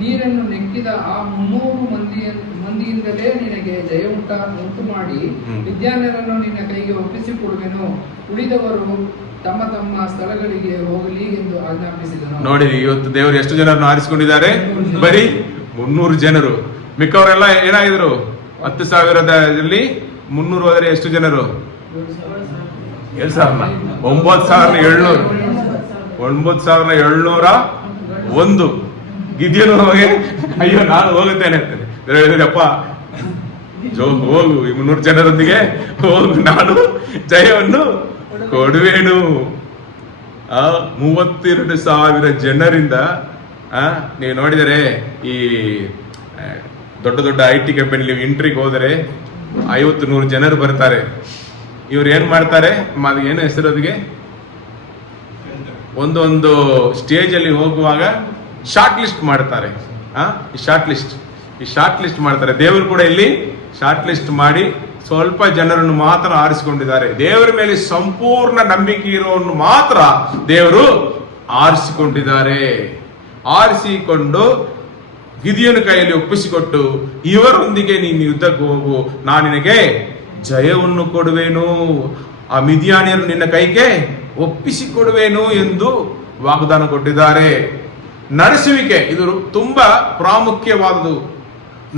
ನೀರನ್ನು ನೆಕ್ಕಿದ ಆ 300 ಮಂದಿಯಿಂದಲೇ ನಿನಗೆ ಜಯ ಉಂಟು ಮಾಡಿ ವಿದ್ಯಾನ್ಯರನ್ನು ನಿನ್ನ ಕೈಗೆ ಒಪ್ಪಿಸಿಕೊಡುವೆನು, ಉಳಿದವರು ತಮ್ಮ ತಮ್ಮ ಸ್ಥಳಗಳಿಗೆ ಹೋಗಲಿ ಎಂದು ಆಜ್ಞಾಪಿಸಿದನು. ನೋಡಿ, ಇವತ್ತು ದೇವರು ಎಷ್ಟು ಜನರನ್ನು ಆರಿಸಿಕೊಂಡಿದ್ದಾರೆ? ಬರೀ 300 ಜನರು. ಮಿಕ್ಕವರೆಲ್ಲ ಏನಾಗಿದ್ರು? 10,000ದಲ್ಲಿ 300 ಹೋದರೆ ಎಷ್ಟು ಜನರು? 9,701. ಗಿದ್ಯೋನು ಹೋಗಿ ಅಯ್ಯೋ ನಾನು ಹೋಗುತ್ತೇನೆ ಅಂತಾನೆ. ಹೇಳಿದ್ರಪ್ಪ, ಹೋಗು, 300 ಜನರೊಂದಿಗೆ ಹೋಗು, ನಾನು ಜಯವನ್ನು ಕೊಡುವೇನು. 32,000 ಜನರಿಂದ ನೀವು ನೋಡಿದರೆ, ಈ ದೊಡ್ಡ ದೊಡ್ಡ IT ಕಂಪನಿ ನೀವು ಇಂಟ್ರಿಗೆ ಹೋದರೆ 50-100 ಜನರು ಬರ್ತಾರೆ. ಇವ್ರು ಏನ್ ಮಾಡ್ತಾರೆ? ಏನು ಹೆಸರು ಅದಕ್ಕೆ? ಒಂದೊಂದು ಸ್ಟೇಜ್ ಅಲ್ಲಿ ಹೋಗುವಾಗ ಶಾರ್ಟ್ ಲಿಸ್ಟ್ ಮಾಡ್ತಾರೆ. ಈ ಶಾರ್ಟ್ ಲಿಸ್ಟ್ ಮಾಡ್ತಾರೆ. ದೇವರು ಕೂಡ ಇಲ್ಲಿ ಶಾರ್ಟ್ ಲಿಸ್ಟ್ ಮಾಡಿ ಸ್ವಲ್ಪ ಜನರನ್ನು ಮಾತ್ರ ಆರಿಸಿಕೊಂಡಿದ್ದಾರೆ. ದೇವರ ಮೇಲೆ ಸಂಪೂರ್ಣ ನಂಬಿಕೆ ಇರೋವನ್ನು ಮಾತ್ರ ದೇವರು ಆರಿಸಿಕೊಂಡಿದ್ದಾರೆ. ಆರಿಸಿಕೊಂಡು ಗಿದಿಯೋನ ಕೈಯಲ್ಲಿ ಒಪ್ಪಿಸಿಕೊಟ್ಟು, ಇವರೊಂದಿಗೆ ನೀನು ಯುದ್ಧಕ್ಕೆ ಹೋಗು, ನಾನು ನಿನಗೆ ಜಯವನ್ನು ಕೊಡುವೆನು, ಆ ಮಿದ್ಯಾನ್ಯರು ನಿನ್ನ ಕೈಗೆ ಒಪ್ಪಿಸಿಕೊಡುವೆನು ಎಂದು ವಾಗ್ದಾನ ಕೊಟ್ಟಿದ್ದಾರೆ. ನಡೆಸುವಿಕೆ ಇದು ತುಂಬಾ ಪ್ರಾಮುಖ್ಯವಾದುದು.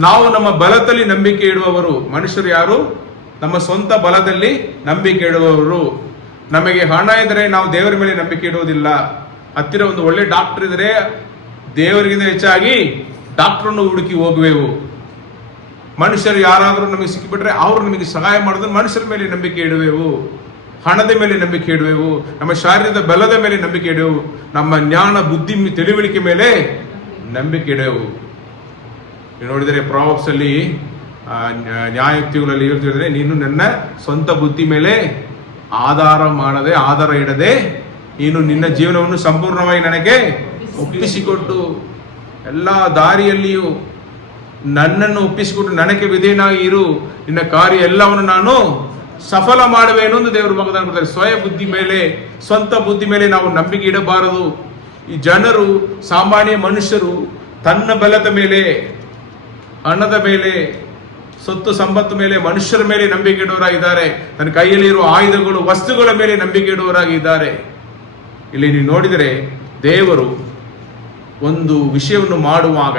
ನಾವು ನಮ್ಮ ಬಲದಲ್ಲಿ ನಂಬಿಕೆ ಇಡುವವರು. ಮನುಷ್ಯರು ಯಾರು? ನಮ್ಮ ಸ್ವಂತ ಬಲದಲ್ಲಿ ನಂಬಿಕೆ ಇಡುವವರು. ನಮಗೆ ಹಣ ಇದ್ರೆ ನಾವು ದೇವರ ಮೇಲೆ ನಂಬಿಕೆ ಇಡುವುದಿಲ್ಲ. ಹತ್ತಿರ ಒಂದು ಒಳ್ಳೆ ಡಾಕ್ಟರ್ ಇದ್ರೆ ದೇವರಿಗಿಂತ ಹೆಚ್ಚಾಗಿ ಡಾಕ್ಟರನ್ನು ಹುಡುಕಿ ಹೋಗುವೆವು. ಮನುಷ್ಯರು ಯಾರಾದರೂ ನಮಗೆ ಸಿಕ್ಕಿಬಿಟ್ರೆ ಅವರು ನಮಗೆ ಸಹಾಯ ಮಾಡಿದ್ರೆ ಮನುಷ್ಯರ ಮೇಲೆ ನಂಬಿಕೆ ಇಡುವೆವು. ಹಣದ ಮೇಲೆ ನಂಬಿಕೆ ಇಡುವೆವು. ನಮ್ಮ ಶಾರೀರದ ಬಲದ ಮೇಲೆ ನಂಬಿಕೆ ಇಡುವೆವು. ನಮ್ಮ ಜ್ಞಾನ, ಬುದ್ಧಿ, ತಿಳಿವಳಿಕೆ ಮೇಲೆ ನಂಬಿಕೆ ಇಡುವೆವು. ನೋಡಿದರೆ ಪ್ರಾವಬ್ಸ್ ಅಲ್ಲಿ, ನ್ಯಾಯೋಕ್ತಿಗಳಲ್ಲಿ ಹೇಳ್ತಿದ್ರೆ, ನೀನು ನನ್ನ ಸ್ವಂತ ಬುದ್ಧಿ ಮೇಲೆ ಆಧಾರ ಇಡದೆ ನೀನು ನಿನ್ನ ಜೀವನವನ್ನು ಸಂಪೂರ್ಣವಾಗಿ ನನಗೆ ಒಪ್ಪಿಸಿಕೊಟ್ಟು, ಎಲ್ಲ ದಾರಿಯಲ್ಲಿಯೂ ನನ್ನನ್ನು ಒಪ್ಪಿಸಿಕೊಟ್ಟು ನನಗೆ ವಿಧೇಯನಾಗಿ ಇರು, ನಿನ್ನ ಕಾರ್ಯ ಎಲ್ಲವನ್ನು ನಾನು ಸಫಲ ಮಾಡುವೇನು ಎಂದು ದೇವರು ವಾಗ್ದಾನ ಕೊಡ್ತಾರೆ. ಸ್ವಯ ಬುದ್ಧಿ ಮೇಲೆ, ಸ್ವಂತ ಬುದ್ಧಿ ಮೇಲೆ ನಾವು ನಂಬಿಕೆ ಇಡಬಾರದು. ಈ ಜನರು, ಸಾಮಾನ್ಯ ಮನುಷ್ಯರು ತನ್ನ ಬಲದ ಮೇಲೆ, ಹಣದ ಮೇಲೆ, ಸೊತ್ತು ಸಂಪತ್ತು ಮೇಲೆ, ಮನುಷ್ಯರ ಮೇಲೆ ನಂಬಿಕೆ ಇಡುವವರಾಗಿದ್ದಾರೆ. ತನ್ನ ಕೈಯಲ್ಲಿ ಇರುವ ಆಯುಧಗಳು, ವಸ್ತುಗಳ ಮೇಲೆ ನಂಬಿಕೆ ಇಡುವವರಾಗಿದ್ದಾರೆ. ಇಲ್ಲಿ ನೀವು ನೋಡಿದರೆ ದೇವರು ಒಂದು ವಿಷಯವನ್ನು ಮಾಡುವಾಗ,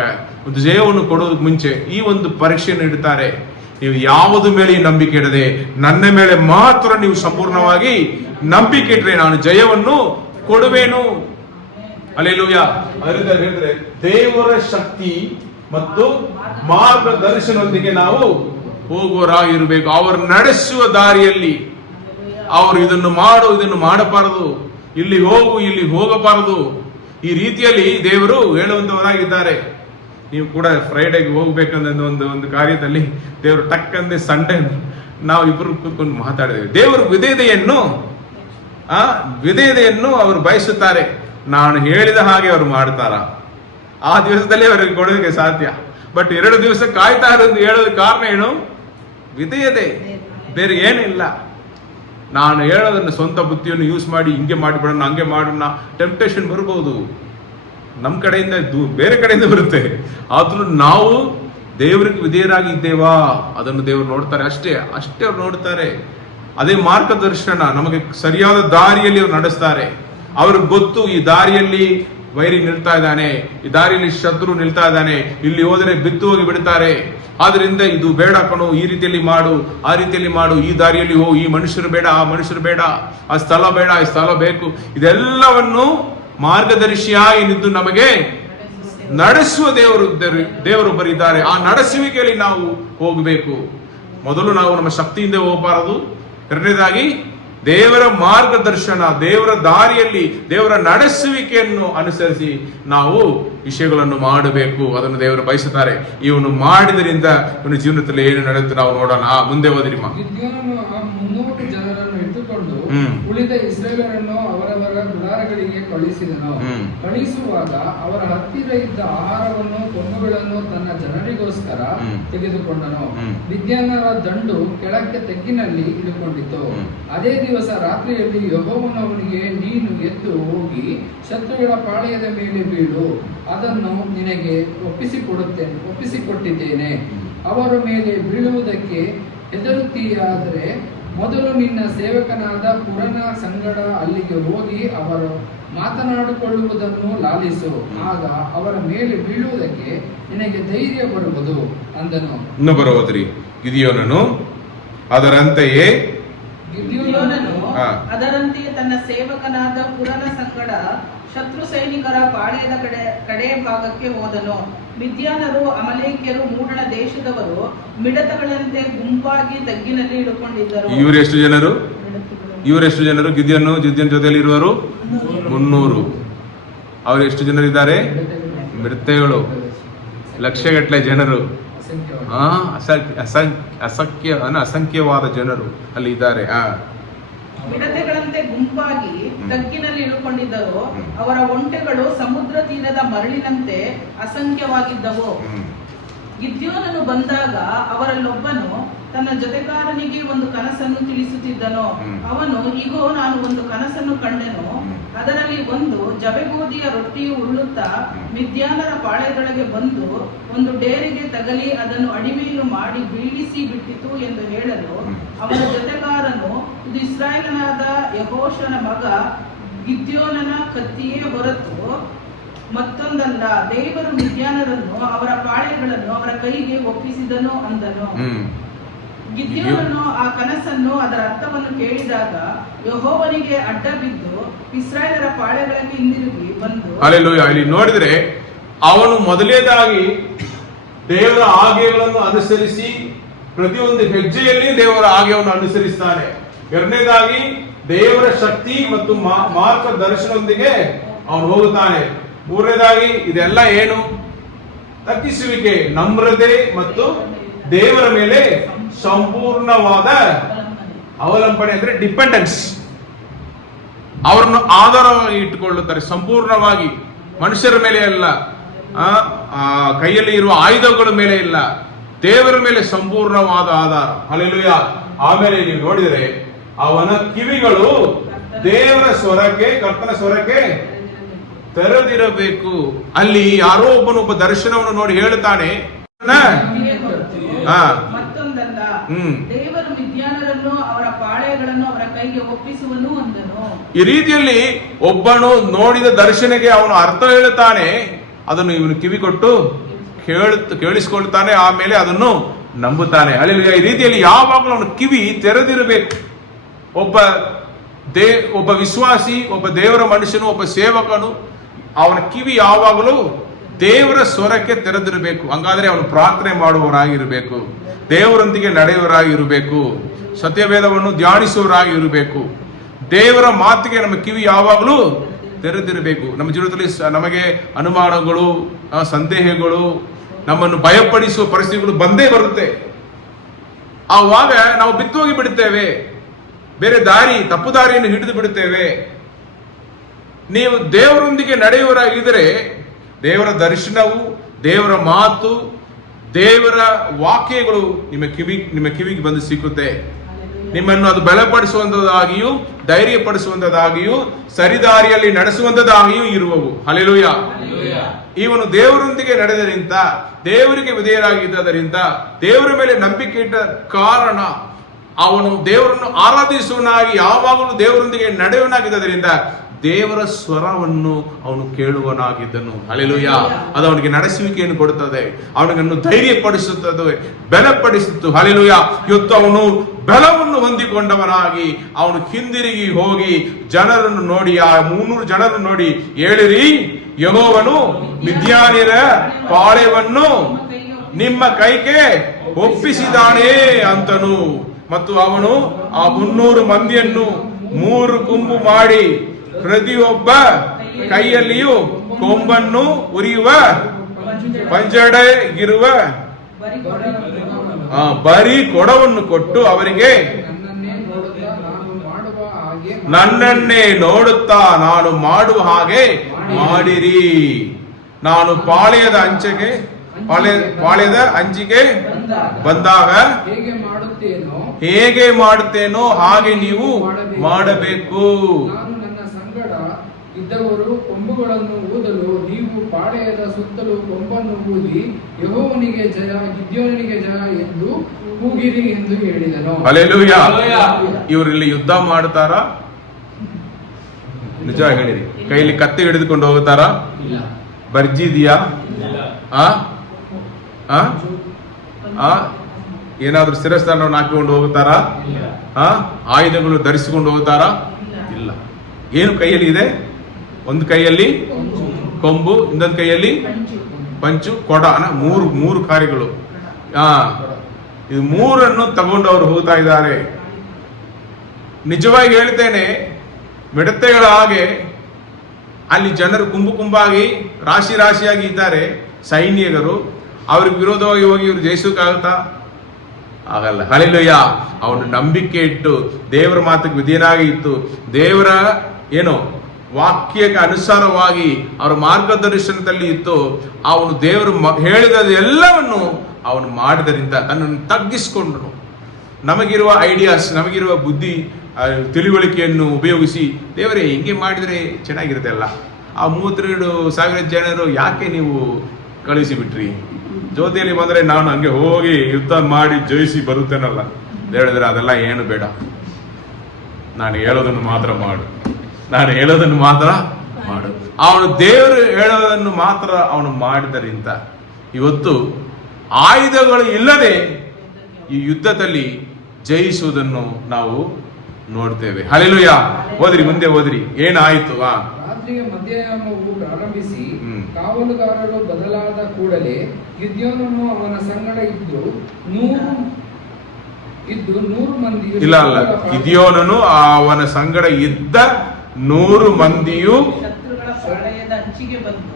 ಒಂದು ಜಯವನ್ನು ಕೊಡೋದಕ್ಕೆ ಮುಂಚೆ ಈ ಒಂದು ಪರೀಕ್ಷೆಯನ್ನು ಇಡ್ತಾರೆ. ನೀವು ಯಾವುದು ಮೇಲೆ ನಂಬಿಕೆ ಇಡದೆ ನನ್ನ ಮೇಲೆ ಮಾತ್ರ ನೀವು ಸಂಪೂರ್ಣವಾಗಿ ನಂಬಿಕೆ ಇಟ್ರೆ ನಾನು ಜಯವನ್ನು ಕೊಡುವೇನು. ಹಲ್ಲೆಲೂಯ. ಅದರಿಂದ ಹೇಳಿದ್ರೆ ದೇವರ ಶಕ್ತಿ ಮತ್ತು ಮಾರ್ಗದರ್ಶನದೊಂದಿಗೆ ನಾವು ಹೋಗುವರಾಗಿರಬೇಕು. ಅವರು ನಡೆಸುವ ದಾರಿಯಲ್ಲಿ ಅವರು ಇದನ್ನು ಮಾಡು, ಇದನ್ನು ಮಾಡಬಾರದು, ಇಲ್ಲಿ ಹೋಗು, ಇಲ್ಲಿ ಹೋಗಬಾರದು, ಈ ರೀತಿಯಲ್ಲಿ ದೇವರು ಹೇಳುವಂತವರಾಗಿದ್ದಾರೆ. ನೀವು ಕೂಡ ಫ್ರೈಡೆಗೆ ಹೋಗ್ಬೇಕಂದ್ರೆ ಒಂದು ಕಾರ್ಯದಲ್ಲಿ ದೇವರು ಟಕ್ಕಂದೆ ಸಂಡೇ ನಾವು ಇಬ್ಬರು ಕೂತ್ಕೊಂಡು ಮಾತಾಡಿದ್ದೇವೆ. ದೇವರು ವಿಧೇಯತೆಯನ್ನು ಅವರು ಬಯಸುತ್ತಾರೆ. ನಾನು ಹೇಳಿದ ಹಾಗೆ ಅವರು ಮಾಡ್ತಾರ, ಆ ದಿವಸದಲ್ಲಿ ಅವರಿಗೆ ಕೊಡೋದಕ್ಕೆ ಸಾಧ್ಯ. ಬಟ್ 2 ದಿವಸ ಕಾಯ್ತಾ ಇರೋದು ಹೇಳೋದಕ್ಕೆ ಕಾರಣ ಏನು? ವಿಧೇಯತೆ, ಬೇರೆ ಏನಿಲ್ಲ. ನಾನು ಹೇಳೋದನ್ನು ಸ್ವಂತ ಬುದ್ಧಿಯನ್ನು ಯೂಸ್ ಮಾಡಿ ಹಿಂಗೆ ಮಾಡಿಬಿಡೋಣ, ಹಂಗೆ ಮಾಡೋಣ, ಟೆಂಪ್ಟೇಷನ್ ಬರ್ಬೋದು, ನಮ್ಮ ಕಡೆಯಿಂದ ಬೇರೆ ಕಡೆಯಿಂದ ಬರುತ್ತೆ. ಆದ್ರೂ ನಾವು ದೇವರಿಗೆ ವಿಧೇಯರಾಗಿ ಇದ್ದೇವಾ ಅದನ್ನು ದೇವರು ನೋಡ್ತಾರೆ. ಅಷ್ಟೇ ಅವ್ರು ನೋಡ್ತಾರೆ. ಅದೇ ಮಾರ್ಗದರ್ಶನ, ನಮಗೆ ಸರಿಯಾದ ದಾರಿಯಲ್ಲಿ ಅವ್ರು ನಡೆಸ್ತಾರೆ. ಅವ್ರಿಗೆ ಗೊತ್ತು ಈ ದಾರಿಯಲ್ಲಿ ವೈರಿ ನಿಲ್ತಾ ಇದ್ದಾನೆ, ಈ ದಾರಿಯಲ್ಲಿ ಶತ್ರು ನಿಲ್ತಾ ಇದ್ದಾನೆ, ಇಲ್ಲಿ ಹೋದರೆ ಬಿದ್ದು ಹೋಗಿ ಬಿಡ್ತಾರೆ. ಆದ್ರಿಂದ ಇದು ಬೇಡ ಕಣೋ, ಈ ರೀತಿಯಲ್ಲಿ ಮಾಡು, ಆ ರೀತಿಯಲ್ಲಿ ಮಾಡು, ಈ ದಾರಿಯಲ್ಲಿ ಹೋ, ಈ ಮನುಷ್ಯರು ಬೇಡ, ಆ ಮನುಷ್ಯರು ಬೇಡ, ಆ ಸ್ಥಳ ಬೇಡ, ಈ ಸ್ಥಳ ಬೇಕು. ಇದೆಲ್ಲವನ್ನು ಮಾರ್ಗದರ್ಶಿಯಾಗಿ ನಿಂತು ನಮಗೆ ನಡೆಸುವ ದೇವರು ಬರಿದ್ದಾರೆ. ಆ ನಡೆಸುವಿಕೆಯಲ್ಲಿ ನಾವು ಹೋಗಬೇಕು. ಮೊದಲು ನಾವು ನಮ್ಮ ಶಕ್ತಿಯಿಂದ ಹೋಗಬಾರದು. ಎರಡನೇದಾಗಿ ದೇವರ ಮಾರ್ಗದರ್ಶನ, ದೇವರ ದಾರಿಯಲ್ಲಿ ದೇವರ ನಡೆಸುವಿಕೆಯನ್ನು ಅನುಸರಿಸಿ ನಾವು ವಿಷಯಗಳನ್ನು ಮಾಡಬೇಕು. ಅದನ್ನು ದೇವರು ಬಯಸುತ್ತಾರೆ. ಇವನು ಮಾಡಿದರಿಂದ ಇವನ ಜೀವನದಲ್ಲಿ ಏನು ನಡೆಯುತ್ತೆ ನಾವು ನೋಡೋಣ. ಮುಂದೆ ಓದಿರಿಮ್ಮ. ಗಿದ್ಯೋನನು ಆ 300 ಜನರನ್ನು ಇಟ್ಟುಕೊಂಡು ಉಳಿದ ಇಸ್ರಾಯೇಲರನ್ನು ಅವರವರ ಗುಡಾರಗಳಿಗೆ ಕಳುಹಿಸಿದನು. ಕಳುಹಿಸುವಾಗ ಅವರ ಹತ್ತಿರ ಇದ್ದ ಆಹಾರವನ್ನು, ಕೊಂಬುಗಳನ್ನು ತನ್ನ ಜನರಿಗೋಸ್ಕರ ತೆಗೆದುಕೊಂಡನು. ಮಿದ್ಯಾನರ ದಂಡು ಕೆಳಕ್ಕೆ ತೆಗ್ಗಿನಲ್ಲಿ ಇಳುಕೊಂಡಿತು. ಅದೇ ದಿವಸ ರಾತ್ರಿಯಲ್ಲಿ ಯೆಹೋವನು ಅವನಿಗೆ, ನೀನು ಎದ್ದು ಹೋಗಿ ಶತ್ರುಗಳ ಪಾಳೆಯದ ಮೇಲೆ ಬೀಳು, ಅದನ್ನು ನಿನಗೆ ಒಪ್ಪಿಸಿಕೊಟ್ಟಿದ್ದೇನೆ. ಅವರ ಮೇಲೆ ಬೀಳುವುದಕ್ಕೆ ಹೆದರುತ್ತೀಯಾದರೆ ಮೊದಲು ನಿನ್ನ ಸೇವಕನಾದ ಪುರನ ಸಂಗಡ ಅಲ್ಲಿಗೆ ಹೋಗಿ ಅವರು ಮಾತನಾಡಿಕೊಳ್ಳುವುದನ್ನು ಲಾಲಿಸು, ಆಗ ಅವರ ಮೇಲೆ ಬೀಳುವುದಕ್ಕೆ ನಿನಗೆ ಧೈರ್ಯ ಬರುವುದು ಅಂದನು. ಇನ್ನೊಬ್ಬರು ಓದ್ರಿ. ಗಿದಿಯೋನನು ಅದರಂತೆಯೇ ತನ್ನ ಸೇವಕನಾದ ಪುರನ ಸಂಗಡ ಶತ್ರು ಸೈನಿಕರ ಪಾಳೆಯದ ಕಡೆ ಭಾಗಕ್ಕೆ ಹೋದನು. ಮಿದ್ಯಾನರು, ಅಮಲೇಕ್ಯರು, ಮೂಡಣ ದೇಶದವರು ಮಿಡತಗಳಂತೆ ಗುಂಪಾಗಿ ತಗ್ಗಿನಲ್ಲಿ ಇಳುಕೊಂಡಿದ್ದರು. ಇವರೆಷ್ಟು ಜನರು? ಗಿದ್ಯೋನ್ ಜೊತೆಯಲ್ಲಿ ಇರುವರು 300. ಅವರು ಎಷ್ಟು ಜನರಿದ್ದಾರೆ? ಮಿಡತೆಗಳು, ಲಕ್ಷಗಟ್ಟಲೆ ಜನರು, ಅಸಂಖ್ಯವಾದ ಜನರು ಅಲ್ಲಿ ಇದ್ದಾರೆ. ಮಿಡತೆಗಳಂತೆ ಗುಂಪಾಗಿ ತಗ್ಗಿನಲ್ಲಿ ಇಳುಕೊಂಡಿದ್ದರು. ಅವರ ಒಂಟೆಗಳು ಸಮುದ್ರ ತೀರದ ಮರಳಿನಂತೆ ಅಸಂಖ್ಯವಾಗಿದ್ದವು. ಗಿದ್ಯೋನನು ಬಂದಾಗ ಅವರಲ್ಲೊಬ್ಬನು ತನ್ನ ಜೊತೆಗಾರನಿಗೆ ಒಂದು ಕನಸನ್ನು ತಿಳಿಸುತ್ತಿದ್ದನು. ಅವನು, ಇಗೋ, ನಾನು ಒಂದು ಕನಸನ್ನು ಕಂಡೆನು. ಅದರಲ್ಲಿ ಒಂದು ಜವೆಗೋದಿಯ ರೊಟ್ಟಿಯು ಉರುಳುತ್ತಾ ಮಿದ್ಯಾನರ ಪಾಳೆಯದೊಳಗೆ ಬಂದು ಒಂದು ಡೇರಿಗೆ ತಗಲಿ ಅದನ್ನು ಅಡಿಮೆಯನ್ನು ಮಾಡಿ ಬೀಳಿಸಿ ಬಿಟ್ಟಿತು ಎಂದು ಹೇಳಲು, ಅವನ ಜೊತೆಗಾರನು, ಇದು ಇಸ್ರಾಯೇಲನಾದ ಯೆಹೋಶನ ಮಗ ಗಿದ್ಯೋನನ ಕತ್ತಿಯೇ ಹೊರತು ಮತ್ತೊಂದಲ್ಲ. ದೇವರು ಮಿದ್ಯಾನರನ್ನು ಅವರ ಪಾಳೆಗಳನ್ನು ಅವರ ಕೈಗೆ ಒಪ್ಪಿಸಿದನು ಅಂದನು. ಗಿದ್ಯೋನನು ಆ ಕನಸನ್ನು, ಅದರ ಅರ್ಥವನ್ನು ಕೇಳಿದಾಗ ಯೆಹೋವನಿಗೆ ಅಡ್ಡ ಬಿದ್ದು ಇಸ್ರಾಯೇಲರ ಪಾಳೆಗಳಿಗೆ ಹಿಂದಿರುಗಿ ಬಂದು, ಹಲ್ಲೆಲೂಯಾ. ಇಲ್ಲಿ ನೋಡಿದ್ರೆ ಅವನು ಮೊದಲನೇದಾಗಿ ದೇವರ ಆಜ್ಞೆಗಳನ್ನು ಅನುಸರಿಸಿ ಪ್ರತಿಯೊಂದು ಹೆಜ್ಜೆಯಲ್ಲಿ ದೇವರ ಆಜ್ಞೆಯನ್ನು ಅನುಸರಿಸ್ತಾನೆ. ಎರಡನೇದಾಗಿ ದೇವರ ಶಕ್ತಿ ಮತ್ತು ಮಾರ್ಗದರ್ಶನದೊಂದಿಗೆ ಅವನು ಹೋಗುತ್ತಾನೆ. ಮೂರನೇದಾಗಿ ಇದೆಲ್ಲ ಏನು? ತಗ್ಗಿಸುವಿಕೆ, ನಮ್ರತೆ ಮತ್ತು ದೇವರ ಮೇಲೆ ಸಂಪೂರ್ಣವಾದ ಅವಲಂಬನೆ, ಅಂದ್ರೆ ಡಿಪೆಂಡೆನ್ಸ್. ಅವರನ್ನು ಆಧಾರವಾಗಿ ಇಟ್ಟುಕೊಳ್ಳುತ್ತಾರೆ ಸಂಪೂರ್ಣವಾಗಿ. ಮನುಷ್ಯರ ಮೇಲೆ ಅಲ್ಲ, ಕೈಯಲ್ಲಿ ಇರುವ ಆಯುಧಗಳ ಮೇಲೆ ಇಲ್ಲ, ದೇವರ ಮೇಲೆ ಸಂಪೂರ್ಣವಾದ ಆಧಾರ. ಹಲ್ಲೆಲೂಯಾ. ಆಮೇಲೆ ನೀವು ನೋಡಿದರೆ ಅವನ ಕಿವಿಗಳು ದೇವರ ಸ್ವರಕ್ಕೆ, ಕರ್ತನ ಸ್ವರಕ್ಕೆ ತೆರೆದಿರಬೇಕು. ಅಲ್ಲಿ ಯಾರೋ ಒಬ್ಬ ದರ್ಶನವನ್ನು ನೋಡಿ ಹೇಳ್ತಾನೆ, ಮತ್ತೊಂದಲ್ಲ ಅಷ್ಟಲ್ಲ, ಹ್ಮ್. ದೇವರು ಮಿದ್ಯಾನರನ್ನು ಅವರ ಪಾಳೆಯಗಳನ್ನು ಅವರ ಕೈಗೆ ಒಪ್ಪಿಸುವನು ಅಂದನು. ಈ ರೀತಿಯಲ್ಲಿ ಒಬ್ಬನು ನೋಡಿದ ದರ್ಶನಕ್ಕೆ ಅವನು ಅರ್ಥ ಹೇಳುತ್ತಾನೆ, ಅದನ್ನು ಇವನು ಕಿವಿ ಕೊಟ್ಟು ಕೇಳಿಸಿಕೊಳ್ತಾನೆ, ಆಮೇಲೆ ಅದನ್ನು ನಂಬುತ್ತಾನೆ. ಅಲ್ಲಿ ಈ ರೀತಿಯಲ್ಲಿ ಯಾವಾಗಲೂ ಅವನು ಕಿವಿ ತೆರೆದಿರಬೇಕು. ಒಬ್ಬ ವಿಶ್ವಾಸಿ, ಒಬ್ಬ ದೇವರ ಮನುಷ್ಯನು, ಒಬ್ಬ ಸೇವಕನು, ಅವನ ಕಿವಿ ಯಾವಾಗಲೂ ದೇವರ ಸ್ವರಕ್ಕೆ ತೆರೆದಿರಬೇಕು. ಹಂಗಾದ್ರೆ ಅವನು ಪ್ರಾರ್ಥನೆ ಮಾಡುವವರಾಗಿರಬೇಕು, ದೇವರೊಂದಿಗೆ ನಡೆಯುವವರಾಗಿರಬೇಕು, ಸತ್ಯವೇದವನ್ನು ಧ್ಯಾನಿಸುವವರಾಗಿ ಇರಬೇಕು. ದೇವರ ಮಾತಿಗೆ ನಮ್ಮ ಕಿವಿ ಯಾವಾಗಲೂ ತೆರೆದಿರಬೇಕು. ನಮ್ಮ ಜೀವಿತದಲ್ಲಿ ನಮಗೆ ಅನುಮಾನಗಳು, ಸಂದೇಹಗಳು, ನಮ್ಮನ್ನು ಭಯಪಡಿಸುವ ಪರಿಸ್ಥಿತಿಗಳು ಬಂದೇ ಬರುತ್ತೆ. ಆವಾಗ ನಾವು ಬಿತ್ತೋಗಿ ಬಿಡುತ್ತೇವೆ, ಬೇರೆ ತಪ್ಪು ದಾರಿಯನ್ನು ಹಿಡಿದು ಬಿಡುತ್ತೇವೆ. ನೀವು ದೇವರೊಂದಿಗೆ ನಡೆಯುವವರಾಗಿದ್ದರೆ ದೇವರ ದರ್ಶನವು, ದೇವರ ಮಾತು, ದೇವರ ವಾಕ್ಯಗಳು ನಿಮ್ಮ ಕಿವಿಗೆ ಬಂದು ಸಿಕ್ಕುತ್ತೆ. ನಿಮ್ಮನ್ನು ಅದು ಬಲಪಡಿಸುವಂತದಾಗಿಯೂ, ಧೈರ್ಯಪಡಿಸುವಂತದಾಗಿಯೂ, ಸರಿದಾರಿಯಲ್ಲಿ ನಡೆಸುವಂತದಾಗಿಯೂ ಇರುವವು. ಹಲ್ಲೆಲೂಯ. ಇವನು ದೇವರೊಂದಿಗೆ ನಡೆದರಿಂದ, ದೇವರಿಗೆ ವಿಧೇಯರಾಗಿದ್ದರಿಂದ, ದೇವರ ಮೇಲೆ ನಂಬಿಕೆ ಇಟ್ಟ ಕಾರಣ ಅವನು ದೇವರನ್ನು ಆರಾಧಿಸುವನಾಗಿ, ಯಾವಾಗಲೂ ದೇವರೊಂದಿಗೆ ನಡೆಯುವನಾಗಿದ್ದರಿಂದ ದೇವರ ಸ್ವರವನ್ನು ಅವನು ಕೇಳುವನಾಗಿದ್ದನು. ಹಲ್ಲೆಲೂಯ. ಅದು ಅವನಿಗೆ ನಡೆಸುವಿಕೆಯನ್ನು ಕೊಡುತ್ತದೆ, ಅವನಿಗನ್ನು ಧೈರ್ಯಪಡಿಸುತ್ತದೆ, ಬಲಪಡಿಸಿತು. ಹಲ್ಲೆಲೂಯ. ಇವತ್ತು ಅವನು ಬಲವನ್ನು ಹೊಂದಿಕೊಂಡವನಾಗಿ ಅವನು ಹಿಂದಿರುಗಿ ಹೋಗಿ ಜನರನ್ನು ನೋಡಿ, ಆ 300 ಜನರನ್ನು ನೋಡಿ, ಹೇಳಿರಿ, ಯೆಹೋವನು ಮಿದ್ಯಾನ್ಯರ ಪಾಳೆಯವನ್ನು ನಿಮ್ಮ ಕೈಗೆ ಒಪ್ಪಿಸಿದಾನೆ ಅಂತನು. ಮತ್ತು ಅವನು ಆ 300 ಮಂದಿಯನ್ನು 3 ಗುಂಪು ಮಾಡಿ ಪ್ರತಿಯೊಬ್ಬ ಕೈಯಲ್ಲಿಯೂ ಕೊಂಬನ್ನು ಉರಿಯುವ ಪಂಜಡೆ ಇರುವ ಬರೀ ಕೊಡವನ್ನು ಕೊಟ್ಟು ಅವರಿಗೆ, ನನ್ನನ್ನೇ ನೋಡುತ್ತಾ ನಾನು ಮಾಡುವ ಹಾಗೆ ಮಾಡಿರಿ. ನಾನು ಪಾಳೆಯದ ಅಂಚಿಗೆ ಬಂದಾಗ ಹೇಗೆ ಮಾಡುತ್ತೇನೋ ಹಾಗೆ ನೀವು ಮಾಡಬೇಕು. ಇದ್ದವರು ಕೊಂಬುಗಳನ್ನು ಊದಲು ನೀವು ಪಾಳೆಯದ ಸುತ್ತಲೂ ಕೊಂಬನ್ನು ಊದಿ ಯೆಹೋವನಿಗೆ ಜಯ, ಗಿದ್ಯೋನನಿಗೆ ಜಯ ಎಂದು ಕೂಗಿರಿ ಎಂದು ಹೇಳಿದನು. ಹಲ್ಲೆಲೂಯಾ. ಇವರಲ್ಲಿ ಯುದ್ಧ ಮಾಡ್ತಾರ? ನಿಜ ಹೇಳಿರಿ. ಕೈಲಿ ಕತ್ತಿ ಹಿಡಿದುಕೊಂಡು ಹೋಗುತ್ತಾರ? ಬರ್ಜಿದೆಯಾ? ಏನಾದ್ರೂ ಶಿರಸ್ಥಾನವನ್ನು ಹಾಕಿಕೊಂಡು ಹೋಗುತ್ತಾರಾ? ಆಯುಧಗಳು ಧರಿಸಿಕೊಂಡು ಹೋಗುತ್ತಾರಾ? ಇಲ್ಲ. ಏನು ಕೈಯಲ್ಲಿ ಇದೆ? ಒಂದು ಕೈಯಲ್ಲಿ ಕೊಂಬು, ಇನ್ನೊಂದು ಕೈಯಲ್ಲಿ ಪಂಚು, ಕೊಡ. ಮೂರು ಕಾರ್ಯಗಳು. ಇದು 3 ತಗೊಂಡು ಅವರು ಹೋಗ್ತಾ ಇದ್ದಾರೆ. ನಿಜವಾಗಿ ಹೇಳ್ತೇನೆ, ಮಿಡತೆಗಳ ಹಾಗೆ ಅಲ್ಲಿ ಜನರು ಗುಂಬಾಗಿ ರಾಶಿಯಾಗಿ ಇದ್ದಾರೆ, ಸೈನಿಕರು. ಅವ್ರಿಗೆ ವಿರೋಧವಾಗಿ ಹೋಗಿ ಇವರು ಜಯಿಸೋಕ್ಕಾಗುತ್ತಾ? ಆಗಲ್ಲ. ಹಲ್ಲೆಲೂಯಾ. ಅವನು ನಂಬಿಕೆ ಇಟ್ಟು ದೇವರ ಮಾತಿಗೆ ವಿಧೇಯನಾಗಿ ಇತ್ತು, ದೇವರ ವಾಕ್ಯಕ್ಕೆ ಅನುಸಾರವಾಗಿ ಅವರ ಮಾರ್ಗದರ್ಶನದಲ್ಲಿ ಇತ್ತು. ಅವನು ದೇವರು ಹೇಳಿದ ಎಲ್ಲವನ್ನು ಅವನು ಮಾಡಿದರಿಂದ ತನ್ನನ್ನು ತಗ್ಗಿಸಿಕೊಂಡನು. ನಮಗಿರುವ ಐಡಿಯಾಸ್, ನಮಗಿರುವ ಬುದ್ಧಿ, ತಿಳುವಳಿಕೆಯನ್ನು ಉಪಯೋಗಿಸಿ, ದೇವರೇ ಹಿಂಗೆ ಮಾಡಿದರೆ ಚೆನ್ನಾಗಿರುತ್ತೆ ಅಲ್ಲ, ಆ 32,000 ಜನರು ಯಾಕೆ ನೀವು ಕಳಿಸಿಬಿಟ್ರಿ? ಜೊತೆಯಲ್ಲಿ ಬಂದರೆ ನಾನು ಹಂಗೆ ಹೋಗಿ ಯುದ್ಧ ಮಾಡಿ ಜಯಿಸಿ ಬರುತ್ತೇನಲ್ಲ. ಹೇಳಿದ್ರೆ ಅದೆಲ್ಲ ಏನು ಬೇಡ, ನಾನು ಹೇಳೋದನ್ನು ಮಾತ್ರ ಮಾಡು, ಅವನು ದೇವರು ಹೇಳೋದನ್ನು ಮಾತ್ರ ಅವನು ಮಾಡಿದರಿಂದ ಇವತ್ತು ಆಯುಧಗಳು ಇಲ್ಲದೆ ಈ ಯುದ್ಧದಲ್ಲಿ ಜಯಿಸುವುದನ್ನು ನಾವು ನೋಡ್ತೇವೆ. ಹಲ್ಲೆಲೂಯಾ. ಮುಂದೆ ಓದ್ರಿ, ಏನಾಯ್ತು? ರಾತ್ರಿಯ ಮಧ್ಯಾಹ್ನವು ಪ್ರಾರಂಭಿಸಿ ಕಾವಲುಗಾರರು ಬದಲಾದ ಕೂಡಲೇ ಗಿದ್ಯೋನನು ಅವನ ಸಂಗಡ ಇದ್ದು 100 ಮಂದಿಯು, ಇಲ್ಲ ಗಿದ್ಯೋನನು ಅವನ ಸಂಗಡ ಇದ್ದ 100 ಮಂದಿಯು ಶತ್ರುಗಳ ಪಾಳೆಯದ ಅಂಚಿಗೆ ಬಂದು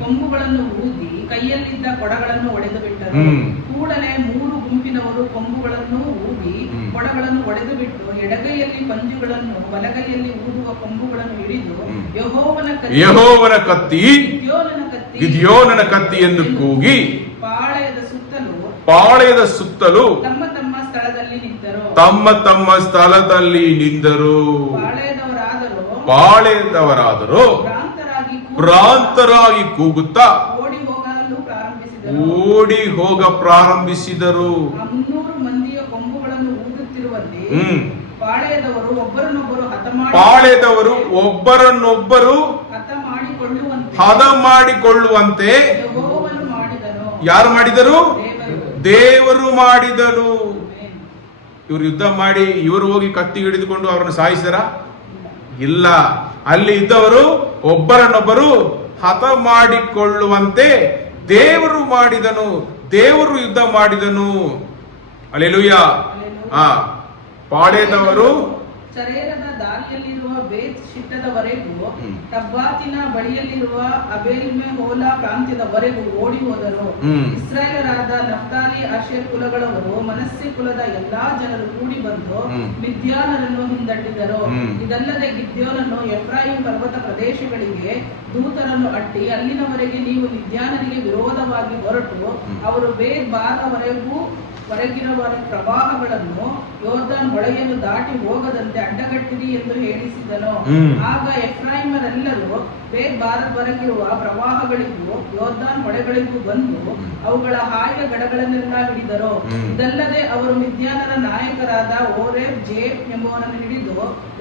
ಕೊಂಬುಗಳನ್ನು ಊದಿ ಕೈಯಲ್ಲಿದ್ದ ಕೊಡಗಳನ್ನು ಒಡೆದು ಬಿಟ್ಟರು. ಕೂಡಲೇ 3 ಗುಂಪಿನವರು ಕೊಂಬುಗಳನ್ನು ಊದಿ ಕೊಡಗಳನ್ನು ಒಡೆದು ಬಿಟ್ಟು ಎಡಗೈಯಲ್ಲಿ ಪಂಜುಗಳನ್ನು, ಬಲಗೈಯಲ್ಲಿ ಊದುವ ಕೊಂಬುಗಳನ್ನು ಹಿಡಿದು ಯೆಹೋವನ ಕತ್ತಿ, ಗಿದ್ಯೋನನ ಕತ್ತಿ ಎಂದು ಕೂಗಿ ಪಾಳೆಯದ ಸುತ್ತಲೂ ತಮ್ಮ ತಮ್ಮ ಸ್ಥಳದಲ್ಲಿ ನಿಂತರು. ಪಾಳೆಯದವರಾದರೂ ಭ್ರಾಂತರಾಗಿ ಕೂಗುತ್ತಾ ಓಡಿ ಹೋಗ ಪ್ರಾರಂಭಿಸಿದರು. 300 ಕೊಂಬುಗಳನ್ನು ಊದುತ್ತಿರುವಲ್ಲಿ ಹ್ಮ್ ಪಾಳೆಯದವರು ಒಬ್ಬರನ್ನೊಬ್ಬರು ಪಾಳೆಯದವರು ಒಬ್ಬರನ್ನೊಬ್ಬರು ಹತ ಮಾಡಿಕೊಳ್ಳುವಂತೆ ಮಾಡಿಕೊಳ್ಳುವಂತೆ ಯೆಹೋವನು ಮಾಡಿದನು. ಯಾರು ಮಾಡಿದರು? ದೇವರು. ದೇವರು ಮಾಡಿದನು. ಇವರು ಯುದ್ಧ ಮಾಡಿ ಇವರು ಹೋಗಿ ಕತ್ತಿ ಹಿಡಿದುಕೊಂಡು ಅವರನ್ನು ಸಾಯಿಸಿದರ? ಇಲ್ಲ. ಅಲ್ಲಿ ಇದ್ದವರು ಒಬ್ಬರನ್ನೊಬ್ಬರು ಹತ ಮಾಡಿಕೊಳ್ಳುವಂತೆ ದೇವರು ಮಾಡಿದನು. ದೇವರು ಯುದ್ಧ ಮಾಡಿದನು. ಹಲ್ಲೆಲೂಯಾ. ಪಾಳೆಯದವರು ಚರೇರದ ದಾರಿಯಲ್ಲಿರುವ ಬೇತ್ ಶಿಟ್ಟದವರೆಗೂ ಟಬ್ಬಾತಿನ ಬಳಿಯಲ್ಲಿರುವ ಅಬೇಲ್ಮೆಹೋಲಾ ಪ್ರಾಂತ್ಯದವರೆಗೂ ಓಡಿ ಹೋದರು. ಇಸ್ರಾಯೇಲರಾದ ನಫ್ತಾಲಿ ಆಶೇರ್ ಕುಲಗಳವರು ಮನಸ್ಸೆ ಕುಲದ ಎಲ್ಲಾ ಜನರು ಕೂಡಿ ಬಂದು ಮಿದ್ಯಾನರನ್ನು ಹಿಂದಟ್ಟಿದರು. ಇದಲ್ಲದೆ ಗಿದ್ಯೋನನ್ನು ಎಫ್ರಾಯಿಂ ಪರ್ವತ ಪ್ರದೇಶಗಳಿಗೆ ದೂತರನ್ನು ಅಟ್ಟಿ ಅಲ್ಲಿನವರೆಗೆ ನೀವು ಮಿದ್ಯಾನರಿಗೆ ವಿರೋಧವಾಗಿ ಹೊರಟು ಅವರು ಬೇತ್ ಬಾರವರೆಗೂ ಹೊರಗಿರುವ ಪ್ರವಾಹಗಳನ್ನು ಯೋರ್ದಾನ್ ಹೊಳೆಯನ್ನು ದಾಟಿ ಹೋಗದಂತೆ ಅಡ್ಡಗಟ್ಟಿರಿ ಎಂದು ಹೇಳಿಸಿದನು. ಆಗ ಎಫ್ರಾಯಿಮರೆಲ್ಲರೂ ಬೇತ್ ಬಾರದವರೆಗಿರುವ ಪ್ರವಾಹಗಳಿಗೂ ಯೋರ್ದಾನ್ ಹೊಳೆಗಳಿಗೂ ಬಂದು ಅವುಗಳ ಹಾಯ್ದ ಗಡಗಳನ್ನೆಲ್ಲ ಹಿಡಿದರು. ಇದಲ್ಲದೆ ಅವರು ಮಿದ್ಯಾನರ ನಾಯಕರಾದ ಓರೇಬ್ ಜೇಬ್ ಎಂಬುವನನ್ನು ಹಿಡಿದು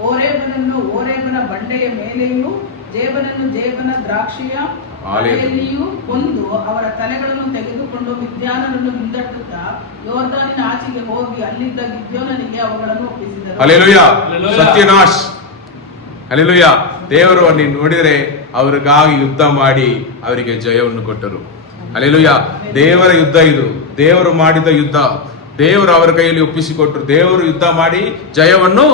ಓರೇಬನನ್ನು ಓರೇಬನ ಬಂಡೆಯ ಮೇಲೆಯೂ ಜೇಬನನ್ನು ಜೇಬನ ದ್ರಾಕ್ಷಿಯ ಆಲೆಯಲ್ಲಿಯೂ ಕೊಂದು ಅವರ ತಲೆಗಳನ್ನು ತೆಗೆದುಕೊಂಡು ಮಿದ್ಯಾನರನ್ನು ಹಿಂದಟ್ಟುತ್ತಾ ಯೋರ್ದಾನಿನ ಆಚೆಗೆ ಹೋಗಿ ಅಲ್ಲಿದ್ದ ಗಿದ್ಯೋನನಿಗೆ ಅವುಗಳನ್ನು ಒಪ್ಪಿಸಿದರು. ಹಲ್ಲೆಲೂಯಾ. ಸತ್ಯನಾಶ್. ಹಲ್ಲೆಲೂಯಾ. ದೇವರು ನೀನು ನೋಡಿದರೆ ಅವರಿಗಾಗಿ ಯುದ್ಧ ಮಾಡಿ ಅವರಿಗೆ ಜಯವನ್ನು ಕೊಟ್ಟರು. ಹಲ್ಲೆಲೂಯಾ. ದೇವರ ಯುದ್ಧ ಇದು. ದೇವರು ಮಾಡಿದ ಯುದ್ಧ. ದೇವರು ಅವರ ಕೈಯಲ್ಲಿ ಒಪ್ಪಿಸಿಕೊಟ್ಟರು. ದೇವರು ಯುದ್ಧ ಮಾಡಿ ಜಯವನ್ನು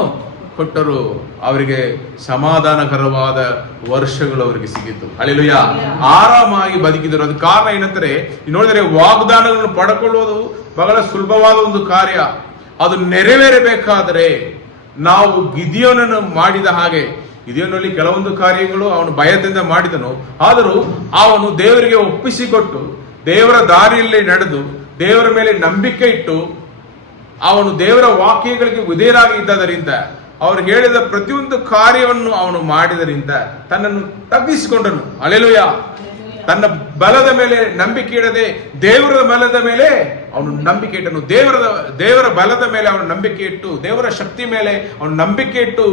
ಕೊಟ್ಟರು. ಅವರಿಗೆ ಸಮಾಧಾನಕರವಾದ ವರ್ಷಗಳು ಅವರಿಗೆ ಸಿಗಿತ್ತು. ಹಲ್ಲೆಲೂಯಾ. ಆರಾಮಾಗಿ ಬದುಕಿದರು. ಅದು ಕಾರಣ ಏನಂದ್ರೆ ನೋಡಿದರೆ ವಾಗ್ದಾನಗಳನ್ನು ಪಡ್ಕೊಳ್ಳುವುದು ಬಹಳ ಸುಲಭವಾದ ಒಂದು ಕಾರ್ಯ. ಅದು ನೆರವೇರಬೇಕಾದರೆ ನಾವು ಗಿದಿಯೋನನ್ನು ಮಾಡಿದ ಹಾಗೆ, ಗಿದಿಯೋನಲ್ಲಿ ಕೆಲವೊಂದು ಕಾರ್ಯಗಳು ಅವನು ಭಯದಿಂದ ಮಾಡಿದನು. ಆದರೂ ಅವನು ದೇವರಿಗೆ ಒಪ್ಪಿಸಿಕೊಟ್ಟು ದೇವರ ದಾರಿಯಲ್ಲಿ ನಡೆದು ದೇವರ ಮೇಲೆ ನಂಬಿಕೆ ಇಟ್ಟು ಅವನು ದೇವರ ವಾಕ್ಯಗಳಿಗೆ ವಿಧೇಯರಾಗಿ ಇದ್ದದರಿಂದ ಅವರು ಹೇಳಿದ ಪ್ರತಿಯೊಂದು ಕಾರ್ಯವನ್ನು ಅವನು ಮಾಡಿದರಿಂದ ತನ್ನನ್ನು ತಗ್ಗಿಸಿಕೊಂಡನು. ಹಲ್ಲೆಲೂಯಾ. ತನ್ನ ಬಲದ ಮೇಲೆ ನಂಬಿಕೆ ಇಡದೆ ದೇವರ ಬಲದ ಮೇಲೆ ಅವನು ನಂಬಿಕೆ ಇಟ್ಟನು. ದೇವರ ಬಲದ ಮೇಲೆ ಅವನು ನಂಬಿಕೆ ಇಟ್ಟು ದೇವರ ಶಕ್ತಿ ಮೇಲೆ ಅವನು ನಂಬಿಕೆ ಇಟ್ಟು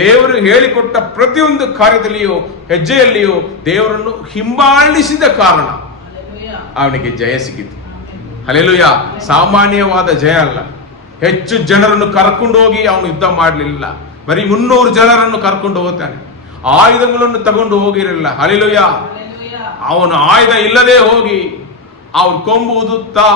ದೇವರು ಹೇಳಿಕೊಟ್ಟ ಪ್ರತಿಯೊಂದು ಕಾರ್ಯದಲ್ಲಿಯೂ ಹೆಜ್ಜೆಯಲ್ಲಿಯೂ ದೇವರನ್ನು ಹಿಂಬಾಲಿಸಿದ ಕಾರಣ ಅವನಿಗೆ ಜಯ ಸಿಕ್ಕಿತು. ಹಲ್ಲೆಲೂಯಾ. ಸಾಮಾನ್ಯವಾದ ಜಯ ಅಲ್ಲ. ಹೆಚ್ಚು ಜನರನ್ನು ಕರ್ಕೊಂಡು ಹೋಗಿ ಅವನು ಯುದ್ಧ ಮಾಡಲಿಲ್ಲ. ಬರೀ 300 ಜನರನ್ನು ಕರ್ಕೊಂಡು ಹೋಗ್ತಾನೆ. ಆಯುಧಗಳನ್ನು ತಗೊಂಡು ಹೋಗಿರಲಿಲ್ಲ. ಹಲ್ಲೆಲೂಯಾ. ಅವನು ಆಯುಧ ಇಲ್ಲದೆ ಹೋಗಿ ಅವನು ಕೊಂಬು ಉದುತ್ತಾ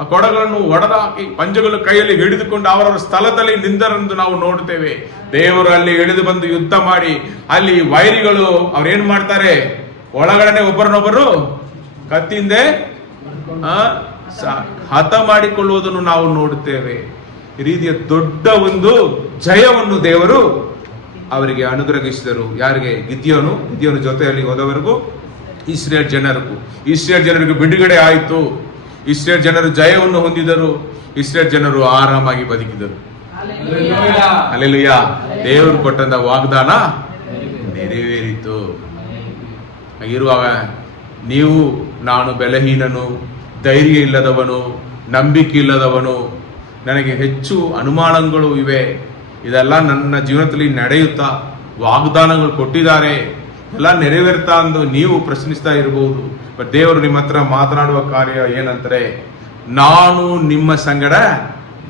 ಆ ಕೊಡಗಳನ್ನು ಒಡೆದಾಕಿ ಪಂಜಗಳು ಕೈಯಲ್ಲಿ ಹಿಡಿದುಕೊಂಡು ಅವರವರ ಸ್ಥಳದಲ್ಲಿ ನಿಂದರೆಂದು ನಾವು ನೋಡುತ್ತೇವೆ. ದೇವರು ಅಲ್ಲಿ ಇಳಿದು ಬಂದು ಯುದ್ಧ ಮಾಡಿ ಅಲ್ಲಿ ವೈರಿಗಳು ಅವ್ರೇನ್ ಮಾಡ್ತಾರೆ, ಒಳಗಡೆ ಒಬ್ಬರನ್ನೊಬ್ಬರು ಕತ್ತಿಂದೆ ಹತ ಮಾಡಿಕೊಳ್ಳುವುದನ್ನು ನಾವು ನೋಡುತ್ತೇವೆ. ಈ ರೀತಿಯ ದೊಡ್ಡ ಒಂದು ಜಯವನ್ನು ದೇವರು ಅವರಿಗೆ ಅನುಗ್ರಹಿಸಿದರು. ಯಾರಿಗೆ? ಗಿದ್ಯೋನ ಜೊತೆಯಲ್ಲಿ ಹೋದವರೆಗೂ ಇಸ್ರೇಲ್ ಜನರಿಗೂ ಬಿಡುಗಡೆ ಆಯಿತು. ಇಸ್ರೇಲ್ ಜನರು ಜಯವನ್ನು ಹೊಂದಿದರು. ಇಸ್ರೇಲ್ ಜನರು ಆರಾಮಾಗಿ ಬದುಕಿದರು. ಹಲ್ಲೆಲೂಯಾ. ದೇವರು ಕೊಟ್ಟಂತ ವಾಗ್ದಾನ ನೆರವೇರಿತು. ಇರುವಾಗ ನೀವು ನಾನು ಬಲಹೀನನು, ಧೈರ್ಯ ಇಲ್ಲದವನು, ನಂಬಿಕೆ ಇಲ್ಲದವನು, ನನಗೆ ಹೆಚ್ಚು ಅನುಮಾನಗಳು ಇವೆ, ಇದೆಲ್ಲ ನನ್ನ ಜೀವನದಲ್ಲಿ ನಡೆಯುತ್ತಾ ವಾಗ್ದಾನಗಳು ಕೊಟ್ಟಿದ್ದಾರೆ ಎಲ್ಲ ನೆರವೇರ್ತಾ ಅಂದು ನೀವು ಪ್ರಶ್ನಿಸ್ತಾ ಇರಬಹುದು. ಬಟ್ ದೇವರು ನಿಮ್ಮ ಹತ್ರ ಮಾತನಾಡುವ ಕಾರ್ಯ ಏನಂತಾರೆ, ನಾನು ನಿಮ್ಮ ಸಂಗಡ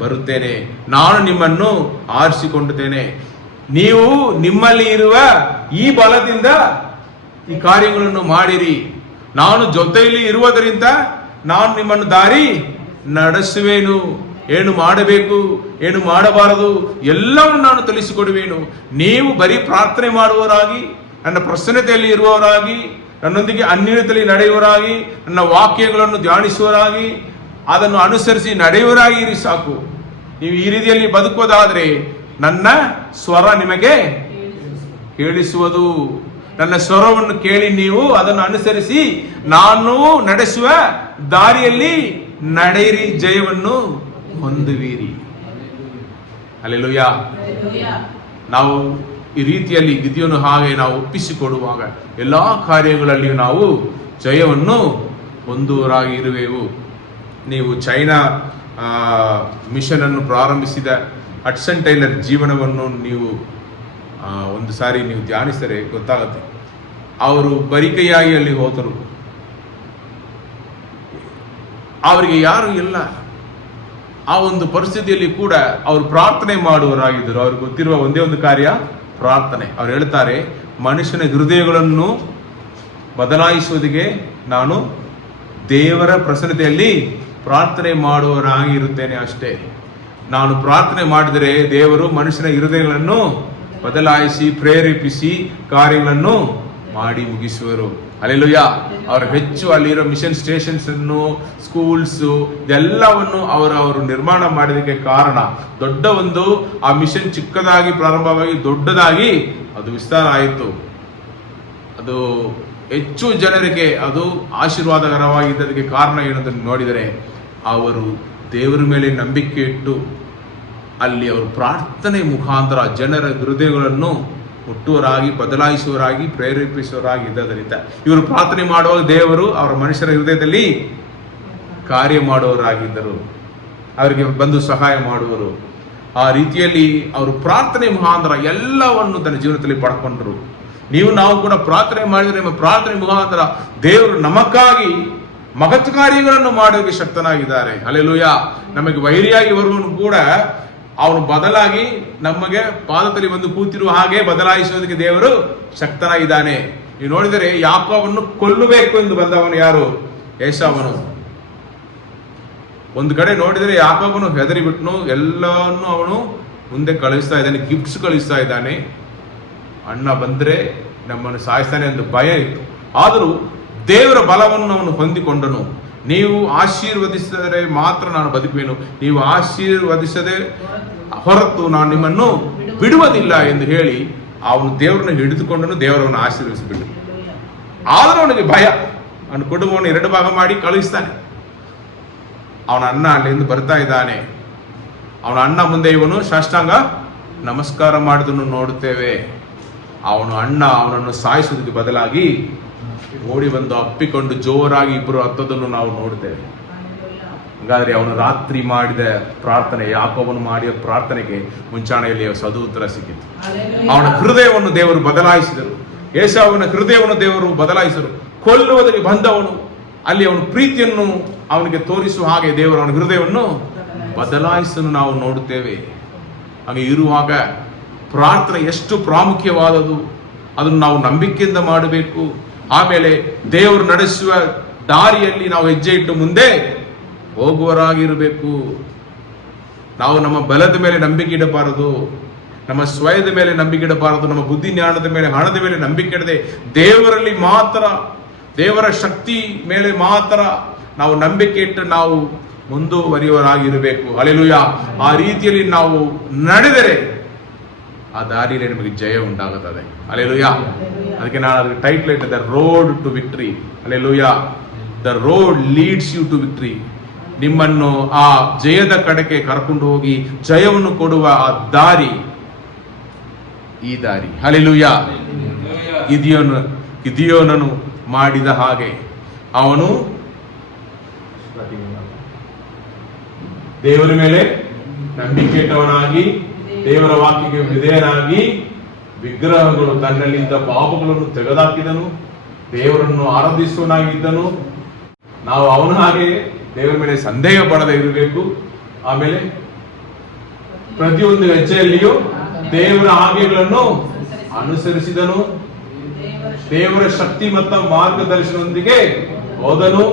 ಬರುತ್ತೇನೆ, ನಾನು ನಿಮ್ಮನ್ನು ಆರಿಸಿಕೊಳ್ಳುತ್ತೇನೆ, ನೀವು ನಿಮ್ಮಲ್ಲಿ ಇರುವ ಈ ಬಲದಿಂದ ಈ ಕಾರ್ಯಗಳನ್ನು ಮಾಡಿರಿ, ನಾನು ಜೊತೆಯಲ್ಲಿ ಇರುವುದರಿಂದ ನಾನು ನಿಮ್ಮನ್ನು ದಾರಿ ನಡೆಸುವೆನು, ಏನು ಮಾಡಬೇಕು ಏನು ಮಾಡಬಾರದು ಎಲ್ಲವನ್ನು ನಾನು ತಿಳಿಸಿಕೊಡುವೆನು. ನೀವು ಬರೀ ಪ್ರಾರ್ಥನೆ ಮಾಡುವವರಾಗಿ, ನನ್ನ ಪ್ರಸನ್ನತೆಯಲ್ಲಿ ಇರುವವರಾಗಿ, ನನ್ನೊಂದಿಗೆ ಅನ್ಯೋನ್ಯತೆಯಲ್ಲಿ ನಡೆಯುವವರಾಗಿ, ನನ್ನ ವಾಕ್ಯಗಳನ್ನು ಧ್ಯಾನಿಸುವವರಾಗಿ, ಅದನ್ನು ಅನುಸರಿಸಿ ನಡೆಯುವವರಾಗಿ ಇರಿ ಸಾಕು. ನೀವು ಈ ರೀತಿಯಲ್ಲಿ ಬದುಕುವುದಾದ್ರೆ ನನ್ನ ಸ್ವರ ನಿಮಗೆ ಕೇಳಿಸುವುದು. ನನ್ನ ಸ್ವರವನ್ನು ಕೇಳಿ ನೀವು ಅದನ್ನು ಅನುಸರಿಸಿ ನಾನು ನಡೆಸುವ ದಾರಿಯಲ್ಲಿ ನಡೆಯಿರಿ, ಜಯವನ್ನು ಹೊಂದುವಿರಿ. ಹಲ್ಲೆಲೂಯಾ. ನಾವು ಈ ರೀತಿಯಲ್ಲಿ ಗಿದ್ಯೋನು ಹಾಗೆ ನಾವು ಒಪ್ಪಿಸಿಕೊಡುವಾಗ ಎಲ್ಲಾ ಕಾರ್ಯಗಳಲ್ಲಿಯೂ ನಾವು ಜಯವನ್ನು ಹೊಂದುವರಾಗಿ ಇರುವೆವು. ನೀವು ಚೈನಾ ಮಿಷನ್ ಅನ್ನು ಪ್ರಾರಂಭಿಸಿದ ಹಡ್ಸನ್ ಟೈಲರ್ ಜೀವನವನ್ನು ನೀವು ಒಂದು ಸಾರಿ ನೀವು ಧ್ಯಾನಿಸಿದರೆ ಗೊತ್ತಾಗುತ್ತೆ. ಅವರು ಬರಿಕೈಯಾಗಿ ಅಲ್ಲಿ ಹೋದರು, ಅವರಿಗೆ ಯಾರು ಇಲ್ಲ. ಆ ಒಂದು ಪರಿಸ್ಥಿತಿಯಲ್ಲಿ ಕೂಡ ಅವರು ಪ್ರಾರ್ಥನೆ ಮಾಡುವವರಾಗಿದ್ದರು. ಅವ್ರಿಗೆ ಗೊತ್ತಿರುವ ಒಂದೇ ಒಂದು ಕಾರ್ಯ ಪ್ರಾರ್ಥನೆ. ಅವ್ರು ಹೇಳ್ತಾರೆ, ಮನುಷ್ಯನ ಹೃದಯಗಳನ್ನು ಬದಲಾಯಿಸುವುದಕ್ಕೆ ನಾನು ದೇವರ ಪ್ರಸನ್ನತೆಯಲ್ಲಿ ಪ್ರಾರ್ಥನೆ ಮಾಡುವವರಾಗಿರುತ್ತೇನೆ ಅಷ್ಟೇ. ನಾನು ಪ್ರಾರ್ಥನೆ ಮಾಡಿದರೆ ದೇವರು ಮನುಷ್ಯನ ಹೃದಯಗಳನ್ನು ಬದಲಾಯಿಸಿ ಪ್ರೇರೇಪಿಸಿ ಕಾರ್ಯಗಳನ್ನು ಮಾಡಿ ಮುಗಿಸುವರು. ಹಲ್ಲೆಲೂಯಾ. ಅವರು ಹೆಚ್ಚು ಅಲ್ಲಿರೋ ಮಿಷನ್ ಸ್ಟೇಷನ್ಸ್ ಅನ್ನು, ಸ್ಕೂಲ್ಸ್ ಇದೆಲ್ಲವನ್ನು ಅವರು ನಿರ್ಮಾಣ ಮಾಡಿದಕ್ಕೆ ಕಾರಣ ದೊಡ್ಡ ಒಂದು ಆ ಮಿಷನ್ ಚಿಕ್ಕದಾಗಿ ಪ್ರಾರಂಭವಾಗಿ ದೊಡ್ಡದಾಗಿ ಅದು ವಿಸ್ತಾರ ಆಯಿತು. ಅದು ಹೆಚ್ಚು ಜನರಿಗೆ ಅದು ಆಶೀರ್ವಾದಕರವಾಗಿದ್ದದಕ್ಕೆ ಕಾರಣ ಏನಂತ ನೋಡಿದರೆ ಅವರು ದೇವರ ಮೇಲೆ ನಂಬಿಕೆ ಇಟ್ಟು ಅಲ್ಲಿ ಅವರು ಪ್ರಾರ್ಥನೆ ಮುಖಾಂತರ ಜನರ ಹೃದಯಗಳನ್ನು ಮುಟ್ಟುವರಾಗಿ ಬದಲಾಯಿಸುವರಾಗಿ ಪ್ರೇರೇಪಿಸುವರಾಗಿ ಇದ್ದದರಿಂದ ಇವರು ಪ್ರಾರ್ಥನೆ ಮಾಡುವಾಗ ದೇವರು ಅವರ ಮನುಷ್ಯರ ಹೃದಯದಲ್ಲಿ ಕಾರ್ಯ ಮಾಡುವವರಾಗಿದ್ದರು, ಅವರಿಗೆ ಬಂದು ಸಹಾಯ ಮಾಡುವರು. ಆ ರೀತಿಯಲ್ಲಿ ಅವರು ಪ್ರಾರ್ಥನೆ ಮುಖಾಂತರ ಎಲ್ಲವನ್ನು ತನ್ನ ಜೀವನದಲ್ಲಿ ಪಡ್ಕೊಂಡ್ರು. ನಾವು ಕೂಡ ಪ್ರಾರ್ಥನೆ ಮಾಡಿದರೆ ನಮ್ಮ ಪ್ರಾರ್ಥನೆ ಮುಖಾಂತರ ದೇವರು ನಮಗಾಗಿ ಮಹತ್ ಕಾರ್ಯಗಳನ್ನು ಮಾಡೋಕೆ ಶಕ್ತನಾಗಿದ್ದಾರೆ. ಹಲ್ಲೆಲೂಯಾ. ನಮಗೆ ವೈರಿಯಾಗಿ ಬರುವನು ಕೂಡ ಅವನು ಬದಲಾಗಿ ನಮಗೆ ಪಾದದಲ್ಲಿ ಬಂದು ಕೂತಿರುವ ಹಾಗೆ ಬದಲಾಯಿಸೋದಕ್ಕೆ ದೇವರು ಶಕ್ತನಾಗಿದ್ದಾನೆ. ನೀವು ನೋಡಿದರೆ ಯಾಕೋಬನ್ನು ಕೊಲ್ಲಬೇಕು ಎಂದು ಬಂದವನು ಯಾರು? ಏಸಾವನು. ಒಂದು ಕಡೆ ನೋಡಿದರೆ ಯಾಕೋಬನು ಹೆದರಿ ಬಿಟ್ನು, ಎಲ್ಲವನ್ನು ಅವನು ಮುಂದೆ ಕಳಿಸ್ತಾ ಇದ್ದಾನೆ, ಗಿಫ್ಟ್ಸ್ ಕಳಿಸ್ತಾ ಇದ್ದಾನೆ. ಅಣ್ಣ ಬಂದ್ರೆ ನಮ್ಮನ್ನು ಸಾಯಿಸ್ತಾನೆ ಎಂದು ಭಯ ಇತ್ತು. ಆದರೂ ದೇವರ ಬಲವನ್ನು ಅವನು ಹೊಂದಿಕೊಂಡನು. ನೀವು ಆಶೀರ್ವದಿಸಿದರೆ ಮಾತ್ರ ನಾನು ಬದುಕುವೆನು, ನೀವು ಆಶೀರ್ವದಿಸದೆ ಹೊರತು ನಾನು ನಿಮ್ಮನ್ನು ಬಿಡುವುದಿಲ್ಲ ಎಂದು ಹೇಳಿ ಅವನು ದೇವರನ್ನು ಹಿಡಿದುಕೊಂಡನು. ದೇವರನ್ನು ಆಶೀರ್ವದಿಸಿಬಿಟ್ಟು, ಆದರೂ ಅವನಿಗೆ ಭಯ. ಅವನ ಕುಟುಂಬವನ್ನು 2 ಭಾಗ ಮಾಡಿ ಕಳುಹಿಸ್ತಾನೆ. ಅವನ ಅಣ್ಣ ಅಲ್ಲಿಂದ ಬರ್ತಾ ಇದ್ದಾನೆ. ಅವನ ಅಣ್ಣ ಮುಂದೆ ಇವನು ಸಾಷ್ಟಾಂಗ ನಮಸ್ಕಾರ ಮಾಡಿದನ್ನು ನೋಡುತ್ತೇವೆ. ಅವನು ಅಣ್ಣ ಅವನನ್ನು ಸಾಯಿಸುವುದಕ್ಕೆ ಬದಲಾಗಿ ಓಡಿ ಬಂದು ಅಪ್ಪಿಕೊಂಡು ಜೋರಾಗಿ ಇಬ್ಬರು ಹತ್ತದನ್ನು ನಾವು ನೋಡುತ್ತೇವೆ. ಹಾಗಾದ್ರೆ ಅವನು ರಾತ್ರಿ ಮಾಡಿದ ಪ್ರಾರ್ಥನೆ, ಯಾಕೋಬನು ಮಾಡಿದ ಪ್ರಾರ್ಥನೆಗೆ ಮುಂಚಾಣೆಯಲ್ಲಿ ಸದುತ್ತರ ಸಿಕ್ಕಿತು. ಅವನ ಹೃದಯವನ್ನು ದೇವರು ಬದಲಾಯಿಸಿದರು. ಏಸಾವನ ಹೃದಯವನ್ನು ದೇವರು ಬದಲಾಯಿಸಿದರು. ಕೊಲ್ಲುವುದಕ್ಕೆ ಬಂದವನು ಅಲ್ಲಿ ಅವನ ಪ್ರೀತಿಯನ್ನು ಅವನಿಗೆ ತೋರಿಸುವ ಹಾಗೆ ದೇವರು ಅವನ ಹೃದಯವನ್ನು ಬದಲಾಯಿಸಲು ನಾವು ನೋಡುತ್ತೇವೆ. ಹಾಗೆ ಇರುವಾಗ ಪ್ರಾರ್ಥನೆ ಎಷ್ಟು ಪ್ರಾಮುಖ್ಯವಾದದ್ದು, ಅದನ್ನು ನಾವು ನಂಬಿಕೆಯಿಂದ ಮಾಡಬೇಕು. ಆಮೇಲೆ ದೇವರು ನಡೆಸುವ ದಾರಿಯಲ್ಲಿ ನಾವು ಹೆಜ್ಜೆ ಇಟ್ಟು ಮುಂದೆ ಹೋಗುವರಾಗಿರಬೇಕು. ನಾವು ನಮ್ಮ ಬಲದ ಮೇಲೆ ನಂಬಿಕೆ ಇಡಬಾರದು, ನಮ್ಮ ಸ್ವಯದ ಮೇಲೆ ನಂಬಿಕೆ ಇಡಬಾರದು, ನಮ್ಮ ಬುದ್ಧಿ ಜ್ಞಾನದ ಮೇಲೆ, ಹಣದ ಮೇಲೆ ನಂಬಿಕೆ ಇಡದೆ ದೇವರಲ್ಲಿ ಮಾತ್ರ, ದೇವರ ಶಕ್ತಿ ಮೇಲೆ ಮಾತ್ರ ನಾವು ನಂಬಿಕೆ ಇಟ್ಟು ನಾವು ಮುಂದುವರಿಯುವರಾಗಿರಬೇಕು. ಹಲ್ಲೆಲೂಯಾ. ಆ ರೀತಿಯಲ್ಲಿ ನಾವು ನಡೆದರೆ ಆ ದಾರಿಯಲ್ಲಿ ನಮಗೆ ಜಯ ಉಂಟಾಗುತ್ತದೆ. ಹಲ್ಲೆಲೂಯಾ. ಅದಕ್ಕೆ ನಾನು ಅದಕ್ಕೆ ಟೈಟ್ಲ್ ಇಟ್ಟಿದ್ದೆ, the road to victory. Hallelujah. The road leads you to victory. ನಿಮ್ಮನ್ನು ಆ ಜಯದ ಕಡೆಗೆ ಕರ್ಕೊಂಡು ಹೋಗಿ ಜಯವನ್ನು ಕೊಡುವ ಆ ದಾರಿ ಈ ದಾರಿ. ಹಲ್ಲೆಲೂಯಾ. ಗಿದಿಯೋನನು ಮಾಡಿದ ಹಾಗೆ ಅವನು ದೇವರ ಮೇಲೆ ನಂಬಿಕೆ ಇಟ್ಟವನಾಗಿ, ದೇವರ ವಾಕ್ಯಕ್ಕೆ ವಿಧೇಯನಾಗಿ, ವಿಗ್ರಹಗಳು ತನ್ನಲ್ಲಿದ್ದ ಪಾಪಗಳನ್ನು ತೆಗೆದುಹಾಕಿದನು, ದೇವರನ್ನು ಆರಾಧಿಸುವನಾಗಿದ್ದನು. ನಾವು ಅವನ ಹಾಗೆ ದೇವರ ಮೇಲೆ ಸಂದೇಹ ಪಡದೆ ಇರಬೇಕು. ಆಮೇಲೆ ಪ್ರತಿಯೊಂದು ಹೆಜ್ಜೆಯಲ್ಲಿಯೂ ದೇವರ ಆಜ್ಞೆಗಳನ್ನು ಅನುಸರಿಸಿದನು. ದೇವರ ಶಕ್ತಿ ಮತ್ತು ಮಾರ್ಗದರ್ಶನದೊಂದಿಗೆ ಹೋದನು.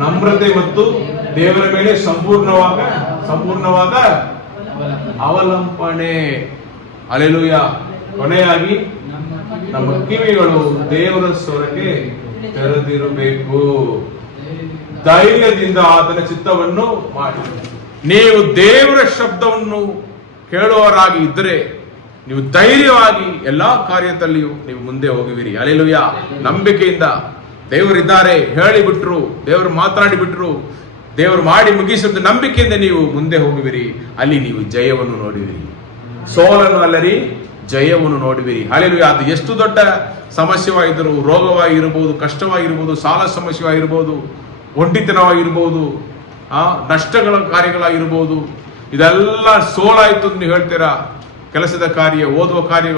ನಮ್ರತೆ ಮತ್ತು ದೇವರ ಮೇಲೆ ಸಂಪೂರ್ಣವಾದ ಅವಲಂಬನೆ. ಹಲ್ಲೆಲೂಯಾ. ಕೊನೆಯಾಗಿ ನಮ್ಮ ಕಿವಿಗಳು ದೇವರ ಸ್ವರಕ್ಕೆ ತೆರೆದಿರಬೇಕು. ಧೈರ್ಯದಿಂದ ಆತನ ಚಿತ್ತವನ್ನು ಮಾಡಿ. ನೀವು ದೇವರ ಶಬ್ದವನ್ನು ಕೇಳುವವರಾಗಿ ಇದ್ದರೆ ನೀವು ಧೈರ್ಯವಾಗಿ ಎಲ್ಲಾ ಕಾರ್ಯದಲ್ಲಿಯೂ ನೀವು ಮುಂದೆ ಹೋಗುವಿರಿ. ಹಲ್ಲೆಲೂಯಾ. ನಂಬಿಕೆಯಿಂದ ದೇವರಿದ್ದಾರೆ ಹೇಳಿಬಿಟ್ರು, ದೇವರು ಮಾತನಾಡಿಬಿಟ್ರು, ದೇವರು ಮಾಡಿ ಮುಗಿಸಿದ ನಂಬಿಕೆಯಿಂದ ನೀವು ಮುಂದೆ ಹೋಗುವಿರಿ. ಅಲ್ಲಿ ನೀವು ಜಯವನ್ನು ನೋಡುವಿರಿ, ಸೋಲನ್ನು ಅಲ್ಲರಿ ಜಯವನ್ನು ನೋಡುವಿರಿ. ಹಲ್ಲೆಲೂಯಾ. ಅದು ಎಷ್ಟು ದೊಡ್ಡ ಸಮಸ್ಯೆವಾಗಿದ್ದರೂ, ರೋಗವಾಗಿರ್ಬೋದು, ಕಷ್ಟವಾಗಿರ್ಬೋದು, ಸಾಲ ಸಮಸ್ಯೆವಾಗಿರ್ಬೋದು, ಒಂಟಿತನವಾಗಿರ್ಬೋದು, ನಷ್ಟಗಳ ಕಾರ್ಯಗಳಾಗಿರ್ಬೋದು, ಇದೆಲ್ಲ ಸೋಲಾಯ್ತು ಅಂತ ನೀವು ಹೇಳ್ತೀರಾ. ಕೆಲಸದ ಕಾರ್ಯ, ಓದುವ ಕಾರ್ಯ,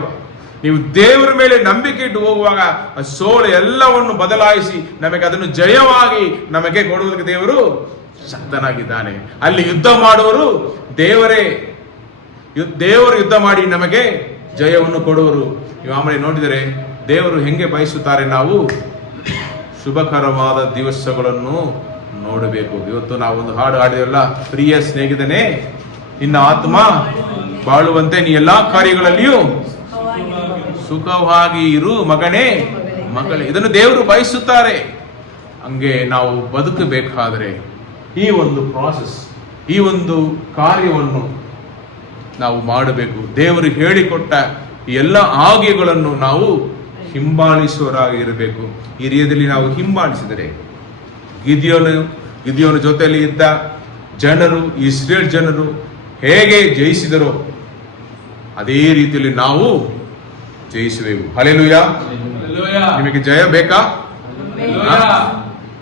ನೀವು ದೇವರ ಮೇಲೆ ನಂಬಿಕೆ ಇಟ್ಟು ಹೋಗುವಾಗ ಆ ಸೋಲು ಎಲ್ಲವನ್ನು ಬದಲಾಯಿಸಿ ನಮಗೆ ಅದನ್ನು ಜಯವಾಗಿ ನಮಗೆ ಕೊಡುವುದಕ್ಕೆ ದೇವರು ಶಕ್ತನಾಗಿದ್ದಾನೆ. ಅಲ್ಲಿ ಯುದ್ಧ ಮಾಡುವರು ದೇವರೇ. ದೇವರು ಯುದ್ಧ ಮಾಡಿ ನಮಗೆ ಜಯವನ್ನು ಕೊಡುವರು. ನೀವು ಆಮೇಲೆ ನೋಡಿದರೆ ದೇವರು ಹೆಂಗೆ ಬಯಸುತ್ತಾರೆ, ನಾವು ಶುಭಕರವಾದ ದಿವಸಗಳನ್ನು ನೋಡಬೇಕು. ಇವತ್ತು ನಾವು ಒಂದು ಹಾಡು ಹಾಡಿದೆವಲ್ಲ, ಪ್ರಿಯ ಸ್ನೇಹಿತನೇ ನಿನ್ನ ಆತ್ಮ ಬಾಳುವಂತೆ ನೀ ಎಲ್ಲಾ ಕಾರ್ಯಗಳಲ್ಲಿಯೂ ಸುಖವಾಗಿ ಇರು ಮಗನೇ ಮಗಳೇ. ಇದನ್ನು ದೇವರು ಬಯಸುತ್ತಾರೆ. ಹಂಗೆ ನಾವು ಬದುಕಬೇಕಾದ್ರೆ ಈ ಒಂದು ಪ್ರಾಸೆಸ್, ಈ ಒಂದು ಕಾರ್ಯವನ್ನು ನಾವು ಮಾಡಬೇಕು. ದೇವರು ಹೇಳಿಕೊಟ್ಟ ಎಲ್ಲ ಆಜ್ಞೆಗಳನ್ನು ನಾವು ಹಿಂಬಾಲಿಸುವರಾಗಿರಬೇಕು. ಈ ರೀತಿಯಲ್ಲಿ ನಾವು ಹಿಂಬಾಲಿಸಿದರೆ ಗಿದಿಯೋನ ಜೊತೆಯಲ್ಲಿ ಇದ್ದ ಜನರು, ಇಸ್ರೇಲ್ ಜನರು ಹೇಗೆ ಜಯಿಸಿದರೋ ಅದೇ ರೀತಿಯಲ್ಲಿ ನಾವು ಜಯಿಸುವೆವು. ಹಲ್ಲೆಲೂಯಾ. ನಿಮಗೆ ಜಯ ಬೇಕಾ?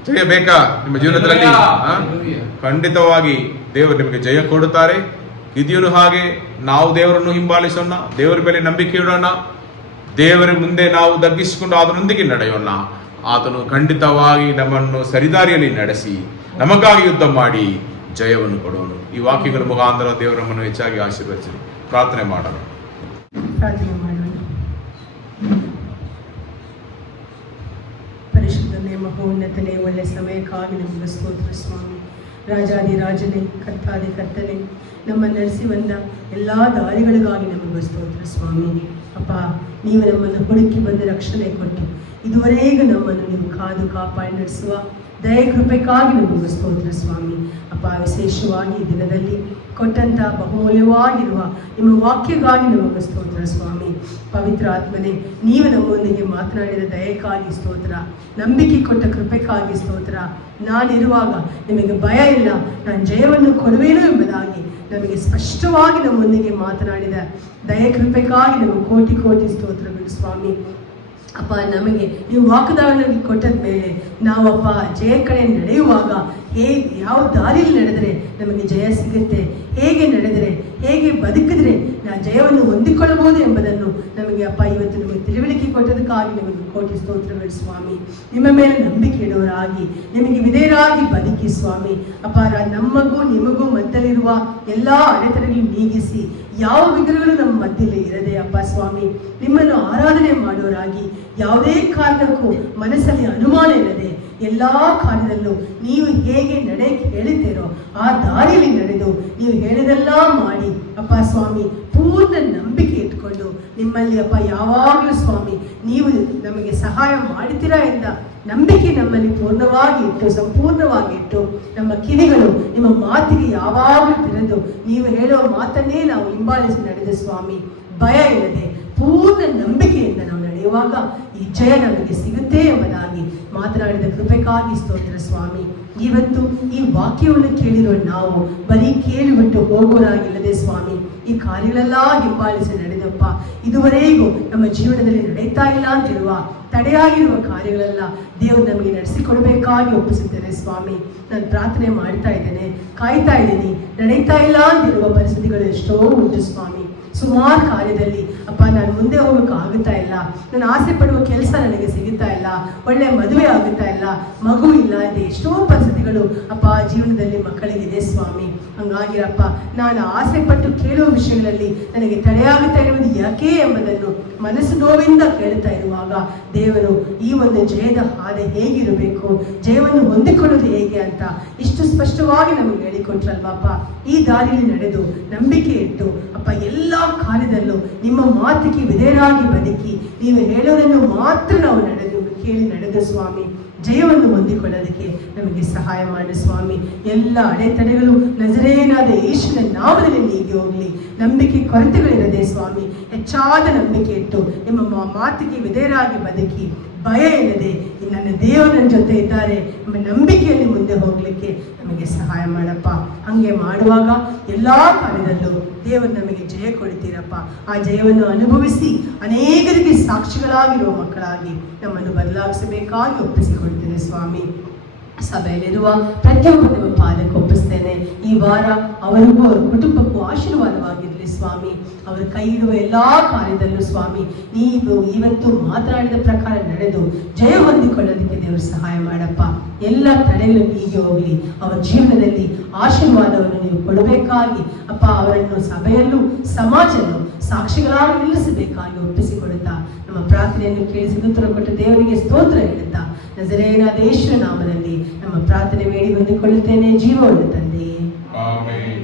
ಜಯ ಬೇಕಾ ನಿಮ್ಮ ಜೀವನದಲ್ಲಿ? ಖಂಡಿತವಾಗಿ ದೇವರು ನಿಮಗೆ ಜಯ ಕೊಡುತ್ತಾರೆ. ಗಿದಿಯೋನು ಹಾಗೆ ನಾವು ದೇವರನ್ನು ಹಿಂಬಾಲಿಸೋಣ, ದೇವರ ಮೇಲೆ ನಂಬಿಕೆ ಇಡೋಣ, ದೇವರ ಮುಂದೆ ನಾವು ತಗ್ಗಿಸಿಕೊಂಡು ಅದರೊಂದಿಗೆ ನಡೆಯೋಣ. ಆತನು ಖಂಡಿತವಾಗಿ ನಮ್ಮನ್ನು ಸರಿದಾರಿಯಲ್ಲಿ ನಡೆಸಿ ನಮಗಾಗಿ ಯುದ್ಧ ಮಾಡಿ ಜಯವನ್ನು ಕೊಡೋಣ. ಈ ವಾಕ್ಯಗಳ ಮುಖಾಂತರ ದೇವರ ನಮ್ಮನ್ನು ಹೆಚ್ಚಾಗಿ ಆಶೀರ್ವದಿಸಲಿ. ಪ್ರಾರ್ಥನೆ ಮಾಡೋಣ. ಪರಿಶುದ್ಧನೇ, ಮಹೋನ್ನತನೇ, ಒಳ್ಳೆ ಸಮಯಕ್ಕಾಗಿ ನಿಮಗೆ ಸ್ತೋತ್ರ ಸ್ವಾಮಿ. ರಾಜಾದಿ ರಾಜನೇ, ಕರ್ತಾದಿ ಕರ್ತನೆ, ನಮ್ಮ ನಡೆಸಿ ಬಂದ ಎಲ್ಲ ದಾರಿಗಳಿಗಾಗಿ ನಮಗೆ ಸ್ತೋತ್ರ ಸ್ವಾಮಿ. ಅಪ್ಪ, ನೀವು ನಮ್ಮನ್ನು ಹುಡುಕಿ ಬಂದು ರಕ್ಷಣೆ ಕೊಟ್ಟು ಇದುವರೆಗೂ ನಮ್ಮನ್ನು ನೀವು ಕಾದು ಕಾಪಾಡಿ ನಡೆಸುವ ದಯ ಕೃಪೆಗಾಗಿ ನಮಗೆ ಸ್ತೋತ್ರ ಸ್ವಾಮಿ. ಅಪ್ಪ, ವಿಶೇಷವಾಗಿ ಈ ದಿನದಲ್ಲಿ ಕೊಟ್ಟಂಥ ಬಹುಮೂಲ್ಯವಾಗಿರುವ ನಿಮ್ಮ ವಾಕ್ಯಗಾಗಿ ನಮಗೆ ಸ್ತೋತ್ರ ಸ್ವಾಮಿ. ಪವಿತ್ರ ಆತ್ಮನೇ, ನೀವು ನಮ್ಮೊಂದಿಗೆ ಮಾತನಾಡಿದ ದಯಕ್ಕಾಗಿ ಸ್ತೋತ್ರ, ನಂಬಿಕೆ ಕೊಟ್ಟ ಕೃಪೆಗಾಗಿ ಸ್ತೋತ್ರ. ನಾನಿರುವಾಗ ನಿಮಗೆ ಭಯ ಇಲ್ಲ, ನಾನು ಜಯವನ್ನು ಕೊಡುವೇನು ಎಂಬುದಾಗಿ ನಮಗೆ ಸ್ಪಷ್ಟವಾಗಿ ನಮ್ಮೊಂದಿಗೆ ಮಾತನಾಡಿದ ದಯ ಕೃಪೆಗಾಗಿ ನಮಗೆ ಕೋಟಿ ಕೋಟಿ ಸ್ತೋತ್ರಗಳು ಸ್ವಾಮಿ. ಅಪ್ಪ, ನಮಗೆ ನೀವು ವಾಗ್ದಾನ ಕೊಟ್ಟದ ಮೇಲೆ ನಾವಪ್ಪ ಜಯ ಕಡೆ ನಡೆಯುವಾಗ ಯಾವ ದಾರಿಯಲ್ಲಿ ನಡೆದರೆ ನಮಗೆ ಜಯ ಸಿಗುತ್ತೆ, ಹೇಗೆ ನಡೆದರೆ, ಹೇಗೆ ಬದುಕಿದ್ರೆ ನಾವು ಜಯವನ್ನು ಹೊಂದಿಕೊಳ್ಳಬಹುದು ಎಂಬುದನ್ನು ನಮಗೆ ಅಪ್ಪ ಇವತ್ತು ನಮಗೆ ತಿಳುವಳಿಕೆ ಕೊಟ್ಟದಕ್ಕಾಗಿ ನಿಮಗೆ ಕೋಟಿ ಸ್ತೋತ್ರಗಳು ಸ್ವಾಮಿ. ನಿಮ್ಮ ಮೇಲೆ ನಂಬಿಕೆ ಇಡುವರಾಗಿ ನಿಮಗೆ ವಿಧೇಯರಾಗಿ ಬದುಕಿ ಸ್ವಾಮಿ. ಅಪ್ಪ, ನಮಗೂ ನಿಮಗೂ ಮಧ್ಯದಲ್ಲಿರುವ ಎಲ್ಲ ಅಡೆತಡೆಗಳು ನೀಗಿಸಿ ಯಾವ ವಿಗ್ರಹಗಳು ನಮ್ಮ ಮಧ್ಯದಲ್ಲಿ ಇರದೆ ಅಪ್ಪ ಸ್ವಾಮಿ ನಿಮ್ಮನ್ನು ಆರಾಧನೆ ಮಾಡುವರಾಗಿ ಯಾವುದೇ ಕಾರಣಕ್ಕೂ ಮನಸ್ಸಲ್ಲಿ ಅನುಮಾನ ಇಲ್ಲದೆ ಎಲ್ಲ ಕಾರ್ಯದಲ್ಲೂ ನೀವು ಹೇಗೆ ನಡೆಯಕ್ಕೆ ಹೇಳಿದ್ದೀರೋ ಆ ದಾರಿಯಲ್ಲಿ ನಡೆದು ನೀವು ಹೇಳಿದೆಲ್ಲ ಮಾಡಿ ಅಪ್ಪ ಸ್ವಾಮಿ ಪೂರ್ಣ ನಂಬಿಕೆ ಇಟ್ಕೊಂಡು ನಿಮ್ಮಲ್ಲಿ ಅಪ್ಪ ಯಾವಾಗಲೂ ಸ್ವಾಮಿ ನೀವು ನಮಗೆ ಸಹಾಯ ಮಾಡ್ತೀರಾ ಎಂದ ನಂಬಿಕೆ ನಮ್ಮಲ್ಲಿ ಪೂರ್ಣವಾಗಿ ಇಟ್ಟು ಸಂಪೂರ್ಣವಾಗಿ ಇಟ್ಟು ನಮ್ಮ ಕಿವಿಗಳು ನಿಮ್ಮ ಮಾತಿಗೆ ಯಾವಾಗಲೂ ತೆರೆದು ನೀವು ಹೇಳೋ ಮಾತನ್ನೇ ನಾವು ಹಿಂಬಾಲಿಸಿ ನಡೆದ ಸ್ವಾಮಿ, ಭಯ ಇಲ್ಲದೆ ಪೂರ್ಣ ನಂಬಿಕೆಯಿಂದ ನಾವು ನಡೆಯುವಾಗ ಈ ಜಯ ನಮಗೆ ಸಿಗುತ್ತೆ ಎಂಬುದಾಗಿ ಮಾತನಾಡಿದ ಕೃಪೆಗಾಗಿ ಸ್ತೋತ್ರ ಸ್ವಾಮಿ. ಇವತ್ತು ಈ ವಾಕ್ಯವನ್ನು ಕೇಳಿರೋ ನಾವು ಬರೀ ಕೇಳಿಬಿಟ್ಟು ಹೋಗೋರಾಗಿಲ್ಲದೆ ಸ್ವಾಮಿ ಈ ಕಾರ್ಯಗಳೆಲ್ಲ ಹಿಂಬಾಲಿಸಿ ನಡೆದಪ್ಪ ಇದುವರೆಗೂ ನಮ್ಮ ಜೀವನದಲ್ಲಿ ನಡೀತಾ ಇಲ್ಲ ಅಂತಿರುವ ತಡೆಯಾಗಿರುವ ಕಾರ್ಯಗಳೆಲ್ಲ ದೇವರು ನಮಗೆ ನಡೆಸಿಕೊಡ್ಬೇಕಾಗಿ ಒಪ್ಪಿಸುತ್ತೇನೆ ಸ್ವಾಮಿ. ನಾನು ಪ್ರಾರ್ಥನೆ ಮಾಡ್ತಾ ಇದ್ದೇನೆ, ಕಾಯ್ತಾ ಇದ್ದೀನಿ. ನಡೀತಾ ಇಲ್ಲ ಅಂತಿರುವ ಪರಿಸ್ಥಿತಿಗಳು ಎಷ್ಟೋ ಉಂಟು ಸ್ವಾಮಿ. ಸುಮಾರು ಕಾರ್ಯದಲ್ಲಿ ಅಪ್ಪ ನಾನು ಮುಂದೆ ಹೋಗೋಕೆ ಆಗುತ್ತಾ ಇಲ್ಲ, ನಾನು ಆಸೆ ಪಡುವ ಕೆಲಸ ನನಗೆ ಸಿಗುತ್ತಾ ಇಲ್ಲ, ಒಳ್ಳೆ ಮದುವೆ ಆಗುತ್ತಾ ಇಲ್ಲ, ಮಗು ಇಲ್ಲ ಇದೆ, ಎಷ್ಟೋ ಪರಿಸ್ಥಿತಿಗಳು ಅಪ್ಪ ಜೀವನದಲ್ಲಿ ಮಕ್ಕಳಿಗಿದೆ ಸ್ವಾಮಿ. ಹಂಗಾಗಿರಪ್ಪ ನಾನು ಆಸೆ ಪಟ್ಟು ಕೇಳುವ ವಿಷಯಗಳಲ್ಲಿ ನನಗೆ ತಡೆಯಾಗುತ್ತಾ ಇರುವುದು ಯಾಕೆ ಎಂಬುದನ್ನು ಮನಸ್ಸು ನೋವಿಂದ ಕೇಳುತ್ತಾ ಇರುವಾಗ ದೇವರು ಈ ಒಂದು ಜಯದ ಹಾದೆ ಹೇಗಿರಬೇಕು, ಜಯವನ್ನು ಹೊಂದಿಕೊಳ್ಳೋದು ಹೇಗೆ ಅಂತ ಇಷ್ಟು ಸ್ಪಷ್ಟವಾಗಿ ನಮಗೆ ಹೇಳಿಕೊಟ್ರಲ್ವಪ್ಪ. ಈ ದಾರಿಯಲ್ಲಿ ನಡೆದು ನಂಬಿಕೆ ಇಟ್ಟು ಅಪ್ಪ ಎಲ್ಲ ಕಾರ್ಯದಲ್ಲೂ ನಿಮ್ಮ ಮಾತಿಗೆ ವಿಧೇಯರಾಗಿ ಬದುಕಿ ನೀವು ಹೇಳೋದನ್ನು ಮಾತ್ರ ನಾವು ಕೇಳಿ ನಡೆದು ಸ್ವಾಮಿ ಜಯವನ್ನು ಹೊಂದಿಕೊಳ್ಳೋದಕ್ಕೆ ನಮಗೆ ಸಹಾಯ ಮಾಡಿ ಸ್ವಾಮಿ. ಎಲ್ಲ ಅಡೆತಡೆಗಳು ನಜರೇನಾದ ಯೇಸುವಿನ ನಾಮದಲ್ಲಿ ನೀಗಿ ಹೋಗಲಿ. ನಂಬಿಕೆ ಕೊರತೆಗಳಿರದೆ ಸ್ವಾಮಿ ಹೆಚ್ಚಾದ ನಂಬಿಕೆ ಇಟ್ಟು ನಿಮ್ಮ ಮಾತಿಗೆ ವಿಧೇಯರಾಗಿ ಬದುಕಿ ಭಯ ಇಲ್ಲದೆ ನನ್ನ ದೇವರು ನನ್ನ ಜೊತೆ ಇದ್ದಾರೆ ಎಂಬ ನಂಬಿಕೆಯಲ್ಲಿ ಮುಂದೆ ಹೋಗಲಿಕ್ಕೆ ನಮಗೆ ಸಹಾಯ ಮಾಡಪ್ಪ. ಹಾಗೆ ಮಾಡುವಾಗ ಎಲ್ಲ ಕಾರ್ಯದಲ್ಲೂ ದೇವರು ನಮಗೆ ಜಯ ಕೊಡ್ತೀರಪ್ಪ. ಆ ಜಯವನ್ನು ಅನುಭವಿಸಿ ಅನೇಕರಿಗೆ ಸಾಕ್ಷಿಗಳಾಗಿರುವ ಮಕ್ಕಳಾಗಿ ನಮ್ಮನ್ನು ಬದಲಾಯಿಸಬೇಕಾಗಿ ಒಪ್ಪಿಸಿಕೊಳ್ತೇನೆ ಸ್ವಾಮಿ. ಸಭೆಯಲ್ಲಿರುವ ಪ್ರತಿಯೊಬ್ಬ ನಿಮ್ಮ ಪಾದಕ್ಕೆ ಒಪ್ಪಿಸ್ತೇನೆ. ಈ ವಾರ ಅವರಿಗೂ ಅವರ ಕುಟುಂಬಕ್ಕೂ ಆಶೀರ್ವಾದವಾಗಿರಲಿ ಸ್ವಾಮಿ. ಅವರ ಕೈ ಇಡುವ ಎಲ್ಲಾ ಕಾರ್ಯದಲ್ಲೂ ಸ್ವಾಮಿ ನೀವು ಇವತ್ತು ಮಾತನಾಡಿದ ಪ್ರಕಾರ ನಡೆದು ಜಯ ಹೊಂದಿಕೊಳ್ಳೋದಕ್ಕೆ ದೇವರು ಸಹಾಯ ಮಾಡಪ್ಪ. ಎಲ್ಲ ತಡೆಗಳು ಹೀಗೆ ಹೋಗಲಿ. ಅವರ ಜೀವನದಲ್ಲಿ ಆಶೀರ್ವಾದವನ್ನು ನೀವು ಕೊಡಬೇಕಾಗಿ ಅಪ್ಪ, ಅವರನ್ನು ಸಭೆಯಲ್ಲೂ ಸಮಾಜಲ್ಲೂ ಸಾಕ್ಷಿಗಳಾಗಿ ನಿಲ್ಲಿಸಬೇಕಾಗಿ ಒಪ್ಪಿಸಿಕೊಡುತ್ತಾ ನಮ್ಮ ಪ್ರಾರ್ಥನೆಯನ್ನು ಕೇಳಿಸಿ ಉತ್ತರ ಕೊಟ್ಟ ದೇವರಿಗೆ ಸ್ತೋತ್ರ ಹೇಳುತ್ತಾ ನಜರೇಯನಾದ ಯೇಸುವಿನ ನಾಮದಲ್ಲಿ ನಮ್ಮ ಪ್ರಾರ್ಥನೆ ಬೇಡಿ ಹೊಂದಿಕೊಳ್ಳುತ್ತೇನೆ. ಜೀವವುಳ್ಳ ತಂದೆಯೇ, ಆಮೆನ್.